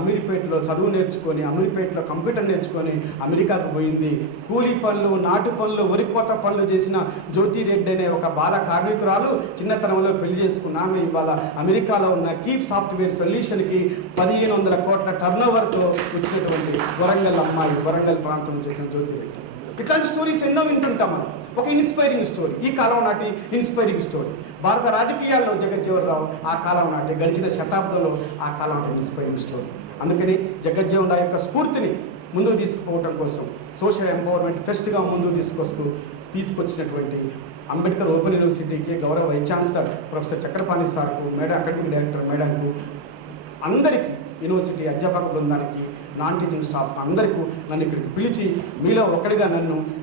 అమీర్పేటలో చదువు నేర్చుకొని, అమీర్పేటలో కంప్యూటర్ నేర్చుకొని అమెరికాకు పోయింది. కూలీ పనులు, నాటు పనులు, వరికోత పనులు చేసిన జ్యోతి రెడ్డి అనే ఒక బాల కార్మికురాలు చిన్నతనంలో పెళ్లి చేసుకున్న ఆమె ఇవాళ అమెరికాలో ఉన్న కీప్ సాఫ్ట్వేర్ సొల్యూషన్కి 1500 కోట్ల టర్నోవర్తో వచ్చినటువంటి వరంగల్ అమ్మాయి, వరంగల్ ప్రాంతం చేసిన జ్యోతి రెడ్డి. ఇట్లాంటి స్టోరీస్ ఎన్నో వింటుంటాం మనం. ఒక ఇన్స్పైరింగ్ స్టోరీ, ఈ కాలం నాటి ఇన్స్పైరింగ్ స్టోరీ. భారత రాజకీయాల్లో జగజ్జీవన్ రావు ఆ కాలం నాటి, గడిచిన శతాబ్దంలో ఆ కాలం నాటి ఇన్స్పైరింగ్ స్టోరీ. అందుకని జగజ్జీవన్ రావు యొక్క స్ఫూర్తిని ముందుకు తీసుకుపోవడం కోసం సోషల్ ఎంపవర్మెంట్ ఫెస్ట్గా ముందుకు తీసుకొచ్చినటువంటి అంబేద్కర్ ఓపెన్ యూనివర్సిటీకి గౌరవ వైస్ ఛాన్సలర్ ప్రొఫెసర్ చక్రపాణి సార్కు, మేడం అకాడమిక్ డైరెక్టర్ మేడంకు, అందరికీ, యూనివర్సిటీ అధ్యాపక బృందానికి, నాన్ టీచింగ్ స్టాఫ్ అందరికీ నన్ను ఇక్కడికి పిలిచి మీలో ఒకరిగా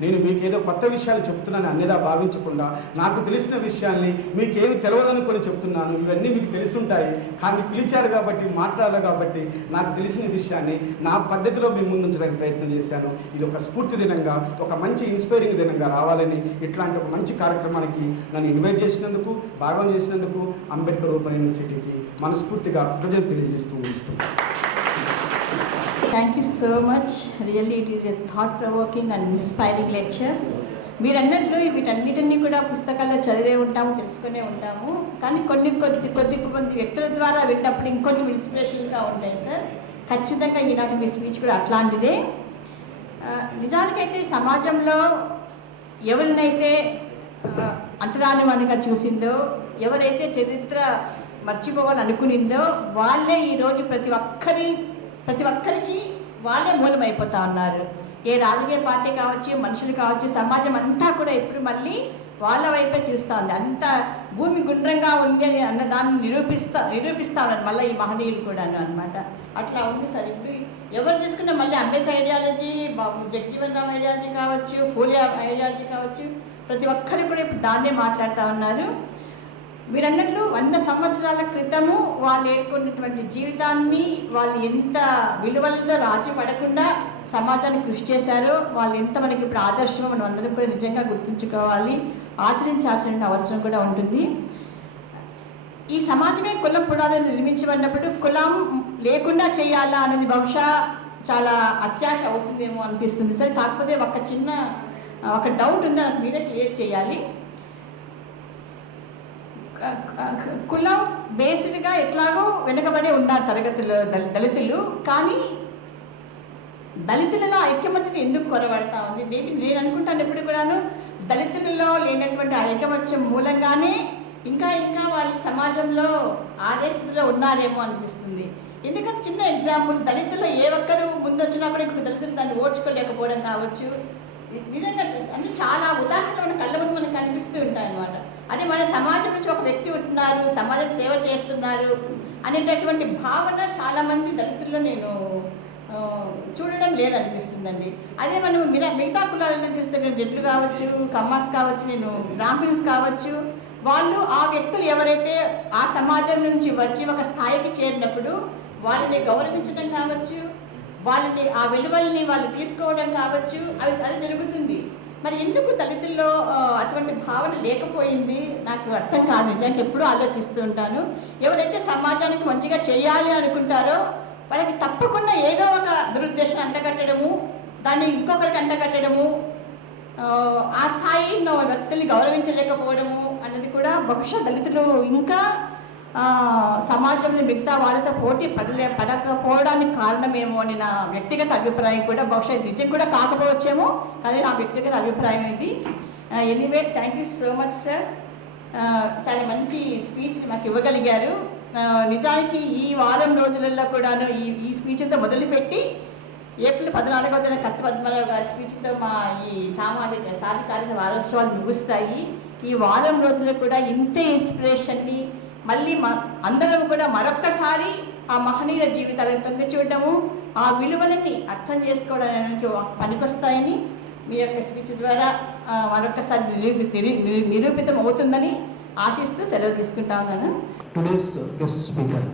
నేను మీకేదో కొత్త విషయాలు చెప్తున్నాను అనేదా భావించకుండా, నాకు తెలిసిన విషయాల్ని మీకేమి తెలియదనుకొని చెప్తున్నాను. ఇవన్నీ మీకు తెలిసుంటాయి, కానీ పిలిచారు కాబట్టి, మాట్లాడాలి కాబట్టి నాకు తెలిసిన విషయాన్ని నా పద్ధతిలో మీ ముందు ఉంచడానికి ప్రయత్నం చేశాను. ఇది ఒక స్ఫూర్తి దినంగా, ఒక మంచి ఇన్స్పైరింగ్ దినంగా రావాలని, ఇట్లాంటి ఒక మంచి కార్యక్రమానికి నన్ను ఇన్వైట్ చేసినందుకు, భాగం చేసినందుకు అంబేద్కర్ ఓపెన్ యూనివర్సిటీకి మనస్ఫూర్తిగా ప్రజలు తెలియజేస్తూ ఉంటున్నాను. Thank you so much. Really it is a thought-provoking and inspiring lecture. మీరన్నట్లు వీటన్నిటినీ కూడా పుస్తకాల్లో చదివే ఉంటాము, తెలుసుకునే ఉంటాము. కానీ కొద్ది వ్యక్తుల ద్వారా విన్నప్పుడు ఇంకొంచెం ఇన్స్పిరేషన్గా ఉంటాయి సార్. ఖచ్చితంగా ఈనాటి మీ స్పీచ్ కూడా అట్లాంటిదే. నిజానికైతే సమాజంలో ఎవరినైతే అంటరానివానిగా చూసిందో, ఎవరైతే చరిత్ర మర్చిపోవాలనుకునిందో వాళ్ళే ఈరోజు ప్రతి ఒక్కరికి వాళ్ళే మూలమైపోతా ఉన్నారు. ఏ రాజకీయ పార్టీ కావచ్చు, మనుషులు కావచ్చు, సమాజం అంతా కూడా ఇప్పుడు మళ్ళీ వాళ్ళ వైపే చూస్తూ ఉంది. అంత భూమి గుండ్రంగా ఉంది అని అన్నదాన్ని నిరూపిస్తా ఉన్నారు మళ్ళీ ఈ మహనీయులు కూడా అనమాట. అట్లా ఉంది సార్. ఇప్పుడు ఎవరు తీసుకున్నా మళ్ళీ అంబేద్కర్ ఐడియాలజీ, జగజ్జీవన్ రామ్ ఐడియాలజీ కావచ్చు, ఫూలే ఐడియాలజీ కావచ్చు, ప్రతి ఒక్కరు కూడా ఇప్పుడు దాన్నే మాట్లాడుతూ ఉన్నారు. మీరు అన్నట్లు 100 సంవత్సరాల క్రితము వాళ్ళు ఏర్కొన్నటువంటి జీవితాన్ని, వాళ్ళు ఎంత విలువలతో రాజీ పడకుండా సమాజానికి కృషి చేశారో, వాళ్ళు ఎంత మనకి ఇప్పుడు ఆదర్శమో మనం అందరం కూడా నిజంగా గుర్తుంచుకోవాలి, ఆచరించాల్సిన అవసరం కూడా ఉంటుంది. ఈ సమాజమే కులం పునాదులు నిర్మించబడినప్పుడు కులం లేకుండా చేయాలా అన్నది బహుశా చాలా అత్యాశ అవుతుందేమో అనిపిస్తుంది సార్. కాకపోతే ఒక డౌట్ ఉంది, నాకు మీరే క్లియర్ చేయాలి. కులం బేస్డ్గా ఎట్లాగో వెనుకబడి ఉన్నారు తరగతులు దళితులు, కానీ దళితులలో ఐక్యమత్యం ఎందుకు కొరబడతా ఉంది? మేబీ నేను అనుకుంటాను ఎప్పుడు కూడాను దళితులలో లేనటువంటి ఐకమత్యం మూలంగానే ఇంకా వాళ్ళ సమాజంలో ఆదే స్థితిలో ఉన్నారేమో అనిపిస్తుంది. ఎందుకంటే చిన్న ఎగ్జాంపుల్, దళితుల్లో ఏ ఒక్కరు ముందు వచ్చినా కూడా ఇంకొక దళితులు దాన్ని ఓడ్చుకోలేకపోవడం కావచ్చు. నిజంగా అంటే చాలా ఉదాహరణలు మన కళ్ళ ముందు మనకు కనిపిస్తూ ఉంటాయి అన్నమాట. అదే మన సమాజం నుంచి ఒక వ్యక్తి ఉంటున్నారు, సమాజం సేవ చేస్తున్నారు అనేటటువంటి భావన చాలామంది దళితుల్లో నేను చూడడం లేదనిపిస్తుందండి. అదే మనం మిగతా కులాలను చూస్తే నేను రెడ్లు కావచ్చు, కమ్మాస్ కావచ్చు, నేను బ్రాహ్మణ్స్ కావచ్చు, వాళ్ళు ఆ వ్యక్తులు ఎవరైతే ఆ సమాజం నుంచి వచ్చి ఒక స్థాయికి చేరినప్పుడు వాళ్ళని గౌరవించడం కావచ్చు, వాళ్ళని ఆ విలువల్ని వాళ్ళు తీసుకోవడం కావచ్చు, అది జరుగుతుంది. మరి ఎందుకు దళితుల్లో అటువంటి భావన లేకపోయింది నాకు అర్థం కాదు. నిజానికి ఎప్పుడూ ఆలోచిస్తూ ఉంటాను. ఎవరైతే సమాజానికి మంచిగా చేయాలి అనుకుంటారో వాళ్ళకి తప్పకుండా ఏదో ఒక దురుద్దేశం అంటగట్టడము, దాన్ని ఇంకొకరికి అంటగట్టడము, ఆ స్థాయిలో వ్యక్తుల్ని గౌరవించలేకపోవడము అన్నది కూడా బహుశా దళితులు ఇంకా సమాజంలో మిగతా వాళ్ళతో పోటీ పడకపోవడానికి కారణమేమో అని నా వ్యక్తిగత అభిప్రాయం కూడా. బహుశా నిజం కూడా కాకపోవచ్చేమో, కానీ నా వ్యక్తిగత అభిప్రాయం ఇది. Anyway, thank you so much sir. చాలా మంచి స్పీచ్ మాకు ఇవ్వగలిగారు. నిజానికి ఈ వారం రోజులలో కూడాను ఈ స్పీచ్తో మొదలుపెట్టి ఏప్రిల్ 14వ తేదీన కత్తి పద్మరావు గారి స్పీచ్తో మా ఈ సామాజిక సాధికారిక వారోత్సవాలు ముగుస్తాయి. ఈ వారం రోజులు కూడా ఇంతే ఇన్స్పిరేషన్ని మళ్ళీ అందరం కూడా మరొక్కసారి ఆ మహనీయుల జీవితాలను తొంగి చూడటము, ఆ విలువలని అర్థం చేసుకోవడానికి పనికొస్తాయని మీ యొక్క స్పీచ్ ద్వారా మరొకసారి నిరూపితం అవుతుందని ఆశిస్తూ సెలవు తీసుకుంటా ఉన్నాను. టుడేస్ గెస్ట్ స్పీకర్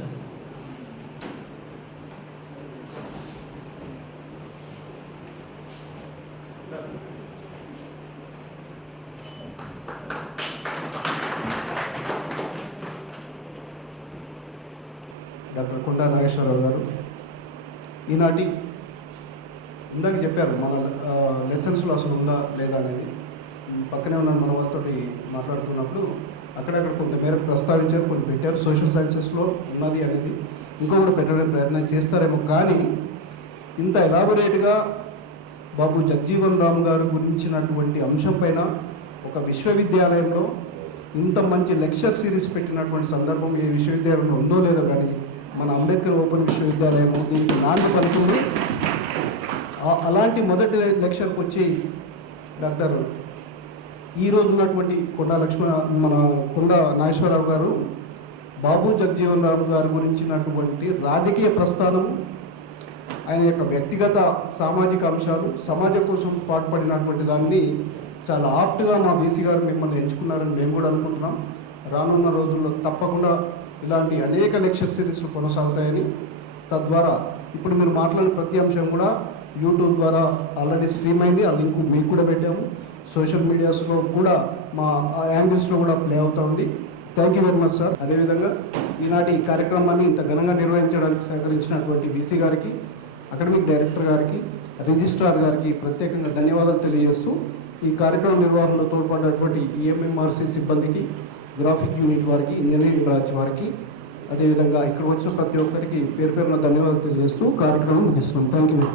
డాక్టర్ కొండా నాగేశ్వరరావు గారు. ఈనాటి ఇందాక చెప్పారు మన లెసన్స్లో అసలు ఉందా లేదా అనేది. పక్కనే ఉన్న మన వాళ్ళతో మాట్లాడుతున్నప్పుడు అక్కడక్కడ కొంత మేరకు ప్రస్తావించారు, కొన్ని పెట్టారు. సోషల్ సైన్సెస్లో ఉన్నది అనేది ఇంకా కూడా పెట్టడానికి ప్రయత్నం చేస్తారేమో. కానీ ఇంత ఎలాబొరేట్గా బాబు జగ్జీవన్ రామ్ గారు గురించినటువంటి అంశం పైన ఒక విశ్వవిద్యాలయంలో ఇంత మంచి లెక్చర్ సిరీస్ పెట్టినటువంటి సందర్భం ఏ విశ్వవిద్యాలయంలో ఉందో లేదో, కానీ మన అంబేద్కర్ ఓపెన్ విశ్వవిద్యాలయము దీనికి నాంది పలుకుతుంది. అలాంటి మొదటి లెక్చర్కి వచ్చి డాక్టర్ ఈ రోజు ఉన్నటువంటి కొండా నాగేశ్వరరావు గారు బాబు జగ్జీవన్ రామ్ గారి గురించినటువంటి రాజకీయ ప్రస్థానం, ఆయన యొక్క వ్యక్తిగత సామాజిక అంశాలు, సమాజం కోసం పాటుపడినటువంటి దాన్ని చాలా ఆప్ట్గా మా బీసీ గారు మిమ్మల్ని ఎంచుకున్నారని మేము కూడా అనుకుంటున్నాం. రానున్న రోజుల్లో తప్పకుండా ఇలాంటి అనేక లెక్చర్ సిరీస్లు కొనసాగుతాయని, తద్వారా ఇప్పుడు మీరు మాట్లాడిన ప్రతి అంశం కూడా యూట్యూబ్ ద్వారా ఆల్రెడీ స్ట్రీమ్ అయింది. ఆ లింక్ మీకు కూడా పెట్టాము. సోషల్ మీడియాస్లో కూడా మా యాంగిల్స్లో కూడా ప్లే అవుతూ ఉంది. Thank you very much sir. అదేవిధంగా ఈనాటి ఈ కార్యక్రమాన్ని ఇంత ఘనంగా నిర్వహించడానికి సహకరించినటువంటి బీసీ గారికి, అకాడమిక్ డైరెక్టర్ గారికి, రిజిస్ట్రార్ గారికి ప్రత్యేకంగా ధన్యవాదాలు తెలియజేస్తూ ఈ కార్యక్రమం నిర్వహణలో తోడ్పడినటువంటి ఈఎంఎంఆర్సీ సిబ్బందికి, గ్రాఫిక్ యూనిట్ వారికి, ఇంజనీరింగ్ బ్రాంచ్ వారికి, అదేవిధంగా ఇక్కడ వచ్చిన ప్రతి ఒక్కరికి పేరు పేరున ధన్యవాదాలు తెలియజేస్తూ కార్యక్రమం ముగిస్తున్నాం. Thank you.